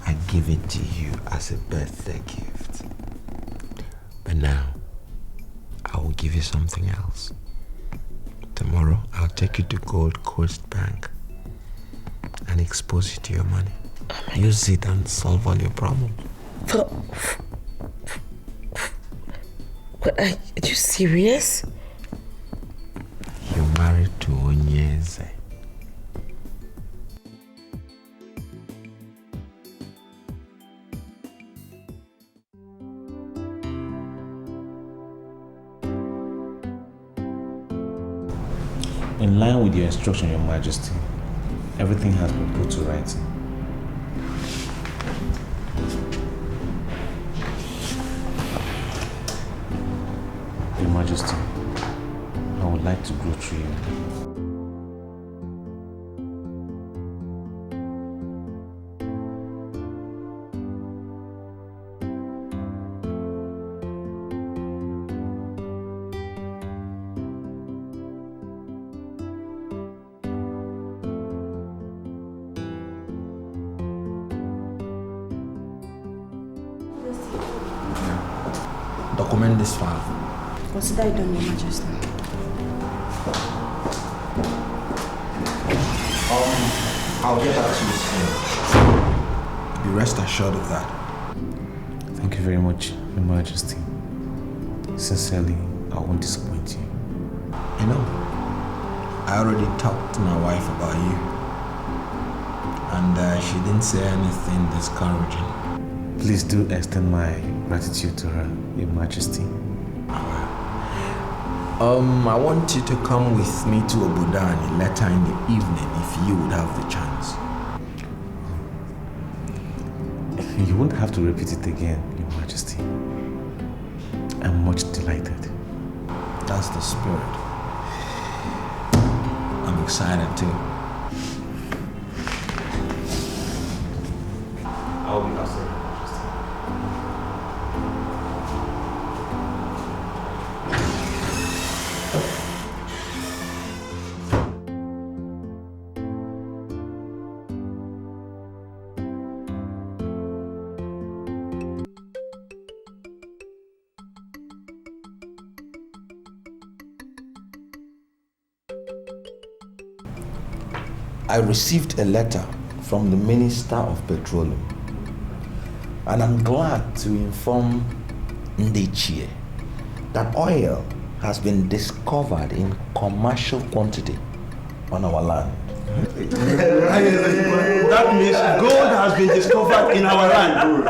I give it to you as a birthday gift. But now, I will give you something else. Tomorrow, I'll take you to Gold Coast Bank and expose you to your money. Use it and solve all your problems. But are you serious? You're married to Onyeze. In line with your instruction, Your Majesty, everything has been put to writing. Your Majesty, I would like to go through you. Document this file. Consider it done, Your Majesty. I'll get back to you soon. Be rest assured of that. Thank you very much, Your Majesty. Sincerely, I won't disappoint you. You know, I already talked to my wife about you. And she didn't say anything discouraging. Please do extend my gratitude to her, Your Majesty. I want you to come with me to Obudani later in the evening if you would have the chance. You won't have to repeat it again, Your Majesty. I'm much delighted. That's the spirit. I'm excited too. I'll be outside, Your Majesty. I received a letter from the Minister of Petroleum, and I'm glad to inform Ndichie that oil has been discovered in commercial quantity on our land. That means gold has been discovered in our land.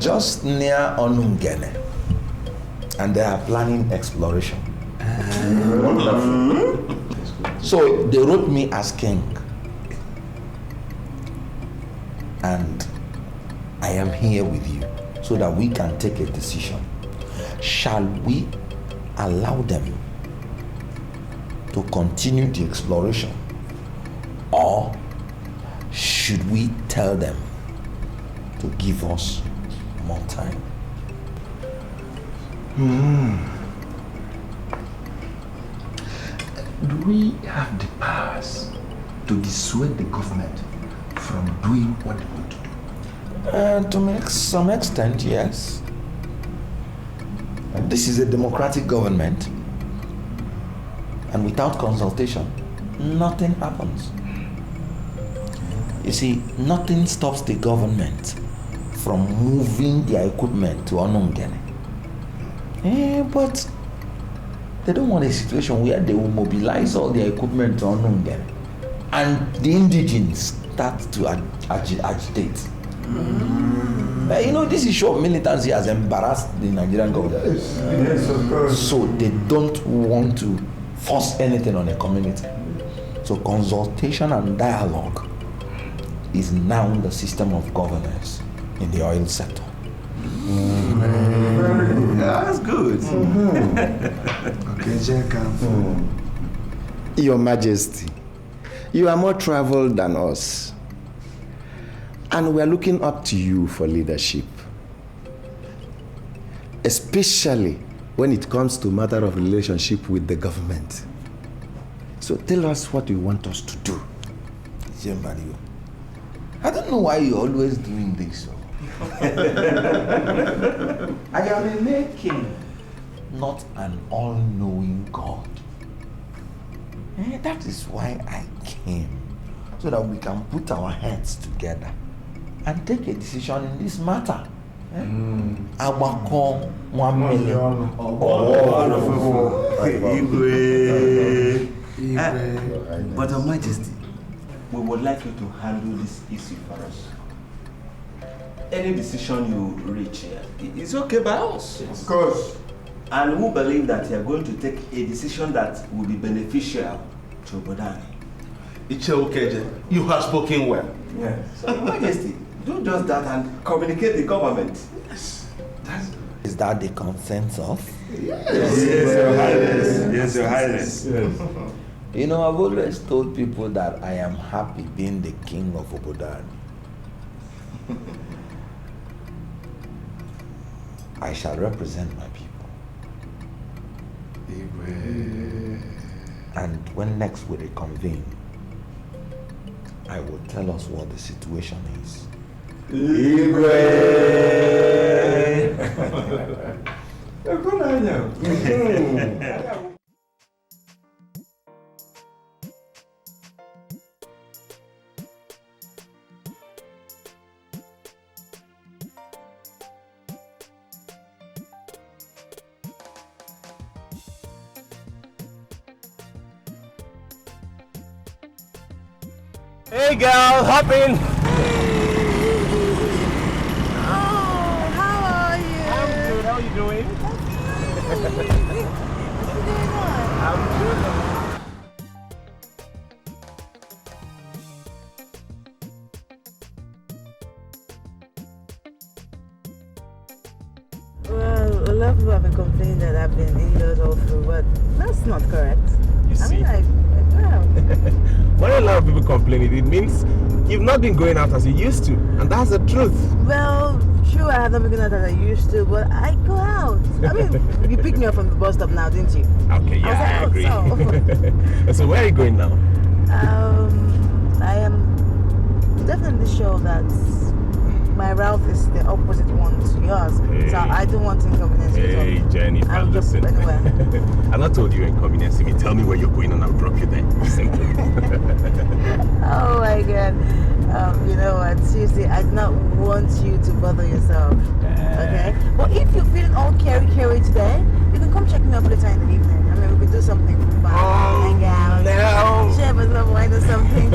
Just near Onungene, and they are planning exploration. So they wrote me asking, and I am here with you so that we can take a decision. Shall we allow them to continue the exploration, or should we tell them to give us more time? Do we have the powers to dissuade the government from doing what they want to do? To make some extent, yes. This is a democratic government, and without consultation, nothing happens. You see, nothing stops the government from moving their equipment to Onungene. But they don't want a situation where they will mobilize all their equipment to Onungene and the indigenes start to agitate. You know, this issue of militancy has embarrassed the Nigerian government. Yes, of course. So they don't want to force anything on a community. So consultation and dialogue is now the system of governance in the oil sector. That's good. Your Majesty, you are more traveled than us, and we are looking up to you for leadership, especially when it comes to matter of relationship with the government. So tell us what you want us to do. I don't know why you're always doing this. I am a making, not an all-knowing God. That is why I came, so that we can put our heads together and take a decision in this matter. Abako 1 million. But Your Majesty, we would like you to handle this issue for us. Any decision you reach here is okay by us. Of course. And we believe that you are going to take a decision that will be beneficial to Obudani. It's okay, you have spoken well. Yeah. So, Your Majesty, do just that and communicate the government. Yes. Is that the consensus? Yes, Your Highness. Yes, Your Highness. Yes. You know, I've always told people that I am happy being the king of Obudani. I shall represent my people. And when next we reconvene, I will tell us what the situation is. Hey girl, hop in. Well, a lot of people have been complaining that I've been in-laws all through, but that's not correct. You see? I mean, wow. When a lot of people complain, it means you've not been going out as you used to, and that's the truth. Well, true, I have not been going out as I used to, but I go out. I mean, you picked me up from the bus stop now, didn't you? Okay, yeah, I agree. So where are you going now? I am definitely sure that my route is the opposite one to yours. Hey. So I don't want to inconvenience you. Hey, Jennifer, I'll just listen. anywhere. I've not told you you're inconveniencing me. Tell me where you're going and I'll drop you there. Simple. Oh my God. You know what? Seriously, I do not want you to bother yourself. Okay? But if you're feeling all carry today, you can come check me up later in the evening. I mean, we could do something fun. Hang out. No. Share a love wine or something.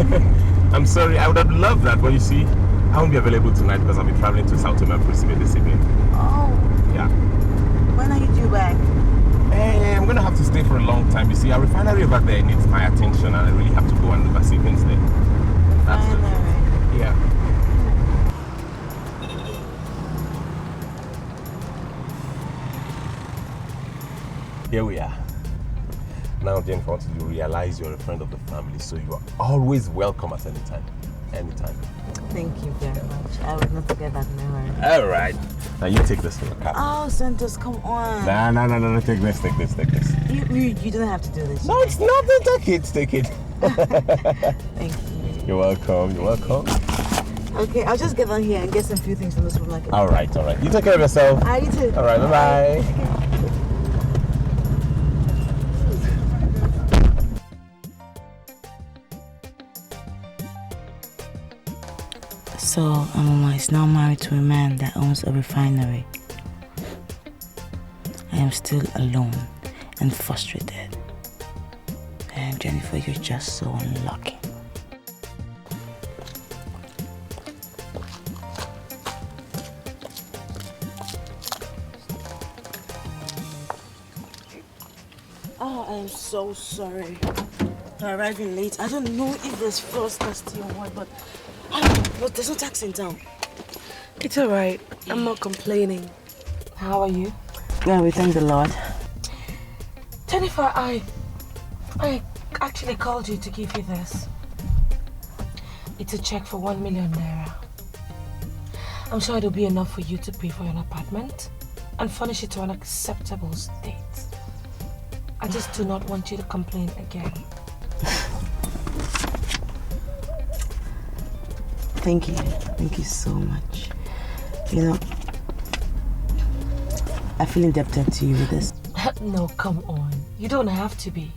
I'm sorry, I would have loved that, but you see, I won't be available tonight because I'll be traveling to Sao Tome and Principe this evening. Oh. Yeah. When are you due back? Hey, I'm going to have to stay for a long time. You see, our refinery over there needs my attention and I really have to go and oversee things there. Yeah. Here we are. Now, Jennifer, I want you to realize you're a friend of the family, so you are always welcome at any time. Anytime. Thank you very much. I will not forget that memory. All right. Now you take this for your cap. Oh, Santos, come on. No. Take this. You don't have to do this. No, it's nothing. Take it. Thank you. You're welcome. Okay, I'll just get on here and get some few things from the supermarket. All right. You take care of yourself. You too. All right, bye-bye. Okay. So, Amama is now married to a man that owns a refinery. I am still alone and frustrated. And Jennifer, you're just so unlucky. Oh, I am so sorry for arriving late. I don't know if there's first Castile or what, but but there's no taxi in town. It's alright. I'm not complaining. How are you? Yeah, we thank the Lord. Jennifer, I actually called you to give you this. It's a check for 1 million naira. I'm sure it'll be enough for you to pay for your apartment and furnish it to an acceptable state. I just do not want you to complain again. Thank you so much. You know, I feel indebted to you with this. No, come on. You don't have to be.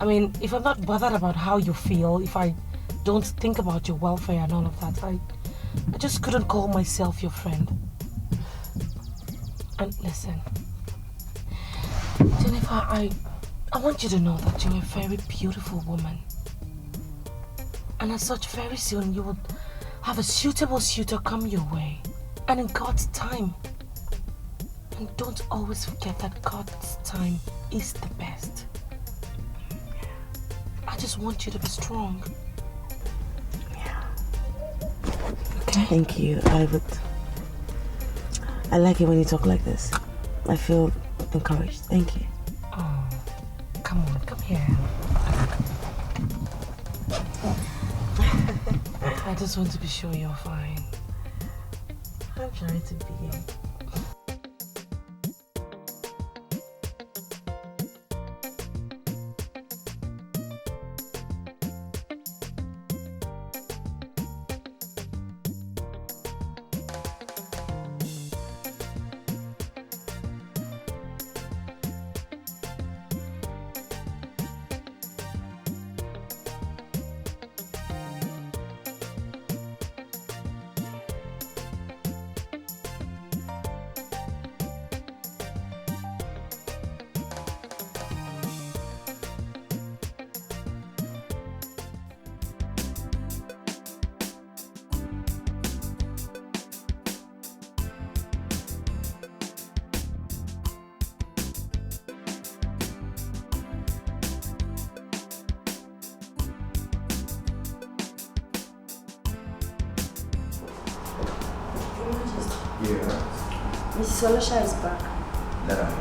I mean, if I'm not bothered about how you feel, if I don't think about your welfare and all of that, I just couldn't call myself your friend. And listen, Jennifer, I want you to know that you're a very beautiful woman. And as such, very soon you will have a suitable suitor come your way. And in God's time. And don't always forget that God's time is the best. I just want you to be strong. Yeah. Okay? Thank you. I like it when you talk like this. I feel encouraged. Thank you. Oh, come on, come here. I just want to be sure you're fine. I'm trying to be. Yeah. Mrs. Olosha is back. Let her in.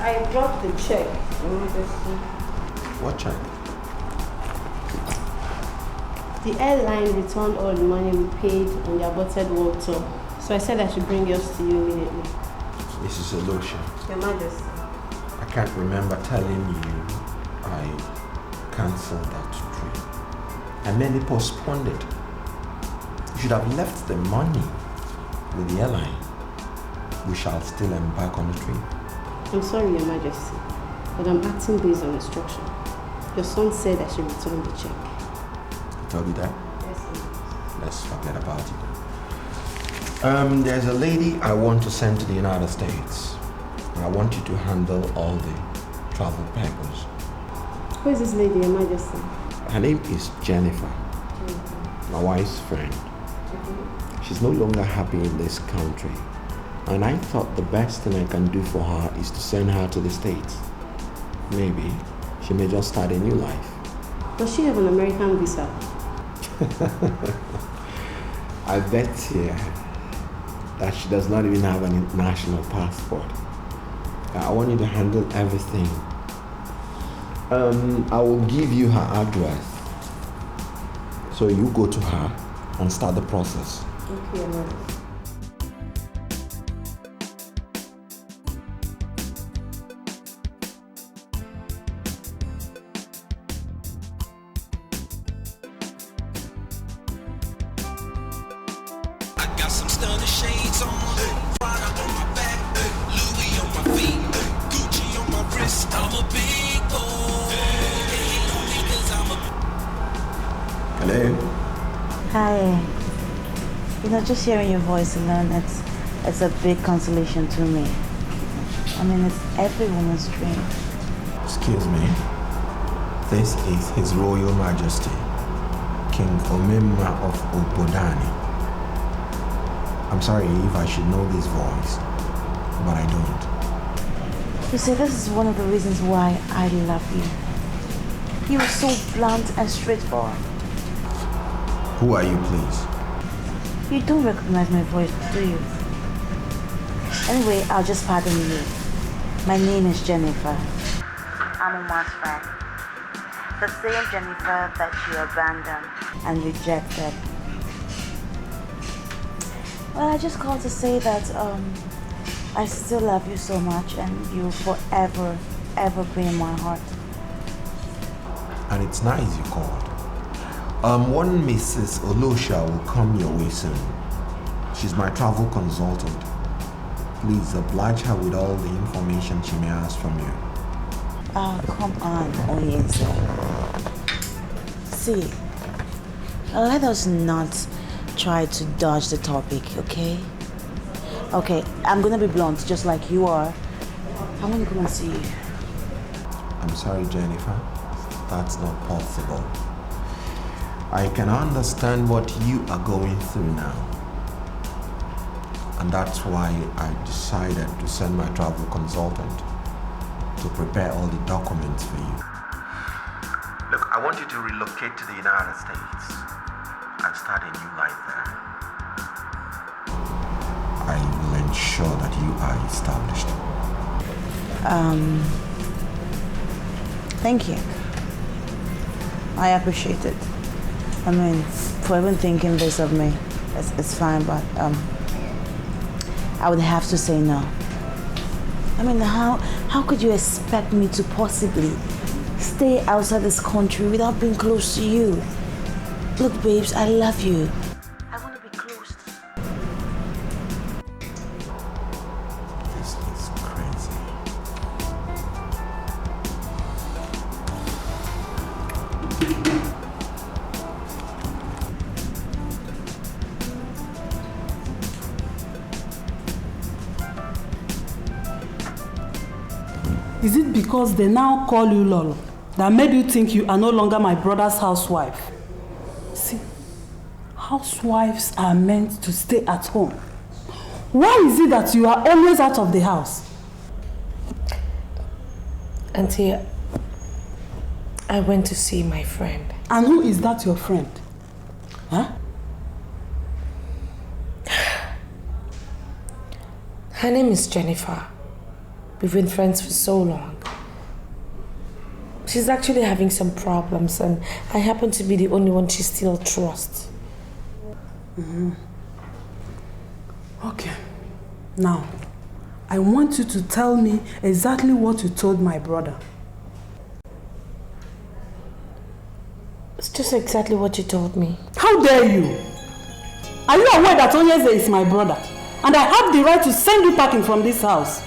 I dropped the check. What check? The airline returned all the money we paid on the aborted world tour. So I said I should bring yours to you immediately. Mrs. Olosha, Your Majesty. I can't remember telling you I cancelled that trip. I merely postponed it. You should have left the money with the airline. We shall still embark on the trip. I'm sorry, Your Majesty, but I'm acting based on instruction. Your son said I should return the check. I told you that? Yes, sir. Let's forget about it. There's a lady I want to send to the United States. And I want you to handle all the travel papers. Who is this lady, Your Majesty? Her name is Jennifer, my wife's friend. She's no longer happy in this country. And I thought the best thing I can do for her is to send her to the States. Maybe she may just start a new life. Does she have an American visa? I bet you that she does not even have an international passport. I want you to handle everything. I will give you her address. So you go to her and start the process. Okay, Your Majesty. Got some stunning shades on, Prada on my back, Louis on my feet, Gucci on my wrist. I'm a big boy. They hate on me 'cause I'm a. Hello? Hi. You know, just hearing your voice alone, it's a big consolation to me. I mean, it's every woman's dream. Excuse me. This is His Royal Majesty, King Omemma of Obodani. I'm sorry if I should know this voice, but I don't. You see, this is one of the reasons why I love you. You are so blunt and straightforward. Who are you, please? You don't recognize my voice, do you? Anyway, I'll just pardon you. My name is Jennifer. I'm Uma's friend. The same Jennifer that you abandoned and rejected. Well, I just called to say that I still love you so much and you'll forever, ever be in my heart. And it's nice you called. One Mrs. Olosha will come your way soon. She's my travel consultant. Please oblige her with all the information she may ask from you. Oh, come on, Oyinze. See, let us not try to dodge the topic, okay? Okay, I'm gonna be blunt, just like you are. I want to come and see you. I'm sorry, Jennifer. That's not possible. I can understand what you are going through now. And that's why I decided to send my travel consultant to prepare all the documents for you. Look, I want you to relocate to the United States and start a new life there. I will ensure that you are established. Thank you. I appreciate it. I mean, for even thinking this of me, it's fine, but I would have to say no. I mean, how could you expect me to possibly stay outside this country without being close to you? Look, babes, I love you. I want to be close. This is crazy. Is it because they now call you Lolo that made you think you are no longer my brother's housewife? See, housewives are meant to stay at home. Why is it that you are always out of the house? Auntie, I went to see my friend. And who is that your friend? Huh? Her name is Jennifer. We've been friends for so long. She's actually having some problems and I happen to be the only one she still trusts. Okay. Now, I want you to tell me exactly what you told my brother. It's just exactly what you told me. How dare you? Are you aware that Onyeze is my brother? And I have the right to send you packing from this house?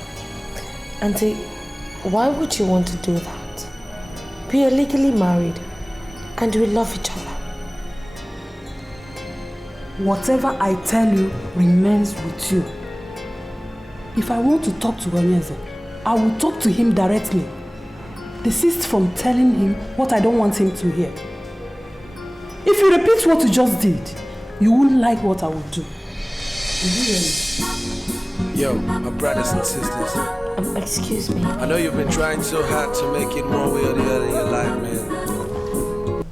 Auntie, why would you want to do that? We are legally married and we love each other. Whatever I tell you remains with you. If I want to talk to Onyeze, I will talk to him directly. Desist from telling him what I don't want him to hear. If you repeat what you just did, you won't like what I will do. Did you hear me? Yo, my brothers and sisters. Excuse me. I know you've been trying so hard to make it one way or the other in your life, man.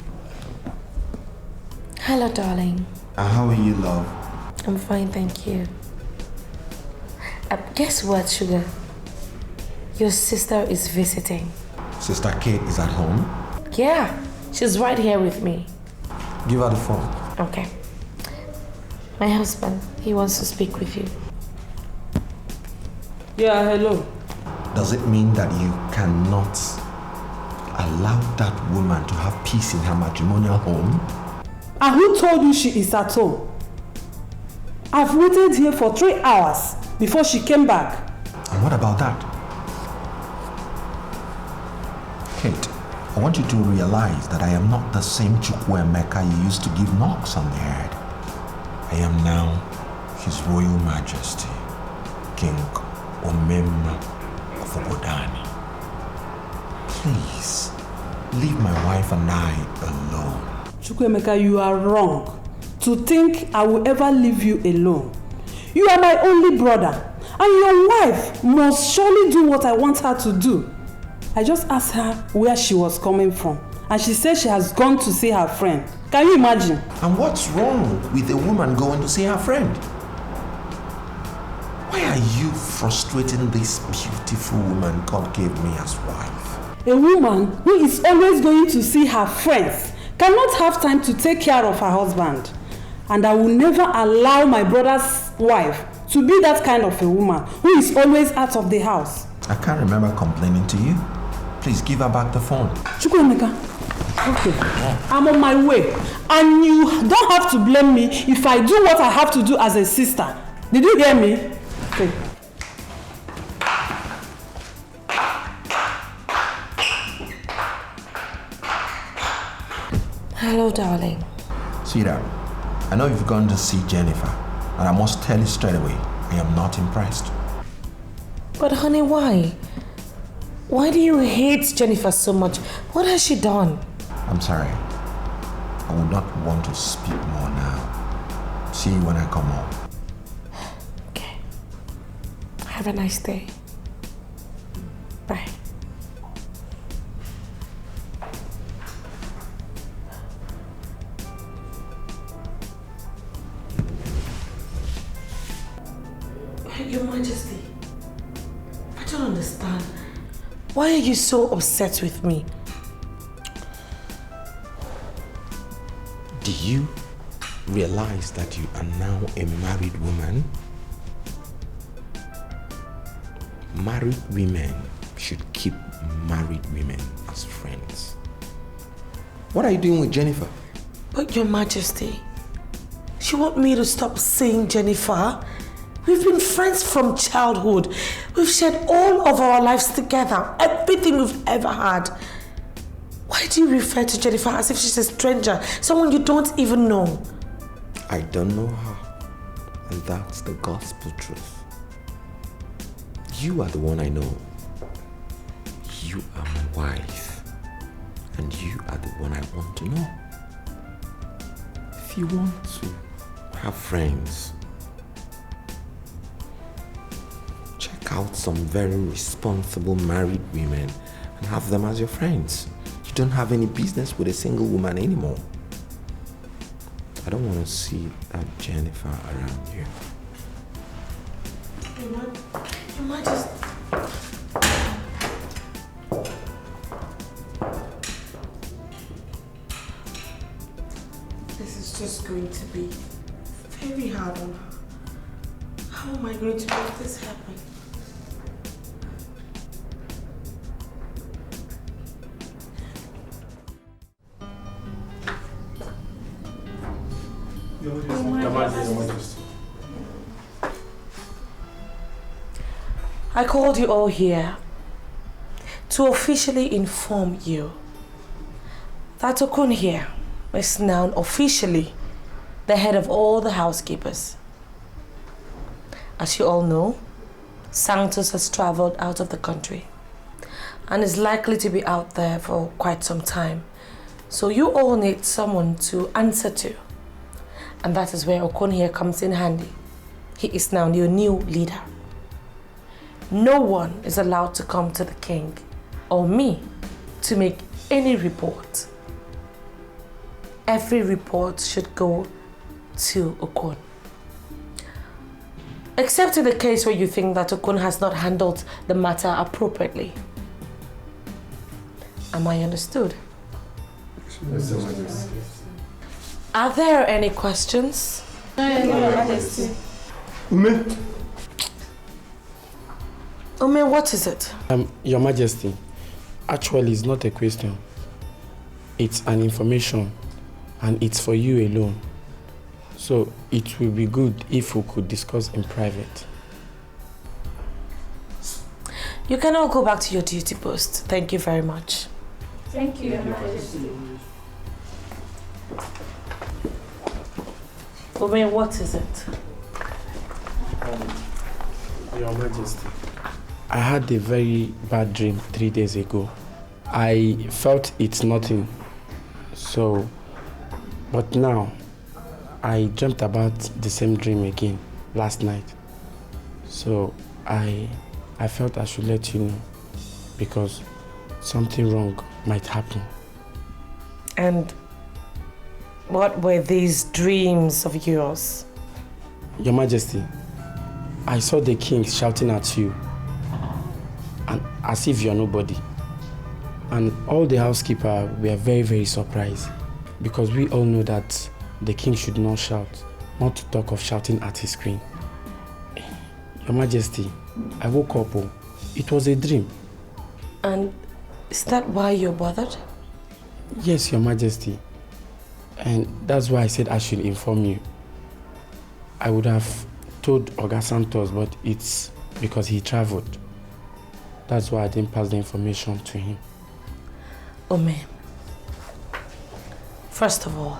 Hello, darling. How are you, love? I'm fine, thank you. Guess what, Sugar? Your sister is visiting. Sister Kate is at home? Yeah, she's right here with me. Give her the phone. Okay. My husband, he wants to speak with you. Yeah, hello. Does it mean that you cannot allow that woman to have peace in her matrimonial home? And who told you she is at home? I've waited here for 3 hours before she came back. And what about that? Kate, I want you to realize that I am not the same Chukwuemeka you used to give knocks on the head. I am now His Royal Majesty, King Omemma of Obodani. Please, leave my wife and I alone. Chukwuemeka, you are wrong to think I will ever leave you alone. You are my only brother, and your wife must surely do what I want her to do. I just asked her where she was coming from, and she said she has gone to see her friend. Can you imagine? And what's wrong with a woman going to see her friend? Why are you frustrating this beautiful woman God gave me as wife? A woman who is always going to see her friends cannot have time to take care of her husband. And I will never allow my brother's wife to be that kind of a woman who is always out of the house. I can't remember complaining to you. Please give her back the phone. Chukwuemeka, okay, I'm on my way. And you don't have to blame me if I do what I have to do as a sister. Did you hear me? Okay. Hello, darling. Sweetheart, I know you've gone to see Jennifer, and I must tell you straight away, I am not impressed. But honey, why? Why do you hate Jennifer so much? What has she done? I'm sorry. I would not want to speak more now. See you when I come home. Okay. Have a nice day. Bye. Your Majesty, I don't understand. Why are you so upset with me? Do you realize that you are now a married woman? Married women should keep married women as friends. What are you doing with Jennifer? But Your Majesty, you want me to stop seeing Jennifer? We've been friends from childhood. We've shared all of our lives together, everything we've ever had. Why do you refer to Jennifer as if she's a stranger, someone you don't even know? I don't know her, and that's the gospel truth. You are the one I know. You are my wife, and you are the one I want to know. If you want to have friends, check out some very responsible married women and have them as your friends. You don't have any business with a single woman anymore. I don't want to see that Jennifer around you. You might just... This is just going to be very hard on her. How am I going to make this happen? Your Majesty. I called you all here to officially inform you that Okun here is now officially the head of all the housekeepers. As you all know, Santos has traveled out of the country and is likely to be out there for quite some time. So you all need someone to answer to. And that is where Okun here comes in handy. He is now your new leader. No one is allowed to come to the king or me to make any report. Every report should go to Okun. Except in the case where you think that Okun has not handled the matter appropriately. Am I understood? Yes, Your Majesty. Are there any questions? Ume? Ume, what is it? Your Majesty, actually it's not a question. It's an information and it's for you alone. So it will be good if we could discuss in private. You can all go back to your duty post. Thank you very much. Thank you, Your Majesty. Ume, what is it? Your Majesty, I had a very bad dream 3 days ago. I felt it's nothing. So, but now, I dreamt about the same dream again last night. So, I felt I should let you know because something wrong might happen. And what were these dreams of yours? Your Majesty, I saw the king shouting at you and as if you're nobody. And all the housekeepers were very, very surprised because we all know that the king should not shout, not to talk of shouting at his queen. Your Majesty, I woke up. It was a dream. And is that why you're bothered? Yes, Your Majesty. And that's why I said I should inform you. I would have told Oga Santos, but it's because he traveled. That's why I didn't pass the information to him. Ume, first of all,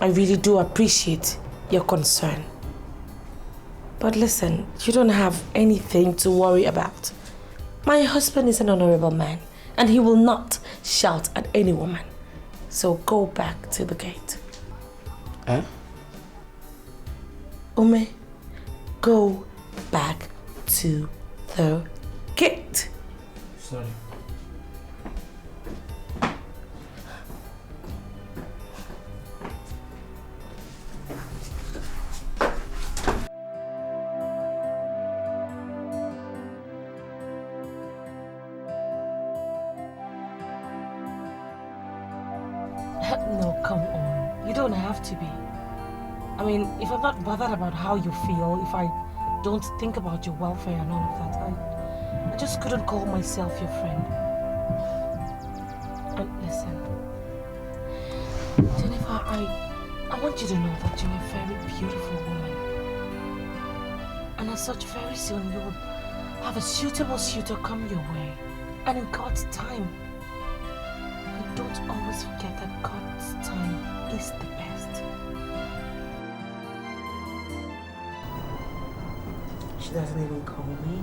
I really do appreciate your concern. But listen, you don't have anything to worry about. My husband is an honorable man, and he will not shout at any woman. So go back to the gate. Eh? Ume, go back to the gate. Sorry. No, come on. You don't have to be. I mean, if I'm not bothered about how you feel, if I don't think about your welfare and all of that, I just couldn't call myself your friend. And listen, Jennifer, I want you to know that you're a very beautiful woman. And as such, very soon you will have a suitable suitor come your way. And in God's time. And don't always forget that God's time is the best. She doesn't even call me.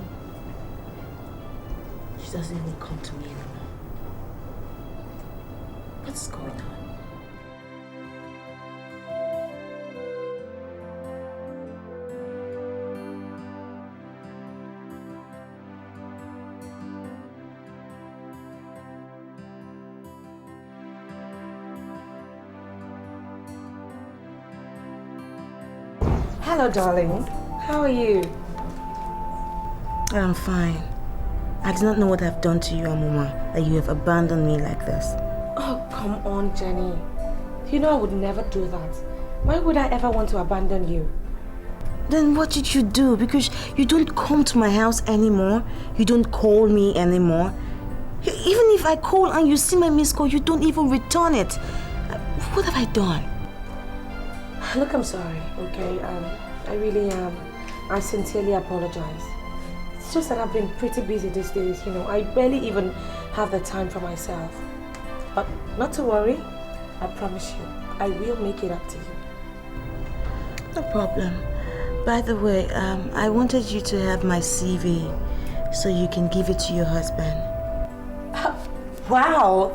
She She doesn't even come to me anymore. What's going on? Hello, darling. How are you? I'm fine. I do not know what I've done to you, Amuma, that you have abandoned me like this. Oh, come on, Jenny. You know I would never do that. Why would I ever want to abandon you? Then what did you do? Because you don't come to my house anymore. You don't call me anymore. Even if I call and you see my missed call, you don't even return it. What have I done? Look, I'm sorry, okay? I really am. I sincerely apologize. It's just that I've been pretty busy these days, you know. I barely even have the time for myself. But not to worry. I promise you, I will make it up to you. No problem. By the way, I wanted you to have my CV so you can give it to your husband. Wow!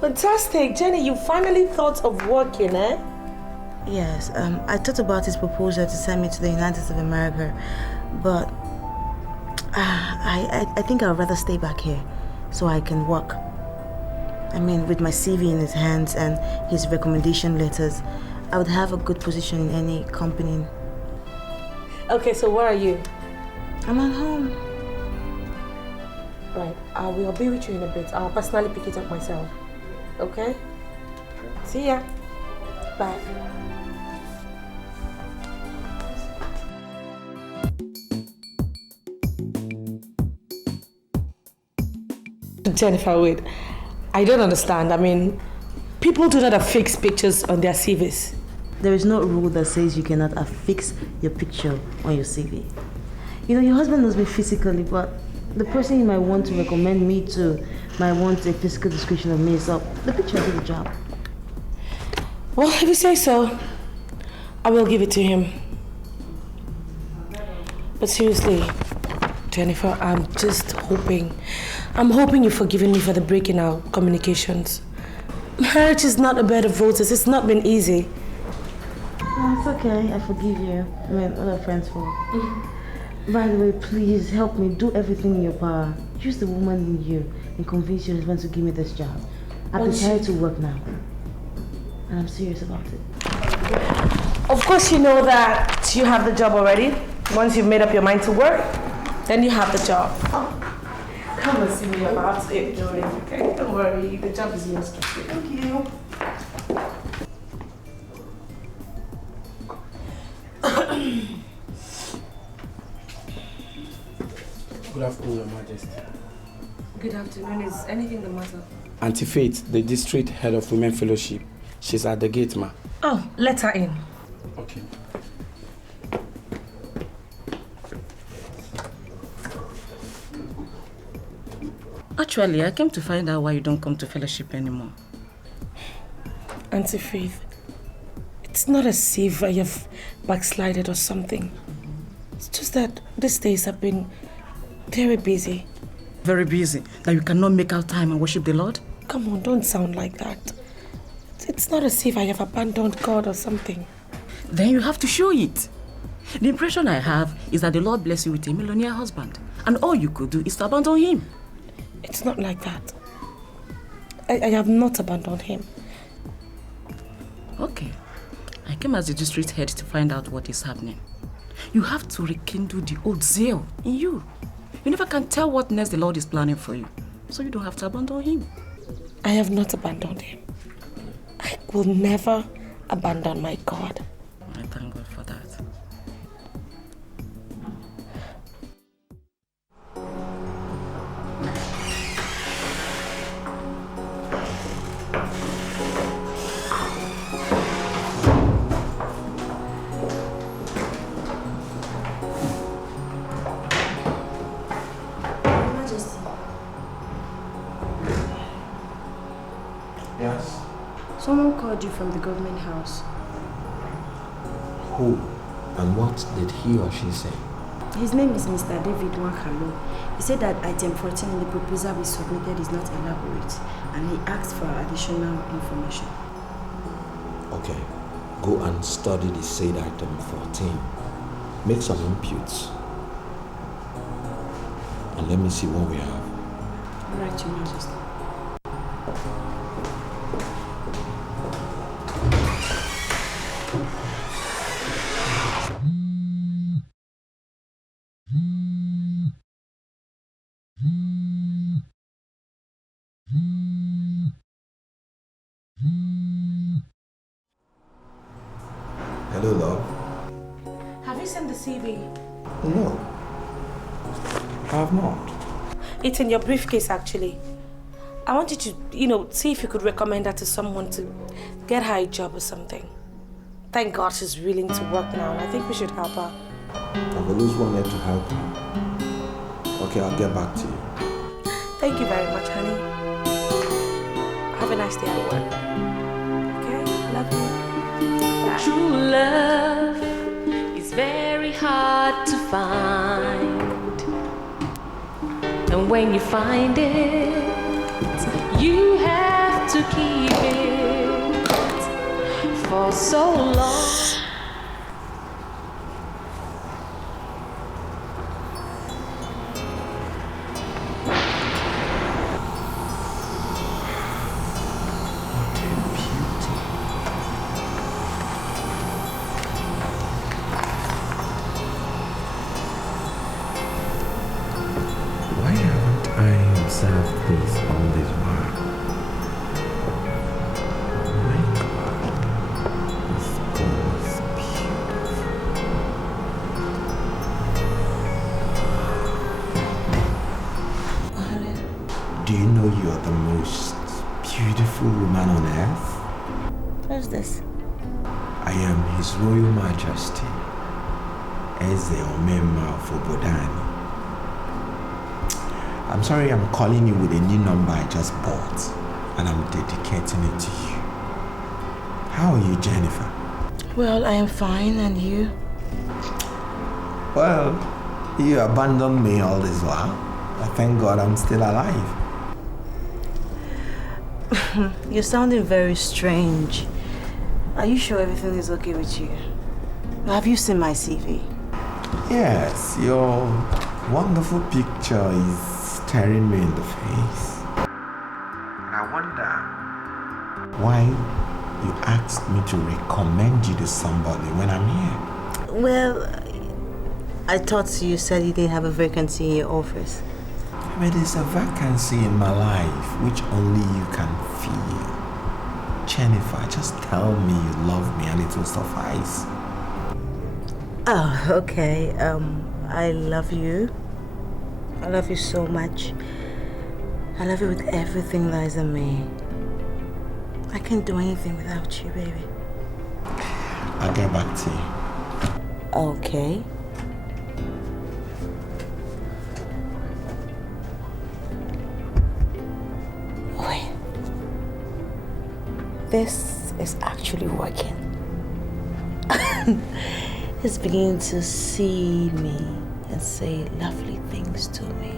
Fantastic! Jenny, you finally thought of working, eh? Yes, I thought about his proposal to send me to the United States of America, but I think I'd rather stay back here so I can work. I mean, with my CV in his hands and his recommendation letters, I would have a good position in any company. Okay, so where are you? I'm at home. Right, I will be with you in a bit. I'll personally pick it up myself. Okay? See ya. Bye. Jennifer, wait. I don't understand. I mean, people do not affix pictures on their CVs. There is no rule that says you cannot affix your picture on your CV. You know, your husband knows me physically, but the person you might want to recommend me to might want a physical description of me, so the picture will do the job. Well, if you say so, I will give it to him. But seriously, Jennifer, I'm hoping you've forgiven me for the break in our communications. Marriage is not a bed of roses. It's not been easy. No, it's okay. I forgive you. I mean, what are friends for? By the way, please help me. Do everything in your power. Use the woman in you and convince your husband to give me this job. I'm prepared to work now. And I'm serious about it. Of course you know that you have the job already. Once you've made up your mind to work, then you have the job. Come and see me about it, Joey. Okay, don't worry. The job is yours. Thank you. Good afternoon, Your Majesty. Good afternoon. Is anything the matter? Auntie Faith, the district head of Women Fellowship. She's at the gate, ma. Oh, let her in. Okay. Actually, I came to find out why you don't come to fellowship anymore. Auntie Faith, it's not as if I have backslided or something. It's just that these days have been very busy. Very busy? That you cannot make out time and worship the Lord? Come on, don't sound like that. It's not as if I have abandoned God or something. Then you have to show it. The impression I have is that the Lord bless you with a millionaire husband, and all you could do is to abandon him. It's not like that. I have not abandoned him. Okay. I came as the district head to find out what is happening. You have to rekindle the old zeal in you. You never can tell what next the Lord is planning for you, so you don't have to abandon him. I have not abandoned him. I will never abandon my God. I thank God for that. Yes? Someone called you from the government house. Who and what did he or she say? His name is Mr. David Wankalo. He said that item 14 in the proposal we submitted is not elaborate, and he asked for additional information. Okay, go and study the said item 14. Make some inputs. And let me see what we have. All right, Your Majesty. Hello, love. Have you sent the CV? No, I have not. It's in your briefcase, actually. I want you to, see if you could recommend her to someone to get her a job or something. Thank God she's willing to work now, and I think we should help her. I've always wanted to help her. Okay, I'll get back to you. Thank you very much, honey. Have a nice day at work. Okay? Love you. Bye. True love is very hard to find. And when you find it, you have to keep it for so long. This all this while. Oh my God, this girl is beautiful. Do you know you are the most beautiful woman on earth? What's this? I am His Royal Majesty, Eze Omema of Obodani. I'm sorry I'm calling you with a new number I just bought, and I'm dedicating it to you. How are you, Jennifer? Well, I am fine, and you? Well, you abandoned me all this while. I thank God I'm still alive. You're sounding very strange. Are you sure everything is okay with you? Have you seen my CV? Yes, your wonderful picture is staring me in the face. And I wonder why you asked me to recommend you to somebody when I'm here. Well, I thought you said you didn't have a vacancy in your office. But there's a vacancy in my life which only you can feel. Jennifer, just tell me you love me and it will suffice. Oh, okay. I love you. I love you so much. I love you with everything that is in me. I can't do anything without you, baby. I'll get back to you. Okay. Wait. This is actually working. It's beginning to see me and say lovely things to me.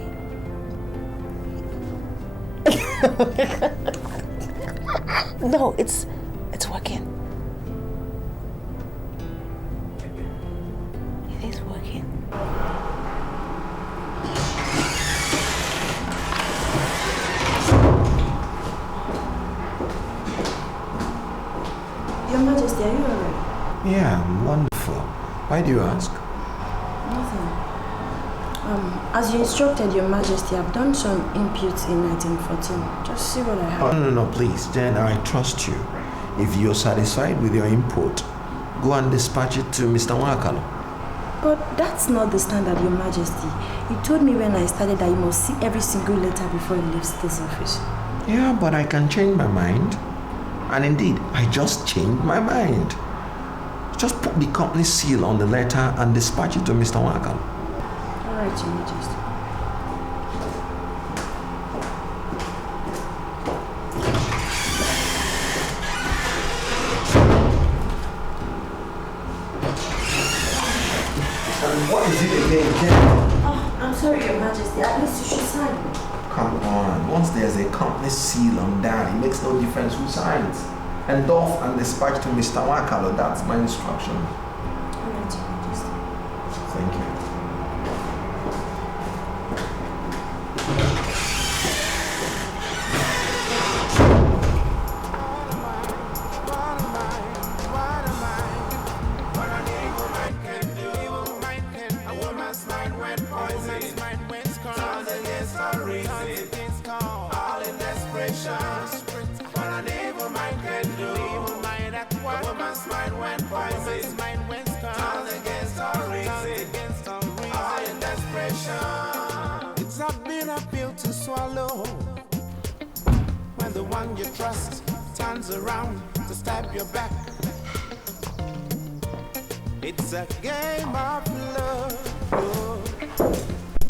No, it's working. It is working. Your Majesty, are you alright? Yeah, I'm wonderful. Why do you ask? Nothing. As you instructed, Your Majesty, I've done some inputs in item 14. Just see what I have. Oh, no, please. Jen, I trust you. If you're satisfied with your input, go and dispatch it to Mr. Wakalo. But that's not the standard, Your Majesty. You told me when I started that you must see every single letter before you leave this office. Yeah, but I can change my mind. And indeed, I just changed my mind. Just put the company seal on the letter and dispatch it to Mr. Wakalo. All right, Your Majesty. And what is it again, Jen? Oh, I'm sorry, Your Majesty. At least you should sign. Come on. Once there's a company seal on that, it makes no difference who signs. Endorse and dispatch to Mr. Wakalo. That's my instruction. All right, Your Majesty. Thank you. It's not been a pill to swallow when the one you trust turns around to stab your back. It's a game of love.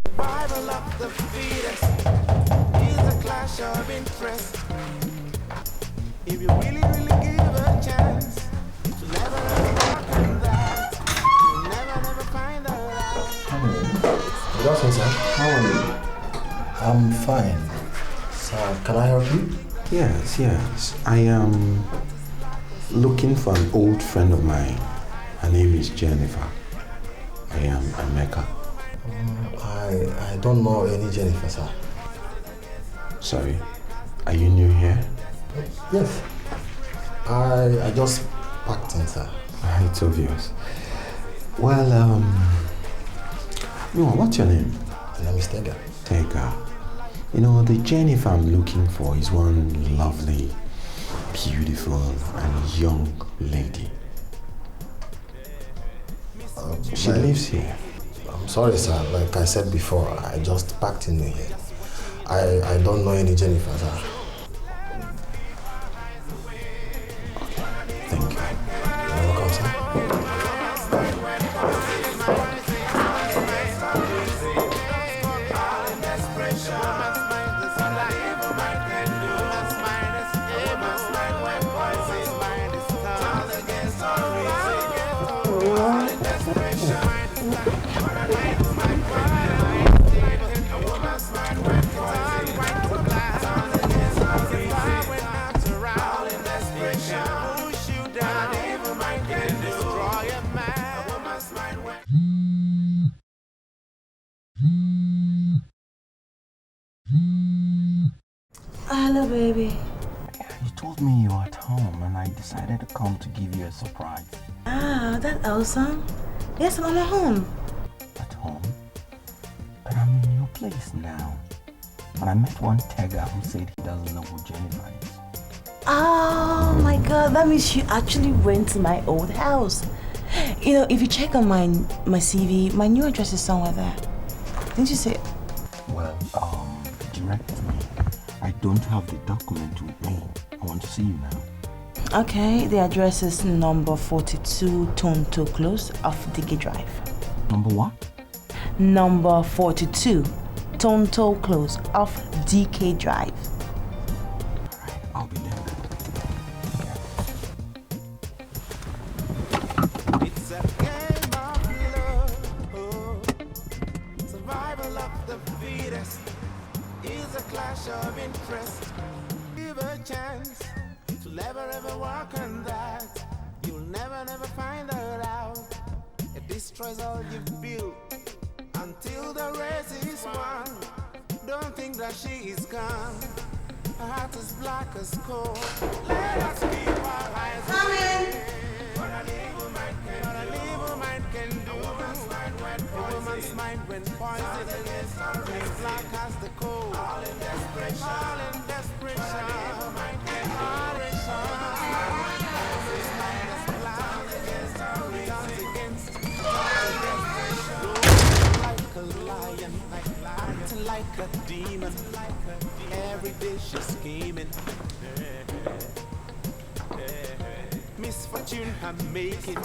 Survival of the fittest is a clash of interest. If you really, really give a chance to never ever walk on that, you'll never find out. Good afternoon, sir. How are you? I'm fine. Sir, can I help you? Yes. I am looking for an old friend of mine. Her name is Jennifer. I am Emeka. I don't know any Jennifer, sir. Sorry. Are you new here? Yes. I just packed in, sir. It's obvious. Well, what's your name? My name is Tega. Tega. You know, the Jennifer I'm looking for is one lovely, beautiful, and young lady. She lives here. I'm sorry, sir. Like I said before, I just packed in here. I don't know any Jennifer, sir. Thank you. You're welcome, sir. Hello, baby. You told me you were at home and I decided to come to give you a surprise. Ah, that's awesome. Yes, I'm at home. At home? But I'm in your place now. And I met one Tega who said he doesn't know who Jennifer is. Oh my god, that means you actually went to my old house. You know, if you check on my CV, my new address is somewhere there. Didn't you say? Well, direct me. I don't have the document with me. I want to see you now. Okay, the address is number 42 Tonto Close off Diggy Drive. Number what? Number 42 Tonto Close off DK Drive. Alright, I'll be there. It's a game of love. Survival of the fittest is a clash of interest. Give a chance to never ever walk on that. You'll never find that out. It destroys all you've built until the race is won. Don't think that she is gone. Her heart is black as coal. Let us keep our eyes open. What an evil mind can do. A woman's mind when poison is black as the coal. All in desperation. Like a demon, every day she's scheming. Misfortune I'm making,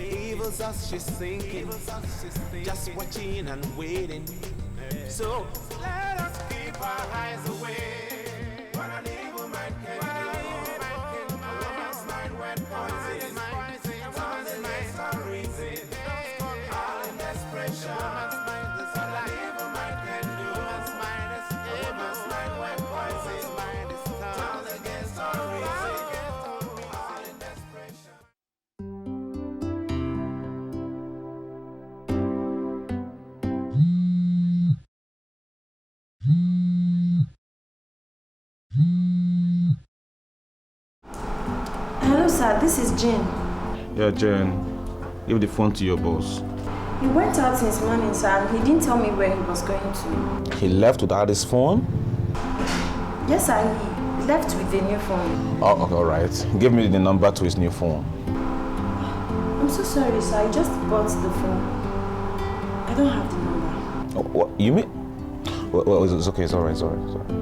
evil's us she's thinking, just watching and waiting. So let us keep our eyes away. What an evil mind can do. A woman's mind when poison is poison, all in desperation. All in sir. This is Jane. Yeah, Jane. Give the phone to your boss. He went out since morning, sir, and he didn't tell me where he was going to. He left without his phone? Yes, sir. He left with a new phone. Oh, okay, all right. Give me the number to his new phone. I'm so sorry, sir. I just bought the phone. I don't have the number. Oh, what? You mean? Well, it's okay. It's all right. It's all right. It's all right.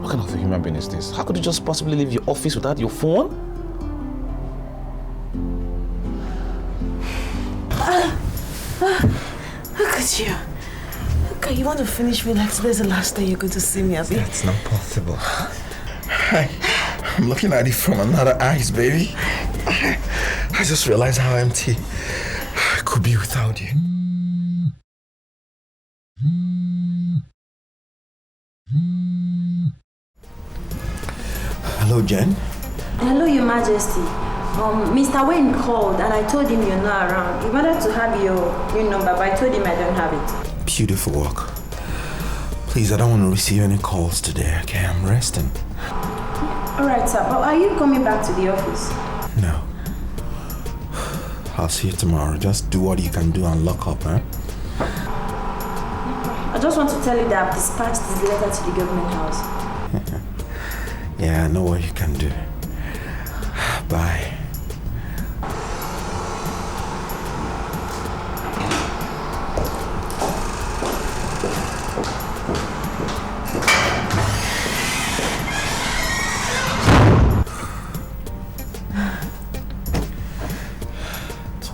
What kind of a human being is this? How could you just possibly leave your office without your phone? Look at you. Okay, you want to finish me like today's the last day you're going to see me, Abby? That's not possible. I'm looking at it from another eyes, baby. I just realized how empty I could be without you. Hello, Jen. Hello, Your Majesty. Mr. Wayne called and I told him you're not around. He wanted to have your new number, but I told him I don't have it. Beautiful work. Please, I don't want to receive any calls today, okay? I'm resting. Alright, sir. But are you coming back to the office? No. I'll see you tomorrow. Just do what you can do and lock up, huh? I just want to tell you that I've dispatched this letter to the government house. Yeah, I know what you can do. Bye.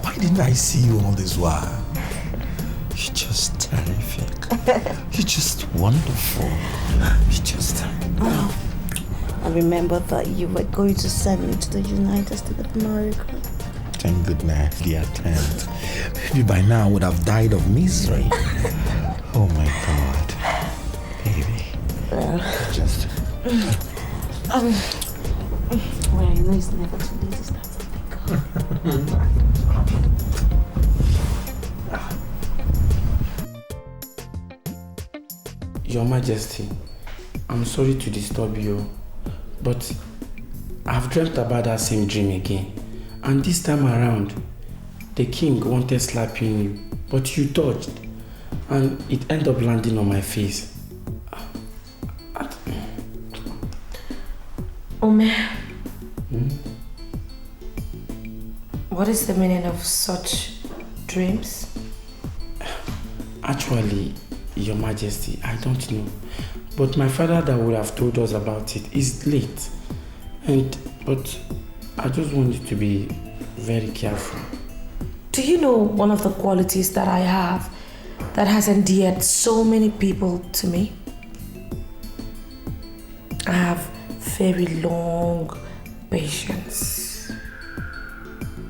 Why didn't I see you all this while? You're just terrific. You're just wonderful. You're just... I remember that you were going to send me to the United States of America. Thank goodness the attempt. Maybe by now I would have died of misery. Oh my God. Baby. Just... well, you know it's never too late to start something. Your Majesty, I'm sorry to disturb you, but I've dreamt about that same dream again. And this time around, the king wanted slapping you, but you dodged, and it ended up landing on my face. Ome, what is the meaning of such dreams? Actually, Your Majesty, I don't know. But my father that would have told us about it is late. But I just want you to be very careful. Do you know one of the qualities that I have that has endeared so many people to me? I have very long patience.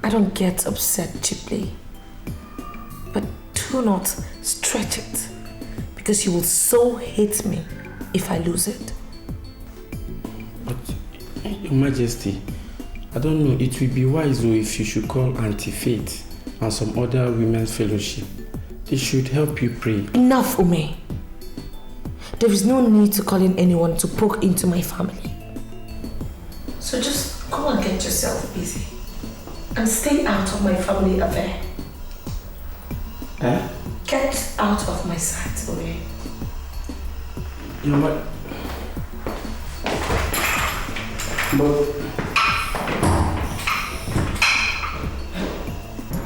I don't get upset cheaply. But do not stretch it, because you will so hate me if I lose it. But, Your Majesty, I don't know, it will be wise though if you should call Auntie Faith and some other women's fellowship. They should help you pray. Enough, Ume. There is no need to call in anyone to poke into my family. So just go and get yourself busy and stay out of my family affair. Eh? Get out of my sight, Ume. Your Ma... But...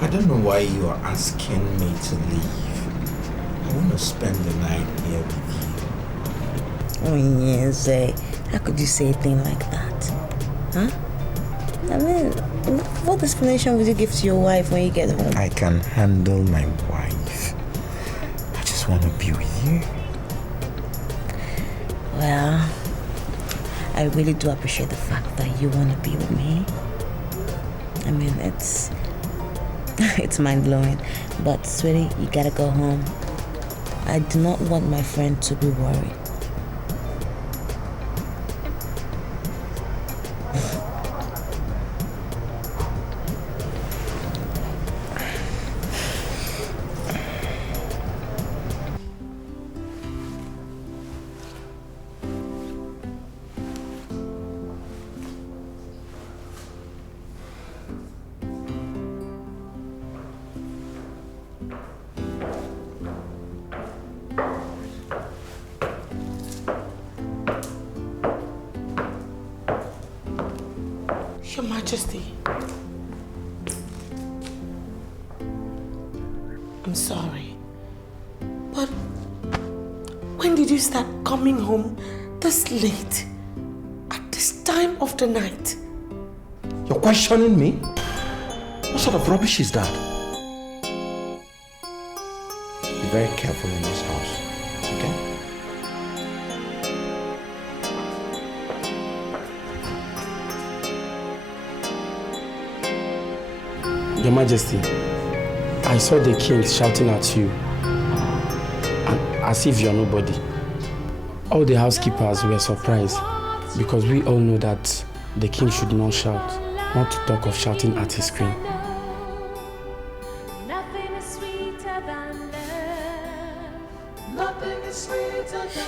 I don't know why you are asking me to leave. I want to spend the night here with you. Oh yes, how could you say a thing like that? Huh? I mean, what explanation would you give to your wife when you get home? I can handle my wife. I just want to be with you. Well, I really do appreciate the fact that you want to be with me. I mean, it's mind-blowing. But, sweetie, you gotta go home. I do not want my friend to be worried. I'm sorry. But when did you start coming home this late? At this time of the night? You're questioning me? What sort of rubbish is that? Be very careful in this house, okay? Your Majesty, I saw the king shouting at you, and as if you're nobody. All the housekeepers were surprised because we all know that the king should not shout, not to talk of shouting at his queen.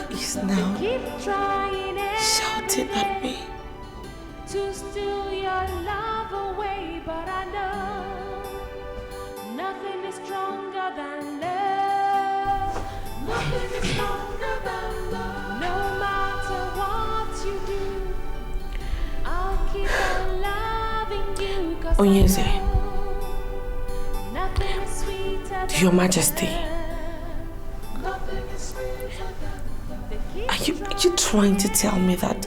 He's now shouting at me. To steal your love away, but I know nothing is stronger than love. Nothing is stronger than love. No matter what you do, I'll keep on loving you. 'Cause Onyeze, nothing is sweeter than Your Majesty, are you trying to tell me that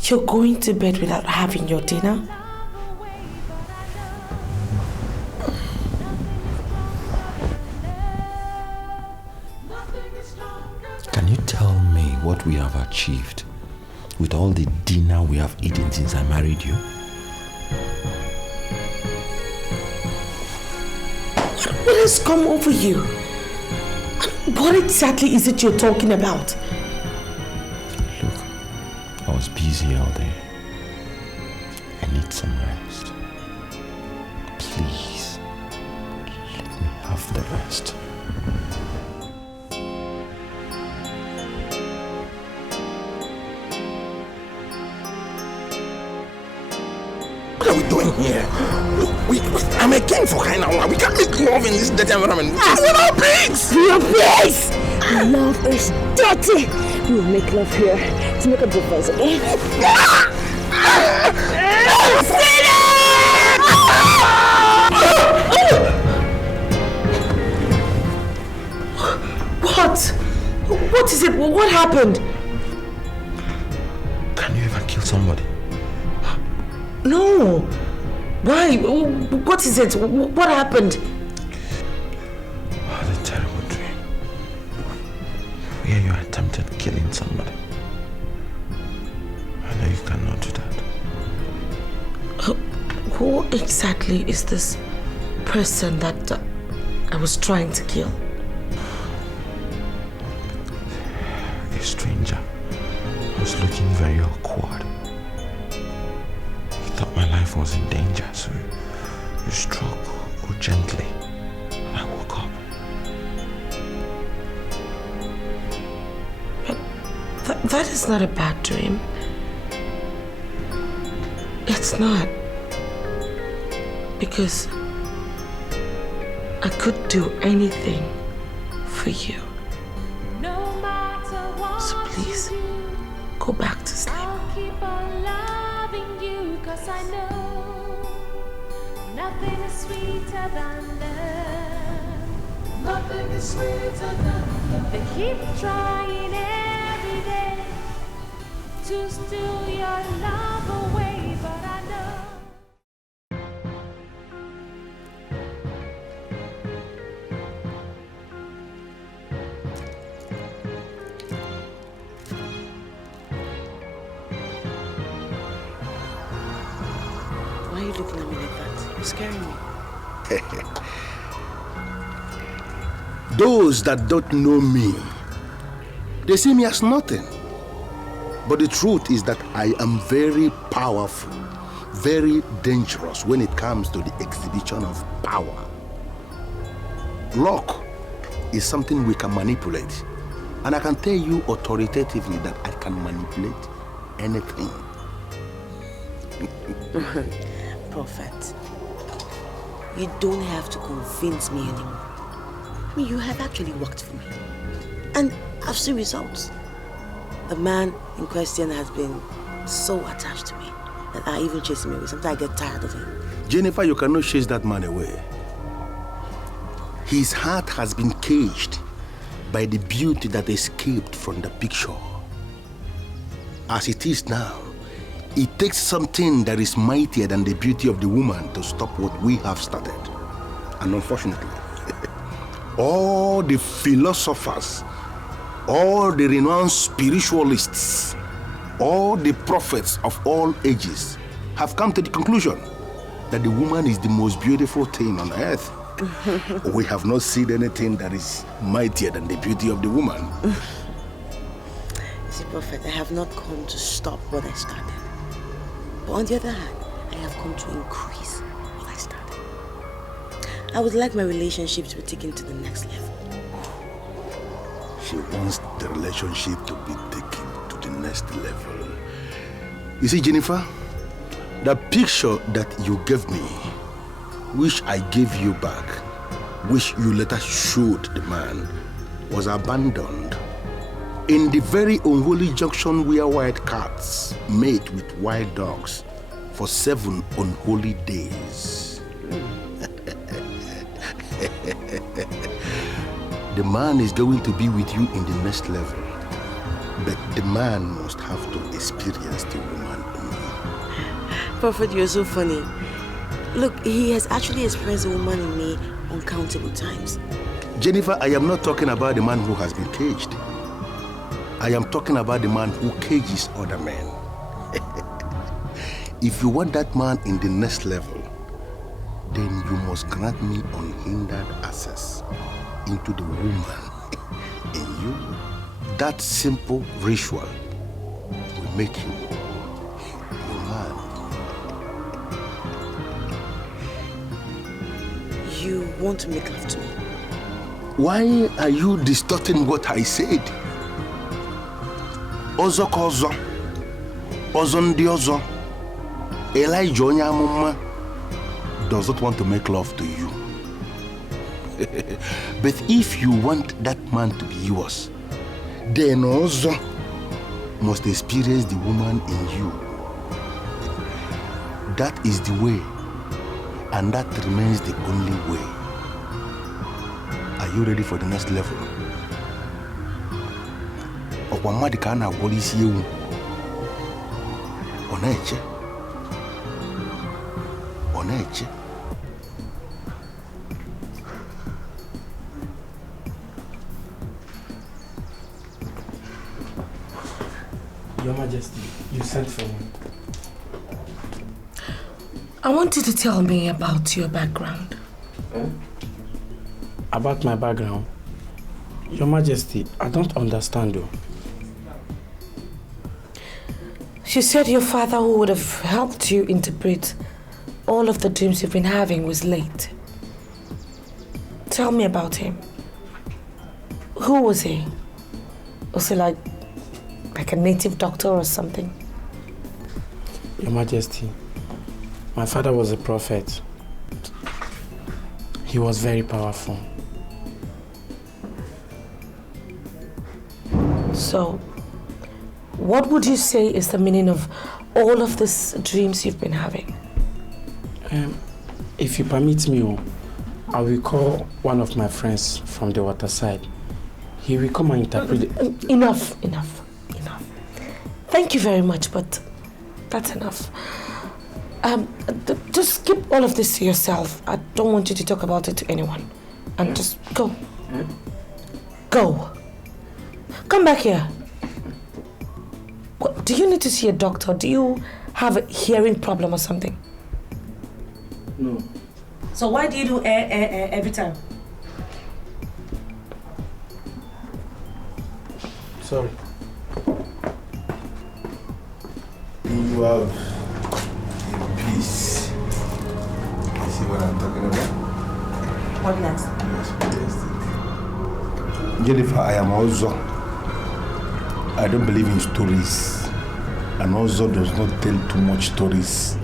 you're going to bed without having your dinner? Can you tell me what we have achieved with all the dinner we have eaten since I married you? What has come over you? What exactly is it you're talking about? I was busy all day. I need some rest. Please, let me have the rest. What are we doing here? I'm a king for crying out loud. We can't make love in this dirty environment. We're not pigs! We are pigs! Love is dirty. We will make love here to make a difference, okay? What? What is it? What happened? Can you even kill somebody? No. Why? What is it? What happened? What a terrible dream. Where you attempted killing somebody. I know you cannot do that. Who exactly is this person that I was trying to kill? A stranger was looking very awkward. He thought my life was in danger, so you struck gently. I woke up. That is not a bad dream. It's not. Because I could do anything for you. So please, go back to sleep. I'll keep on loving you, 'cause I know nothing is sweeter than love. Nothing is sweeter than love. They keep trying every day to steal your love away, but I know. Why are you looking at me like that? You're scaring me. Those that don't know me, they see me as nothing. But the truth is that I am very powerful, very dangerous when it comes to the exhibition of power. Luck is something we can manipulate. And I can tell you authoritatively that I can manipulate anything. Prophet, you don't have to convince me anymore. I mean, you have actually worked for me. And I've seen results. The man in question has been so attached to me that I even chase him away. Sometimes I get tired of him. Jennifer, you cannot chase that man away. His heart has been caged by the beauty that escaped from the picture. As it is now, it takes something that is mightier than the beauty of the woman to stop what we have started. And unfortunately, all the philosophers, all the renowned spiritualists, all the prophets of all ages have come to the conclusion that the woman is the most beautiful thing on earth. We have not seen anything that is mightier than the beauty of the woman. See, Prophet, I have not come to stop what I started. But on the other hand, I have come to increase what I started. I would like my relationship to be taken to the next level. She wants the relationship to be taken to the next level. You see, Jennifer, the picture that you gave me, which I gave you back, which you later showed the man, was abandoned in the very unholy junction where wild cats mate with wild dogs for 7 unholy days. The man is going to be with you in the next level, but the man must have to experience the woman in you. Prophet, you're so funny. Look, he has actually experienced a woman in me uncountable times. Jennifer, I am not talking about the man who has been caged. I am talking about the man who cages other men. If you want that man in the next level, then you must grant me unhindered access into the woman in you. That simple ritual will make you a man. You want to make love to me? Why are you distorting what I said? Ozo kozo, ozo ndi ozo. Elijah Onyamuma does not want to make love to you. But if you want that man to be yours, then Ozo must experience the woman in you. That is the way, and that remains the only way. Are you ready for the next level? Okwamadika na agwolisi ewu. Oneche. Oneche. Your Majesty, you sent for me. I want you to tell me about your background. About my background? Your Majesty, I don't understand you. She said your father, who would have helped you interpret all of the dreams you've been having, was late. Tell me about him. Who was he? Was he like a native doctor or something? Your Majesty, my father was a prophet. He was very powerful. So, what would you say is the meaning of all of these dreams you've been having? If you permit me, I will call one of my friends from the waterside. He will come and interpret it. Enough. Thank you very much, but that's enough. Just keep all of this to yourself. I don't want you to talk about it to anyone. And just go. Go. Come back here. What, do you need to see a doctor? Do you have a hearing problem or something? No. So why do you do every time? Sorry. You have a peace. You see what I'm talking about? What next? Yes, Jennifer, I am also. I don't believe in stories, and also does not tell too much stories.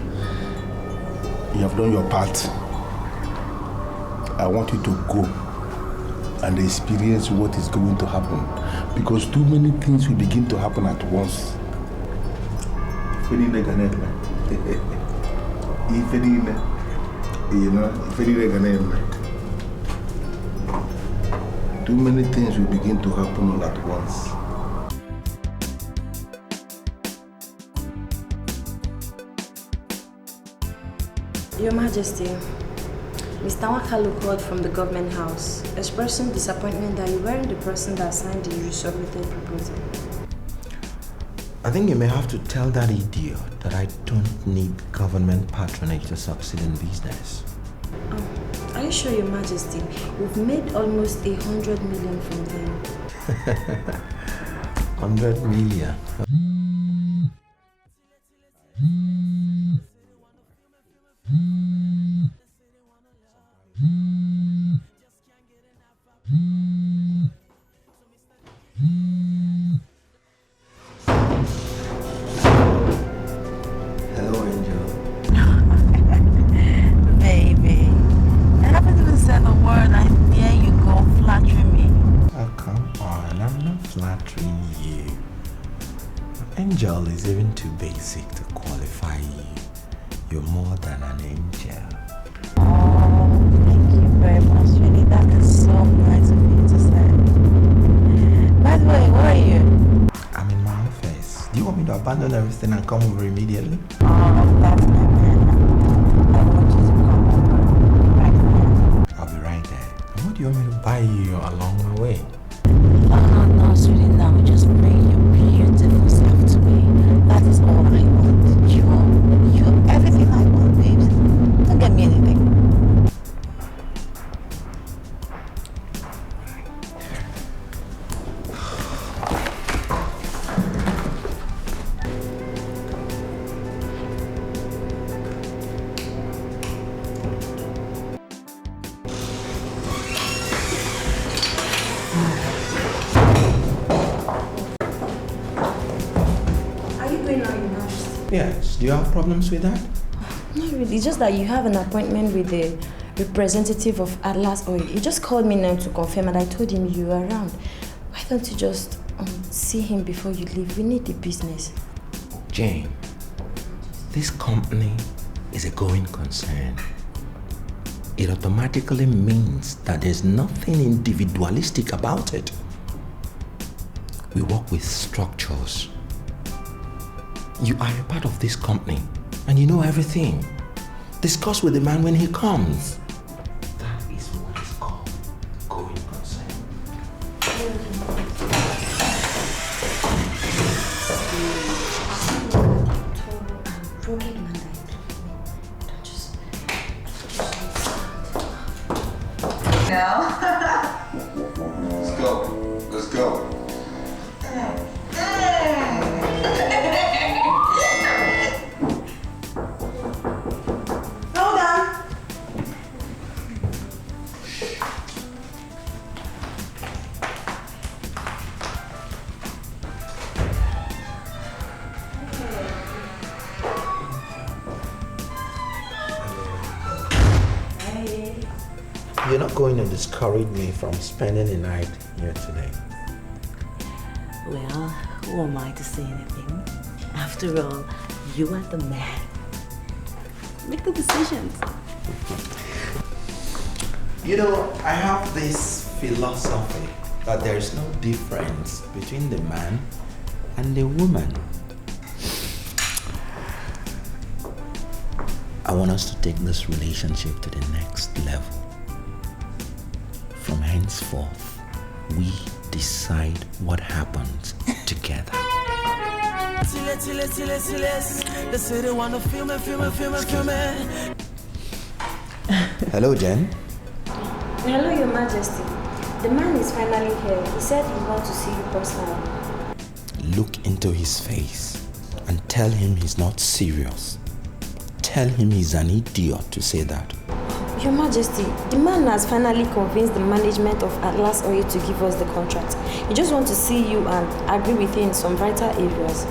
You have done your part. I want you to go and experience what is going to happen, because too many things will begin to happen at once. too many things will begin to happen all at once. Your Majesty, Mr. Wakalu called from the government house, expressing disappointment that you weren't the person that signed the resubmitted proposal. I think you may have to tell that idiot that I don't need government patronage to succeed in business. Are you sure, Your Majesty? We've made almost 100 million from them. 100 million. Hello, Angel. Baby, I haven't even said a word and there you go flattering me. Oh, come on, I'm not flattering you. Angel is even too basic to qualify you. You're more than an angel. Oh, thank you very much, really. That is so nice of you to say. By the way, where are you? I'm in my office. Do you want me to abandon everything and come over immediately? Oh, that's my man. I want you to come over right now. I'll be right there. And what do you want me to buy you along my way? No, sweetie, no. Just bring your beautiful self to me. That is all I want. You're everything I want, babes. Don't get me anything. Are you going now, Your Majesty? Yes. Do you have problems with that? Not really. It's just that you have an appointment with the representative of Atlas Oil. He just called me now to confirm and I told him you were around. Why don't you just see him before you leave? We need the business. Jane, this company is a going concern. It automatically means that there's nothing individualistic about it. We work with structures. You are a part of this company and you know everything. Discuss with the man when he comes. That is what is called going concern. Let's go. Let's go. Hold on. You're not going to discourage me from spending the night here today. Well, who am I to say anything? After all, you are the man. Make the decisions. You know, I have this philosophy that there is no difference between the man and the woman. I want us to take this relationship to the next level. From henceforth, we decide what happens together. Hello, Jen. Hello, Your Majesty. The man is finally here. He said he wants to see you personally. Look into his face and tell him he's not serious. Tell him he's an idiot to say that. Your Majesty, the man has finally convinced the management of Atlas Oil to give us the contract. He just wants to see you and agree with you in some vital areas.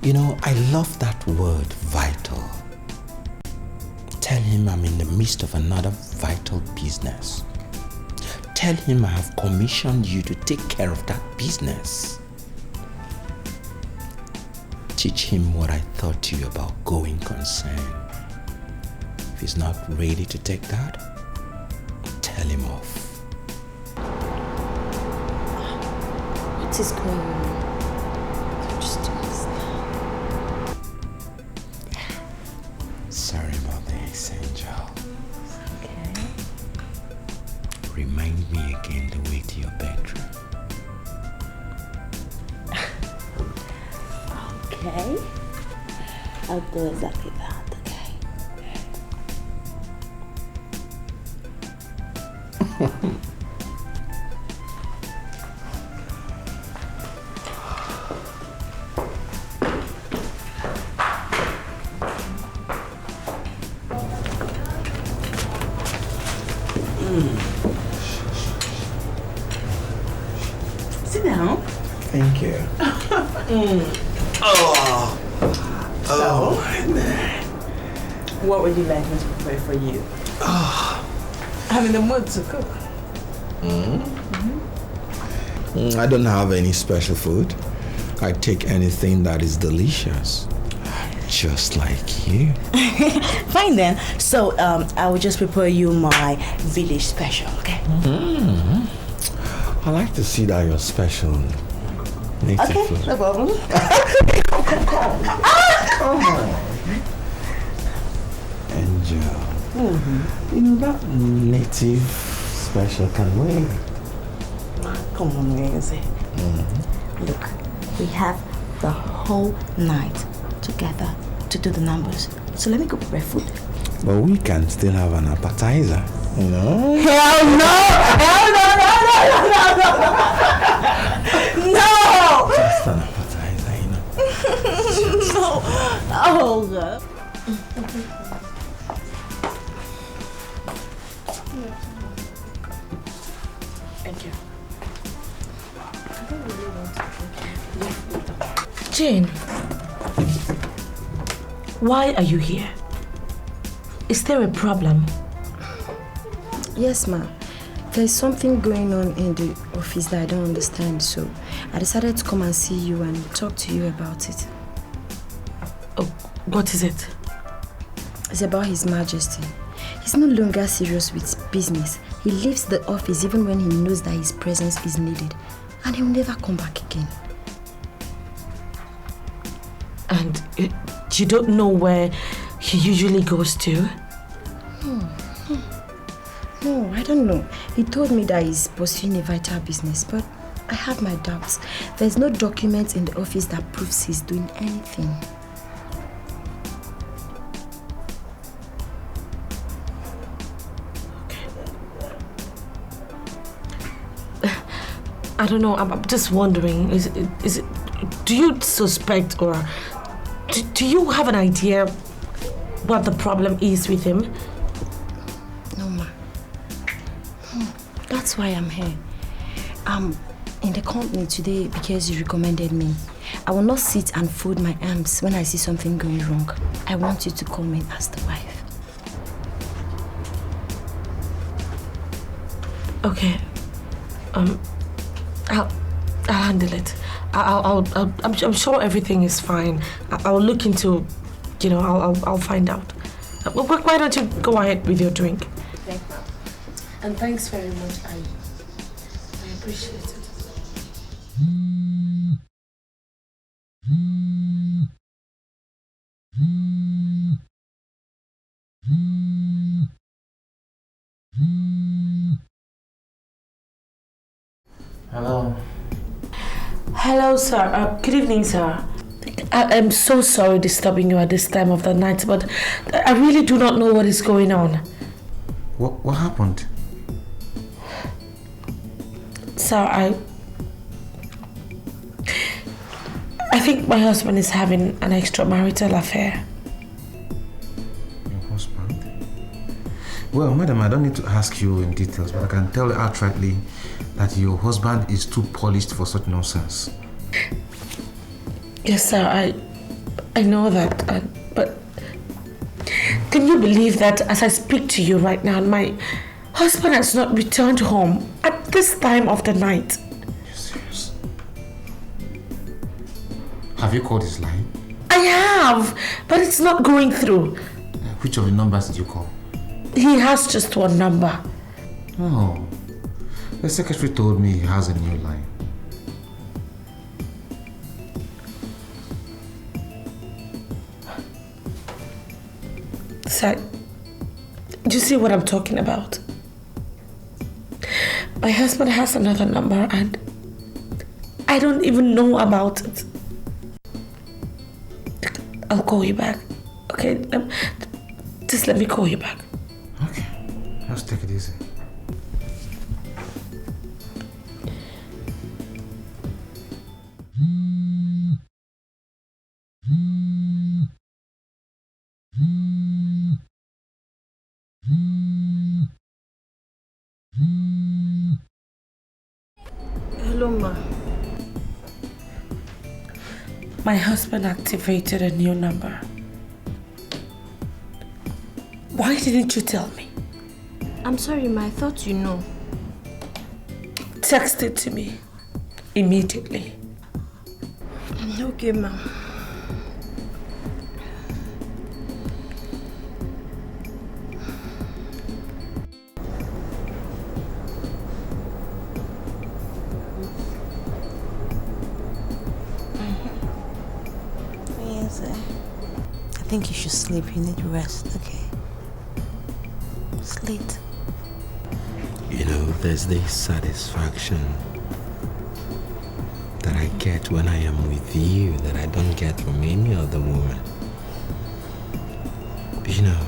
You know, I love that word, vital. Tell him I'm in the midst of another vital business. Tell him I have commissioned you to take care of that business. Teach him what I taught you about going concern. If he's not ready to take that, tell him off. What is going on? I just don't understand. Sorry about this, Angel. Okay. Remind me again the way to your bedroom. Okay. I'll do exactly that, okay? Sit down. Thank you. What would you like me to prepare for you? I'm in the mood to cook. I don't have any special food. I take anything that is delicious. Just like you. Fine then. So I will just prepare you my village special, okay? I like to see that you're special. Native Okay, food. no problem. Come on. Angel. You know that native special can wait. Come on, Nancy. Look, we have the whole night together to do the numbers. So let me go prepare food. But we can still have an appetizer, you know? Hell no! Hell no! No! Just an appetizer, you know? No! Oh, God. Thank you. Jane, why are you here? Is there a problem? Yes, ma'am. There's something going on in the office that I don't understand, so I decided to come and see you and talk to you about it. Oh, what is it? It's about His Majesty. He's no longer serious with business. He leaves the office even when he knows that his presence is needed, and he'll never come back again. And you don't know where he usually goes to? No, I don't know. He told me that he's pursuing a vital business, but I have my doubts. There's no document in the office that proves he's doing anything. I don't know, I'm just wondering, is it, do you suspect or do you have an idea what the problem is with him? No, ma. That's why I'm here. I'm in the company today because you recommended me. I will not sit and fold my arms when I see something going wrong. I want you to come in as the wife. Okay. I'll handle it. I'm sure everything is fine. I'll look into, you know, I'll find out. Why don't you go ahead with your drink? Thank you. And thanks very much. I appreciate it. Hello. Hello, sir. Good evening, sir. I'm so sorry disturbing you at this time of the night, but I really do not know what is going on. What happened? Sir, I think my husband is having an extramarital affair. Your husband? Well, madam, I don't need to ask you in details, but I can tell you outrightly that your husband is too polished for such nonsense. Yes, sir, I know that, but can you believe that as I speak to you right now, my husband has not returned home at this time of the night? You're serious? Have you called his line? I have, but it's not going through. Which of the numbers did you call? He has just one number. Oh, the secretary told me he has a new line. Sir, do you see what I'm talking about? My husband has another number and I don't even know about it. I'll call you back. Okay? Just let me call you back. Okay. Let's take it easy. Hello, ma. My husband activated a new number. Why didn't you tell me? I'm sorry, ma. I thought you know. Text it to me immediately. Okay, ma. I think you should sleep. You need rest, okay? Sleep. You know, there's this satisfaction that I get when I am with you that I don't get from any other woman. You know,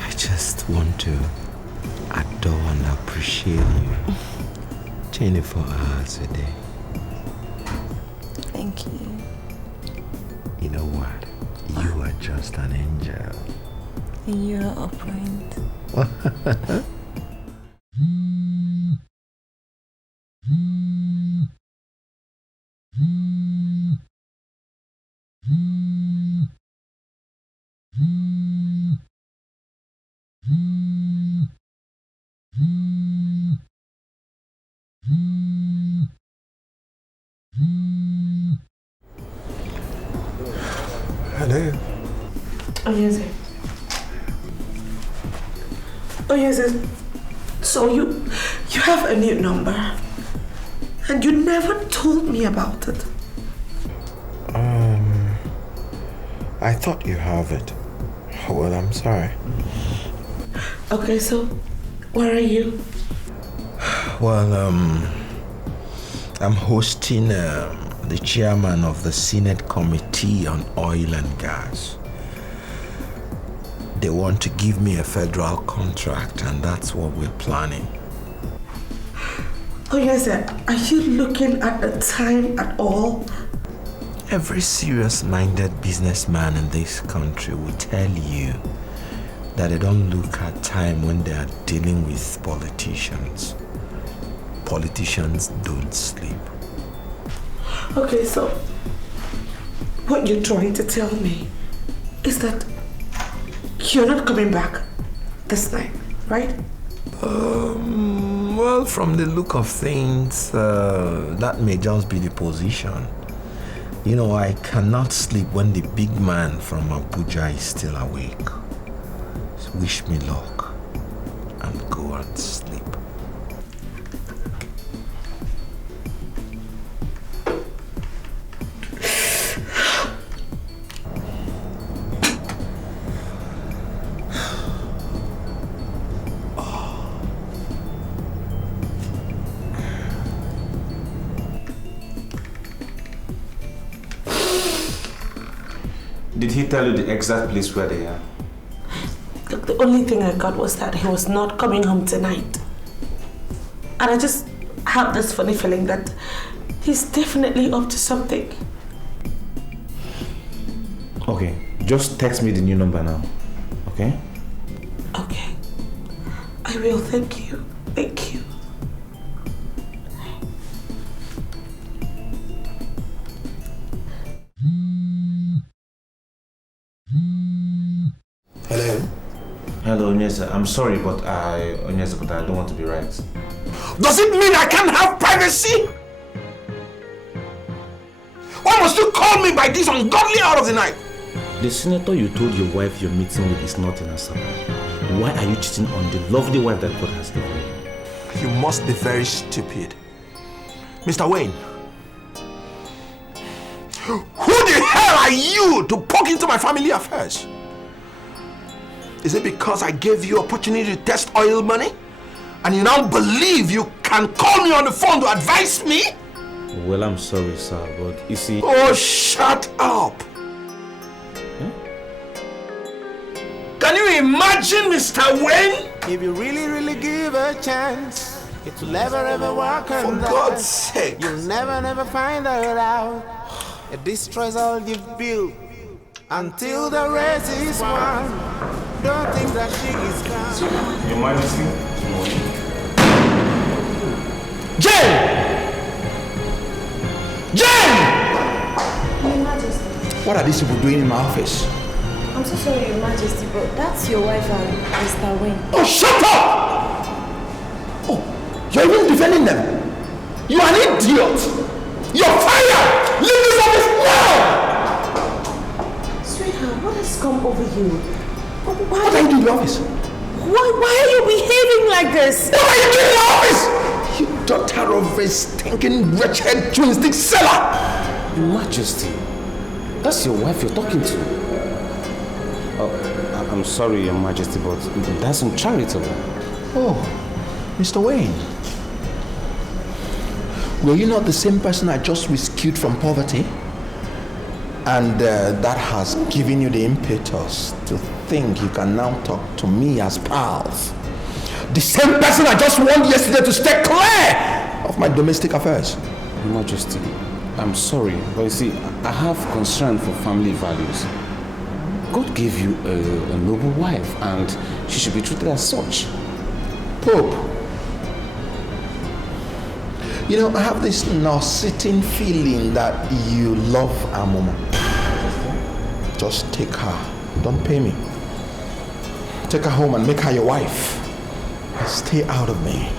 I just want to adore and appreciate you 24 hours a day. Thank you. You know what? You are just an angel. You're a friend. Hello. Oh, yes, sir. Oh, yes, sir. So you have a new number and you never told me about it. I thought you have it. Well, I'm sorry. Okay, so where are you? Well, I'm hosting the chairman of the Senate Committee on Oil and Gas. They want to give me a federal contract, and that's what we're planning. Oh, yes, sir. Are you looking at the time at all? Every serious-minded businessman in this country will tell you that they don't look at time when they are dealing with politicians. Politicians don't sleep. Okay, so what you're trying to tell me is that you're not coming back this night, right? Well, from the look of things, that may just be the position. You know, I cannot sleep when the big man from Abuja is still awake. So wish me luck and go and sleep. Did he tell you the exact place where they are? Look, the only thing I got was that he was not coming home tonight. And I just have this funny feeling that he's definitely up to something. Okay, just text me the new number now, okay? Okay. I will, thank you. Thank you. Hello? Hello, Onyeza. I'm sorry, but Onyeza, but I don't want to be right. Does it mean I can't have privacy? Why must you call me by this ungodly hour of the night? The senator you told your wife you're meeting with is not in Asaba. Why are you cheating on the lovely wife that God has given you? You must be very stupid. Mr. Wayne, who the hell are you to poke into my family affairs? Is it because I gave you opportunity to test oil money? And you now believe you can call me on the phone to advise me? Well, I'm sorry, sir, but you see... Oh, shut up! Can you imagine, Mr. Wayne? If you really give a chance, it will never ever work on For God's sake. You'll never find her out. It destroys all you've built until the race is won. Don't think that she is gone. Your Majesty. Jane! Jane! Your Majesty. What are these people doing in my office? I'm so sorry, Your Majesty, but that's your wife and Mr. Wayne. Oh, shut up! Oh, you're even defending them. You are an idiot. You're fired! Leave this office now! Sweetheart, what has come over you? What are you doing in the office? Why are you behaving like this? What are you doing in the office? You daughter of a stinking, wretched, twin-stick seller! Your Majesty, that's your wife you're talking to. Oh, I'm sorry, Your Majesty, but that's uncharitable. Oh, Mr. Wayne. Were you not the same person I just rescued from poverty? And that has given you the impetus to think you can now talk to me as pals. The same person I just warned yesterday to stay clear of my domestic affairs. Your Majesty, I'm sorry, but you see, I have concern for family values. God gave you a noble wife, and she should be treated as such. Pope, you know, I have this now-sitting feeling that you love Amoma. Just take her. Don't pay me. Take her home and make her your wife. Stay out of me.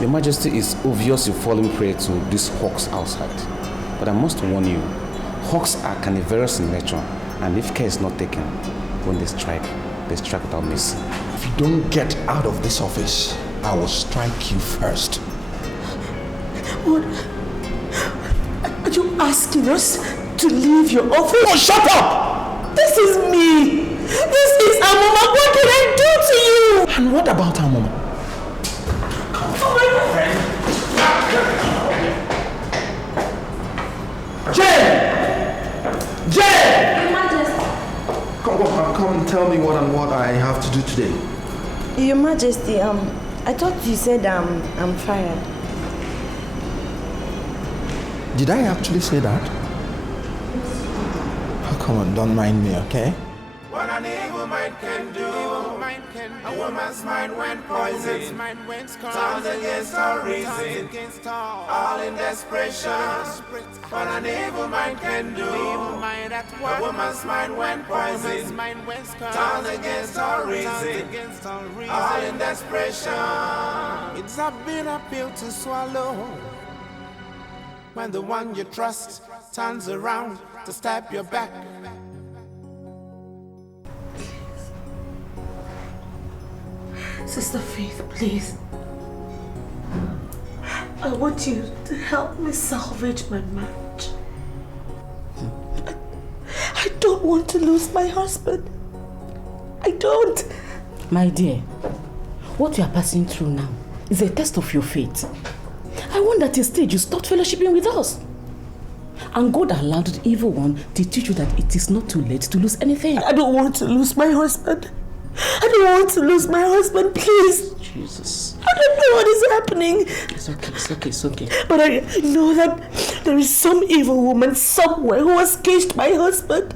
Your Majesty, is obvious you're falling prey to these hawks outside. But I must warn you, hawks are carnivorous in nature, and if care is not taken, when they strike without mercy. If you don't get out of this office, I will strike you first. What? Are you asking us to leave your office? Oh, shut up! This is me! This is Amoma! What did I do to you? And what about Amoma? Oh my friend! Jane! Jane! Your Majesty. Come and tell me what I have to do today. Your Majesty, I thought you said I'm fired. Did I actually say that? Oh, come on, don't mind me, okay? What an evil mind can do. A woman's mind when poisoned turns against all reason, all in desperation. What an evil mind can do. A woman's mind when poisoned turns against all reason, all in desperation. It's a bitter pill to swallow when the one you trust turns around to stab your back. Sister Faith, please. I want you to help me salvage my marriage. I don't want to lose my husband. I don't. My dear, what you are passing through now is a test of your faith. I want that instead you stopped fellowshipping with us. And God allowed the evil one to teach you that it is not too late to lose anything. I don't want to lose my husband. I don't want to lose my husband, please. Jesus. I don't know what is happening. It's okay. But I know that there is some evil woman somewhere who has caged my husband.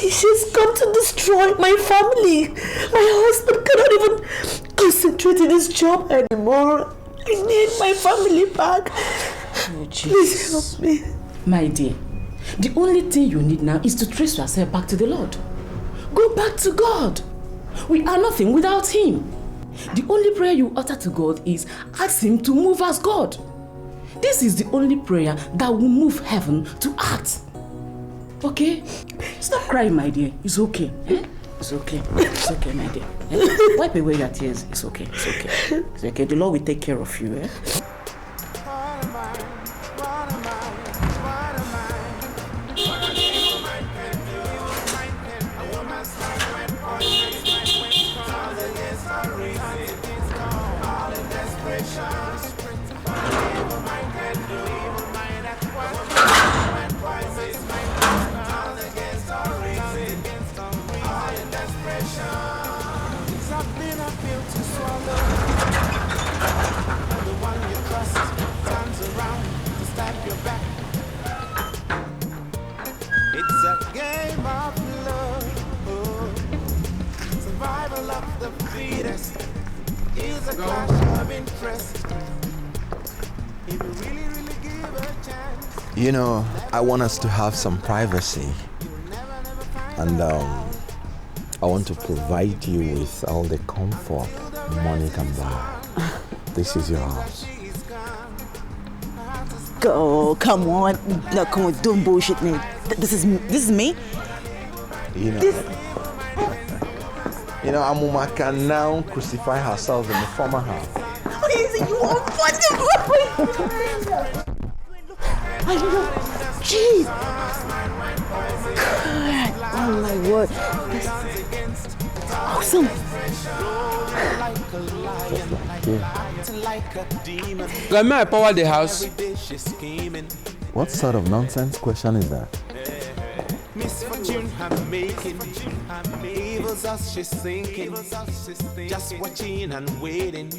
She's come to destroy my family. My husband cannot even concentrate in his job anymore. I need my family back. Please help me. My dear, the only thing you need now is to trace yourself back to the Lord. Go back to God. We are nothing without Him. The only prayer you utter to God is ask Him to move as God. This is the only prayer that will move heaven to act. Okay? Stop crying, my dear. It's okay. It's okay. It's okay, my dear. Wipe away your tears. It's okay. It's okay. It's okay. The Lord will take care of you. sweetest is a clash of interest. If you really give a chance. You know, I want us to have some privacy. And I want to provide you with all the comfort money can buy. This is your house. Go, come on. No, come on, don't bullshit me. This is me? You know, Amuma can now crucify herself in the former house. You are I know. Jeez. God. Oh my word. This is awesome. Let me power the house. What sort of nonsense question is that? Misfortune I'm making, evils us she's sinking, just watching and waiting.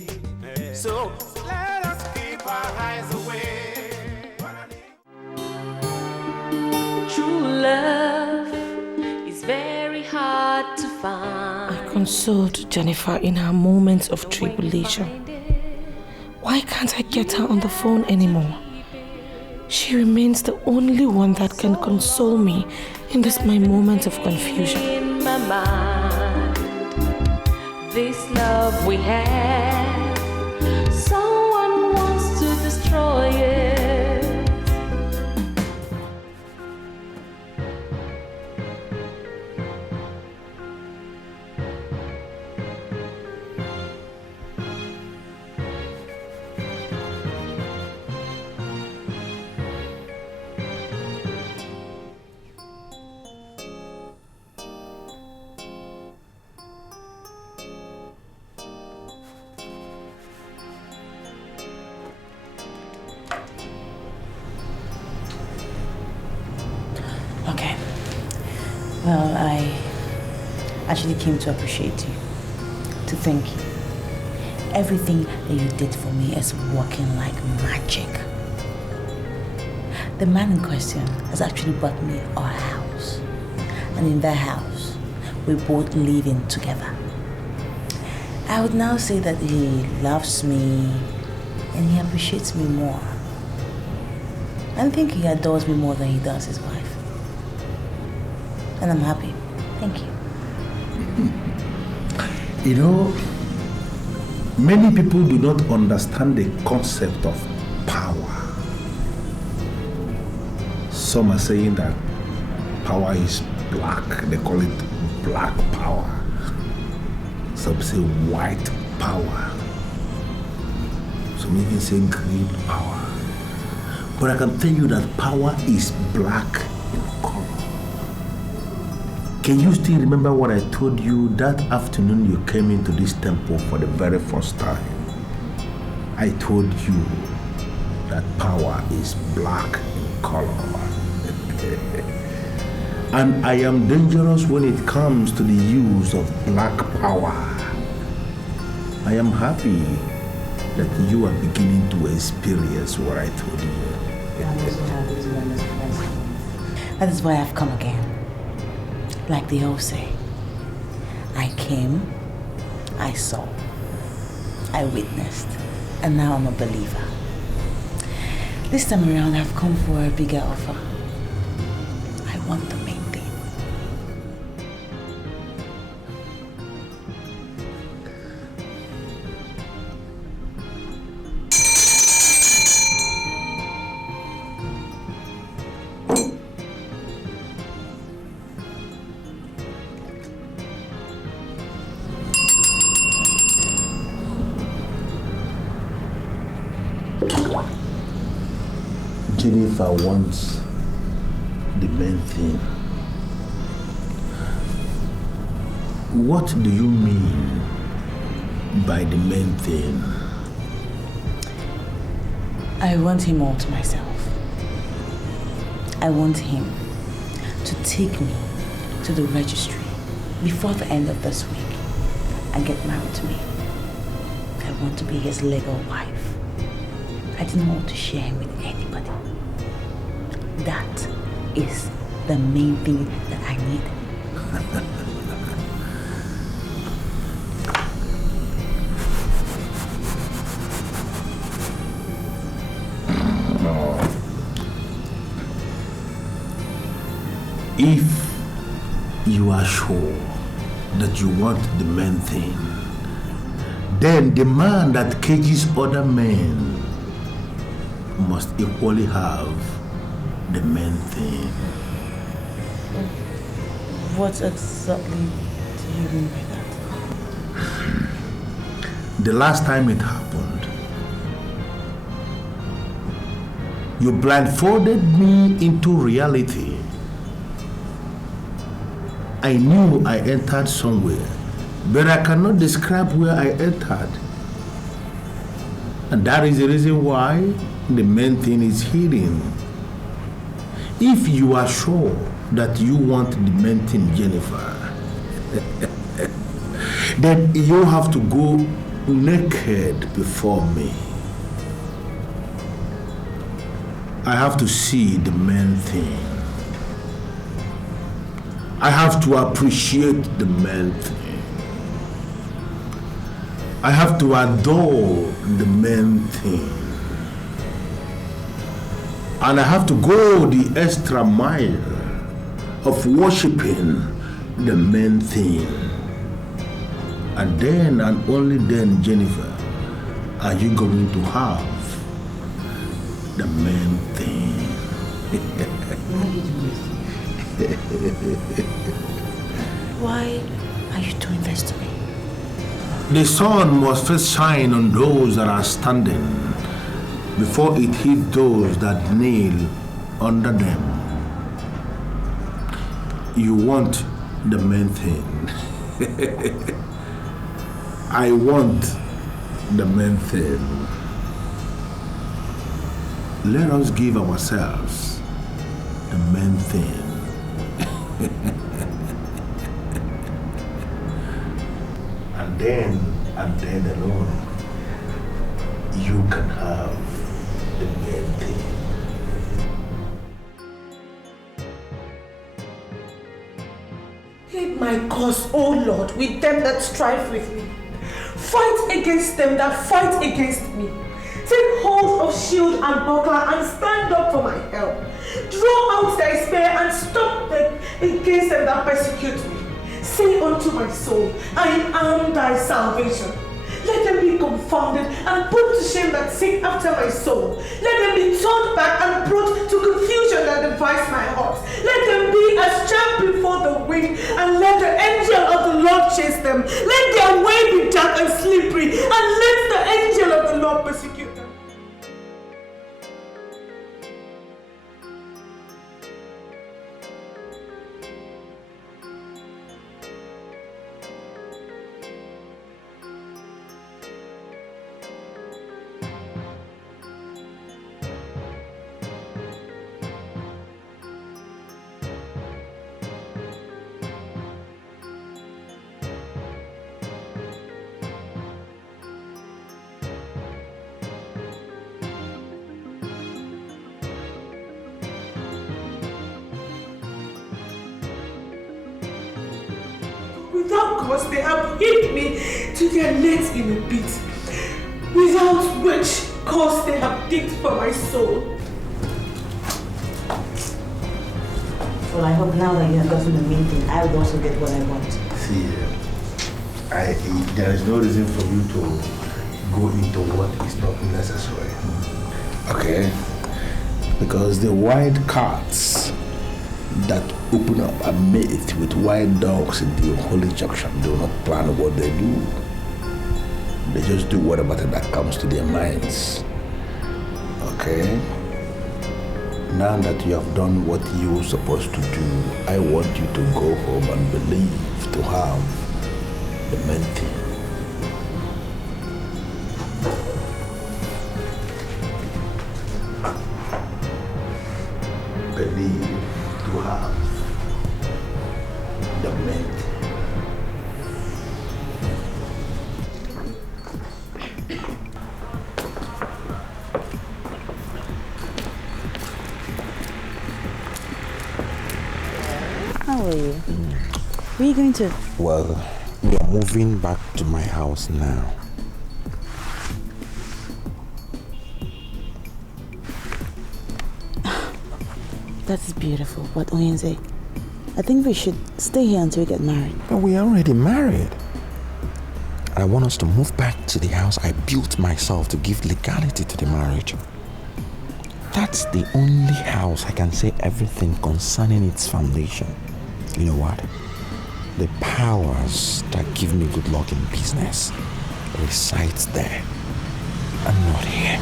So let us keep our eyes away. True love is very hard to find. I consoled Jennifer in her moments of tribulation. Why can't I get her on the phone anymore? She remains the only one that can console me in this my moment of confusion. In my mind, this love we have, someone wants to destroy it. Well, I actually came to appreciate you, to thank you. Everything that you did for me is working like magic. The man in question has actually bought me our house. And in that house, we both live in together. I would now say that he loves me and he appreciates me more. I think he adores me more than he does his wife. And I'm happy. Thank you. You know, many people do not understand the concept of power. Some are saying that power is black. They call it black power. Some say white power. Some even say green power. But I can tell you that power is black in color. Can you still remember what I told you that afternoon you came into this temple for the very first time? I told you that power is black in color. And I am dangerous when it comes to the use of black power. I am happy that you are beginning to experience what I told you. That is why I've come again. Like they all say, I came, I saw, I witnessed, and now I'm a believer. This time around, I've come for a bigger offer. I want the main thing. Jennifer wants the main thing. What do you mean by the main thing? I want him all to myself. I want him to take me to the registry before the end of this week and get married to me. I want to be his legal wife. I didn't want to share him with anybody. That is the main thing that I need. you are sure that you want the main thing, then the man that cages other men must equally have the main thing. What exactly do you mean by that? The last time it happened, you blindfolded me into reality. I knew I entered somewhere, but I cannot describe where I entered. And that is the reason why the main thing is hidden. If you are sure that you want the main thing, Jennifer, then you have to go naked before me. I have to see the main thing. I have to appreciate the main thing. I have to adore the main thing. And I have to go the extra mile of worshiping the main thing. And then and only then, Jennifer, are you going to have the main thing. Why are you doing this to me? The sun must first shine on those that are standing before it hits those that kneel under them. You want the main thing. I want the main thing. Let us give ourselves the main thing. And then alone, you can have the main thing. Plead my cause, O Lord, with them that strive with me. Fight against them that fight against me. Take hold of shield and buckler and stand up for my help. Draw out thy spear and stop them against them that persecute me. Say unto my soul, I am thy salvation. Let them be confounded and put to shame that seek after my soul. Let them be turned back and brought to confusion that devise my heart. Let them be as chaff before the wind, and let the angel of the Lord chase them. Let their way be dark and slippery, and let the angel of the Lord persecute them. Without cause, they have hid me to their nets in a pit. Without which cause, they have digged for my soul. Well, I hope now that you have gotten the main thing, I will also get what I want. See, there is no reason for you to go into what is not necessary. Okay? Because the wild cats that open up a mate with wild dogs in the Holy Junction do not plan what they do. They just do whatever that comes to their minds. Okay? Now that you have done what you're supposed to do, I want you to go home and believe to have the main thing. Believe to have the main thing. How are you? Where are you going to? Well, we are moving back to my house now. That's beautiful. But Oyenze, I think we should stay here until we get married. But we are already married. I want us to move back to the house I built myself to give legality to the marriage. That's the only house I can say everything concerning its foundation. You know what? The powers that give me good luck in business resides there and not here.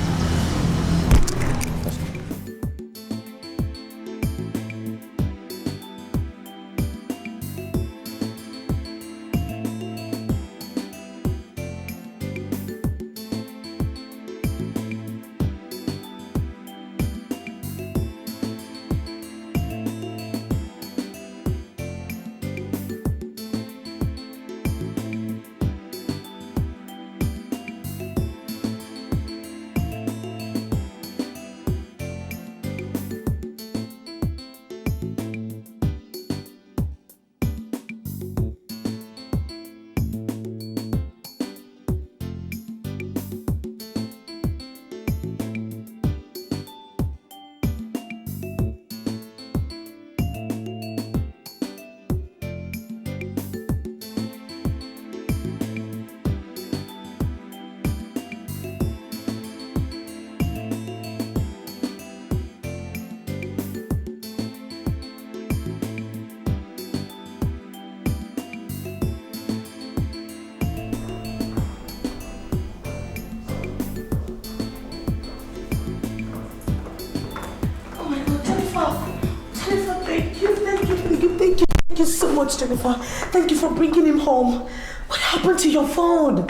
Thank you so much, Jennifer. Thank you for bringing him home. What happened to your phone?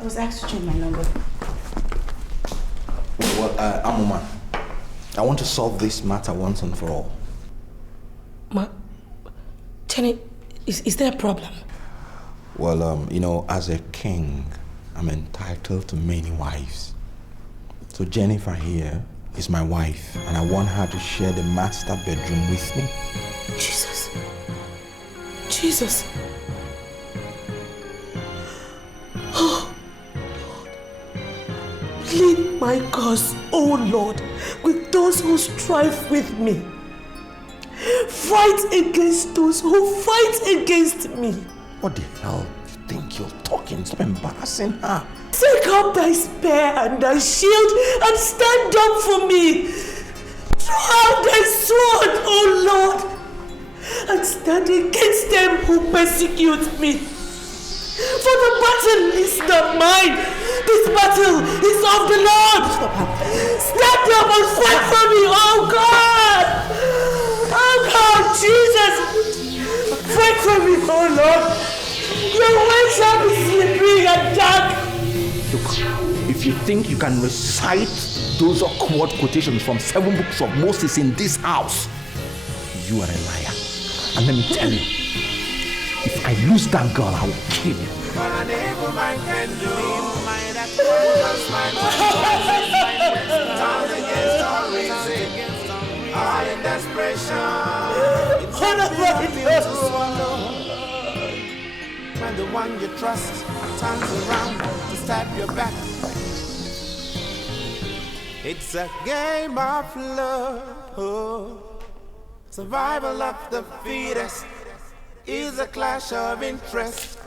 I was asked to change my number. Well, Amuma, I want to solve this matter once and for all. Jenny, is there a problem? Well, you know, as a king, I'm entitled to many wives. So Jennifer here is my wife, and I want her to share the master bedroom with me. Jesus. Jesus. Oh, Lord. Plead my cause, oh Lord, with those who strive with me. Fight against those who fight against me. What the hell do you think you're talking? Stop embarrassing her. Take up thy spear and thy shield and stand up for me. Draw out thy sword, O Lord, and stand against them who persecute me. For the battle is not mine. This battle is of the Lord. Stand up and fight for me, oh God. Oh God, Jesus. Fight for me, oh Lord. Your way shall be slippery and dark. Look, if you think you can recite those awkward quotations from 7 books of Moses in this house, you are a liar. And let me tell you, if I lose that girl, I will kill you. When the one you trust turns around to stab your back, it's a game of love. Survival of the fittest is a clash of interest.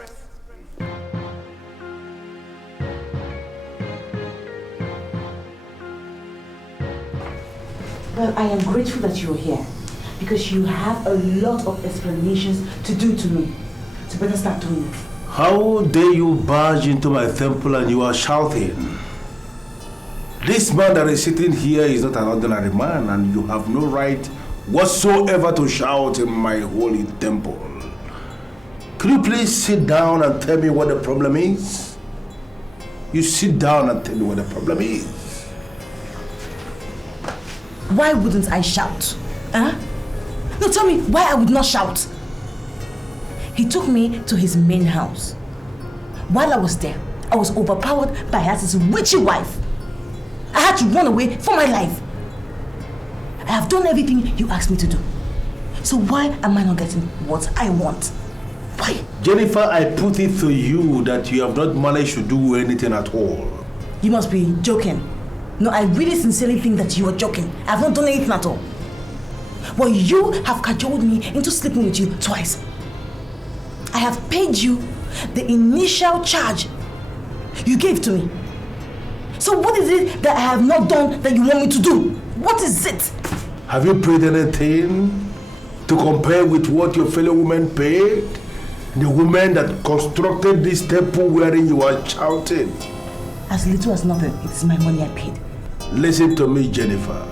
Well, I am grateful that you're here because you have a lot of explanations to do to me. So better start doing it. How dare you barge into my temple and you are shouting? This man that is sitting here is not an ordinary man, and you have no right whatsoever to shout in my holy temple. Could you please sit down and tell me what the problem is? You sit down and tell me what the problem is. Why wouldn't I shout? Huh? No, tell me why I would not shout. He took me to his main house. While I was there, I was overpowered by his witchy wife. I had to run away for my life. I have done everything you asked me to do. So why am I not getting what I want? Why? Jennifer, I put it to you that you have not managed to do anything at all. You must be joking. No, I really sincerely think that you are joking. I have not done anything at all. But you have cajoled me into sleeping with you twice. I have paid you the initial charge you gave to me. So what is it that I have not done that you want me to do? What is it? Have you paid anything to compare with what your fellow women paid? The woman that constructed this temple wherein you are shouting. As little as nothing, it's my money I paid. Listen to me, Jennifer.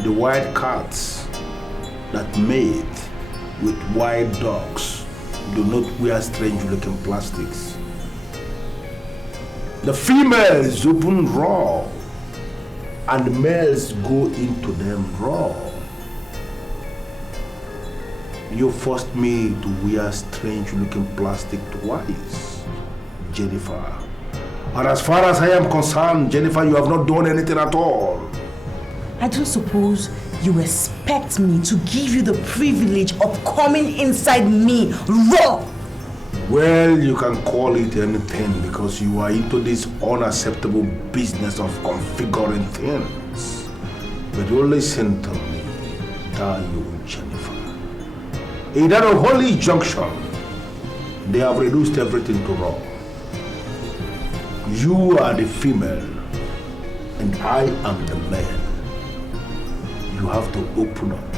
The white cats that mate with white dogs do not wear strange looking plastics. The females open raw and the males go into them raw. You forced me to wear strange looking plastic twice, Jennifer. And as far as I am concerned, Jennifer, you have not done anything at all. I don't suppose you expect me to give you the privilege of coming inside me raw. Well, you can call it anything because you are into this unacceptable business of configuring things. But you listen to me, you, Jennifer. In that unholy junction, they have reduced everything to raw. You are the female, and I am the male. You have to open up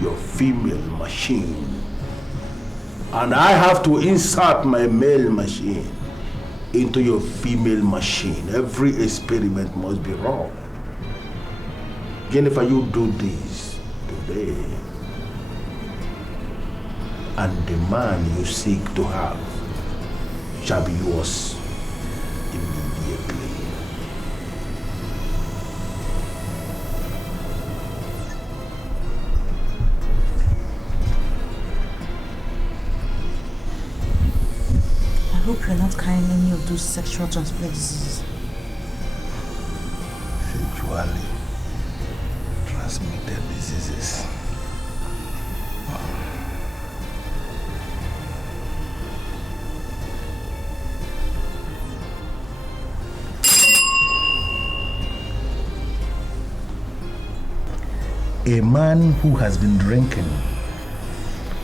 your female machine, and I have to insert my male machine into your female machine. Every experiment must be raw. Jennifer, you do this today, and the man you seek to have shall be yours immediately. I hope you're not carrying any of those sexual transmitted diseases. Sexually transmitted diseases. A man who has been drinking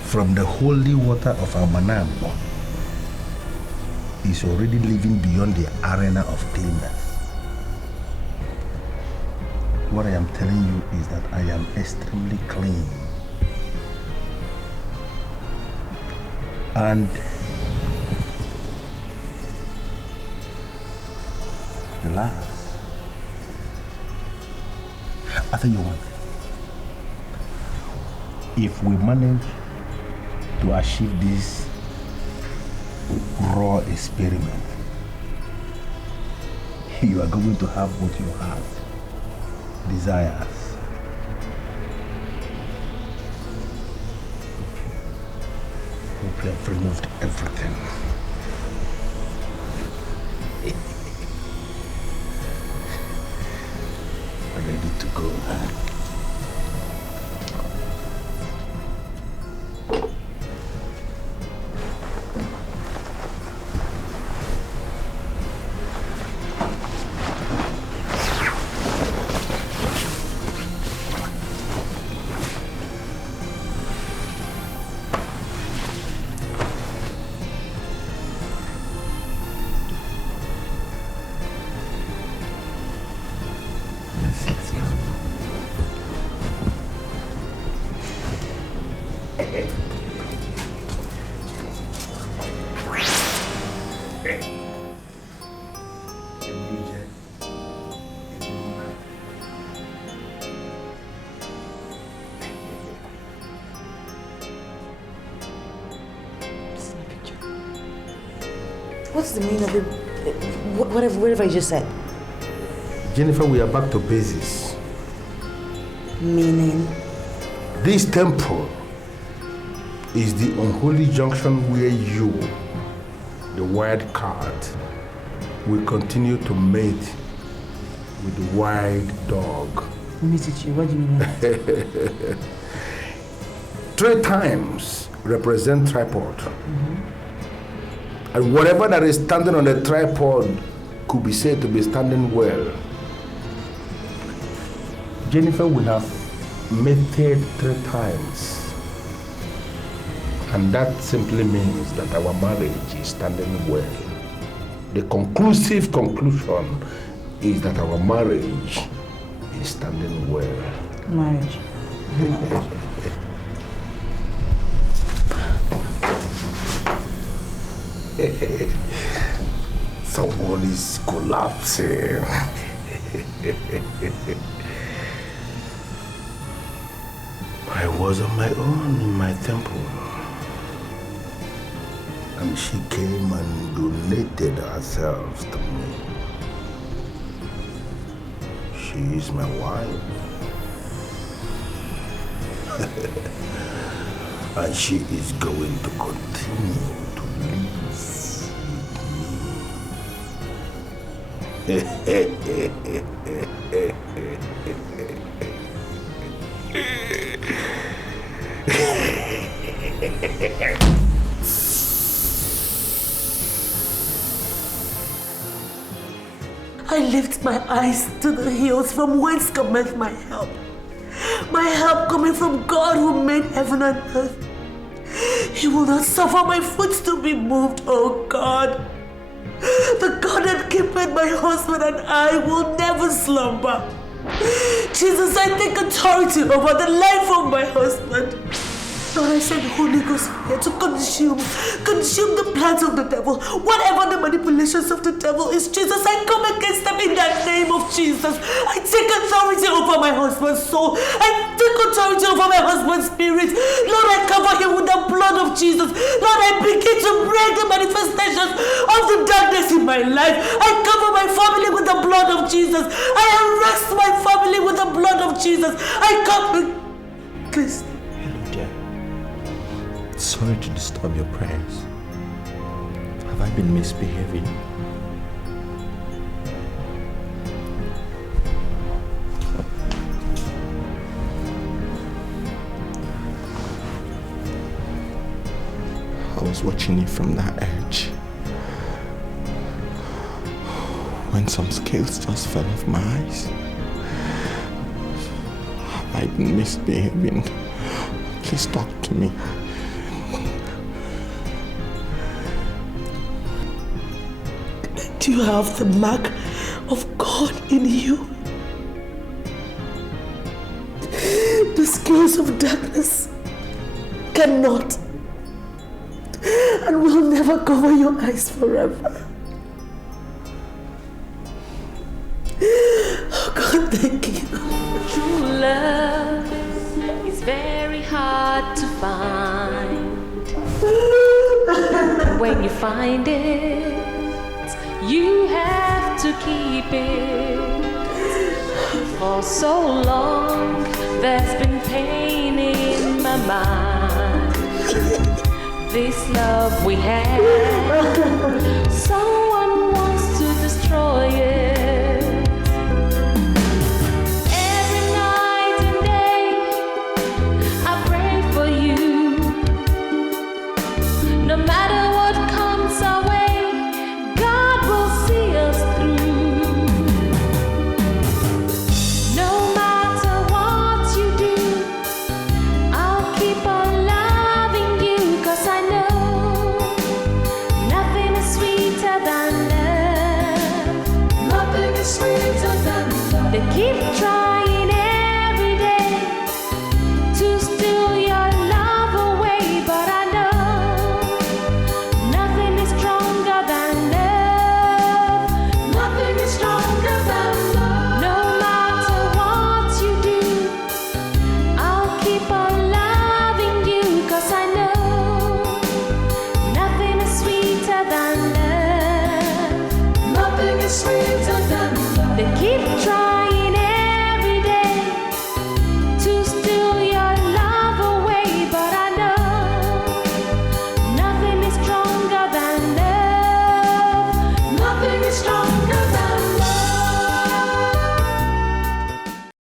from the holy water of Amanam is already living beyond the arena of cleanness. What I am telling you is that I am extremely clean. And relax. I tell you one thing. If we manage to achieve this raw experiment, you are going to have what your heart desires. Hope you have removed everything. Ready to go. What's the meaning of it? Whatever you just said. Jennifer, we are back to basics. Meaning? This temple is the unholy junction where you, the wild card, will continue to mate with the wild dog. Message you, what do you mean? 3 times represent tripod. And whatever that is standing on the tripod could be said to be standing well. Jennifer, we have mated 3 times. And that simply means that our marriage is standing well. The conclusive conclusion is that our marriage is standing well. Marriage. Someone is collapsing. I was on my own in my temple. And she came and donated herself to me. She is my wife. And she is going to continue to live with me. I lift my eyes to the hills from whence cometh my help. My help coming from God who made heaven and earth. He will not suffer my foot to be moved, oh God. The God that keepeth my husband and I will never slumber. Jesus, I take authority over the life of my husband. Lord, I send Holy Ghost here to consume the plans of the devil. Whatever the manipulations of the devil is, Jesus, I come against them in the name of Jesus. I take authority over my husband's soul. I take authority over my husband's spirit. Lord, I cover him with the blood of Jesus. Lord, I begin to break the manifestations of the darkness in my life. I cover my family with the blood of Jesus. I arrest my family with the blood of Jesus. I come... Please. Sorry to disturb your prayers. Have I been misbehaving? I was watching you from that edge when some scales just fell off my eyes. Have I been misbehaving? Please talk to me. Do you have the mark of God in you? The scales of darkness cannot and will never cover your eyes forever. Oh God, thank you. True love is very hard to find. When you find it, you have to keep it. For so long, there's been pain in my mind. This love we have, someone wants to destroy it. Every night and day, I pray for you. No matter what comes our way, they keep trying.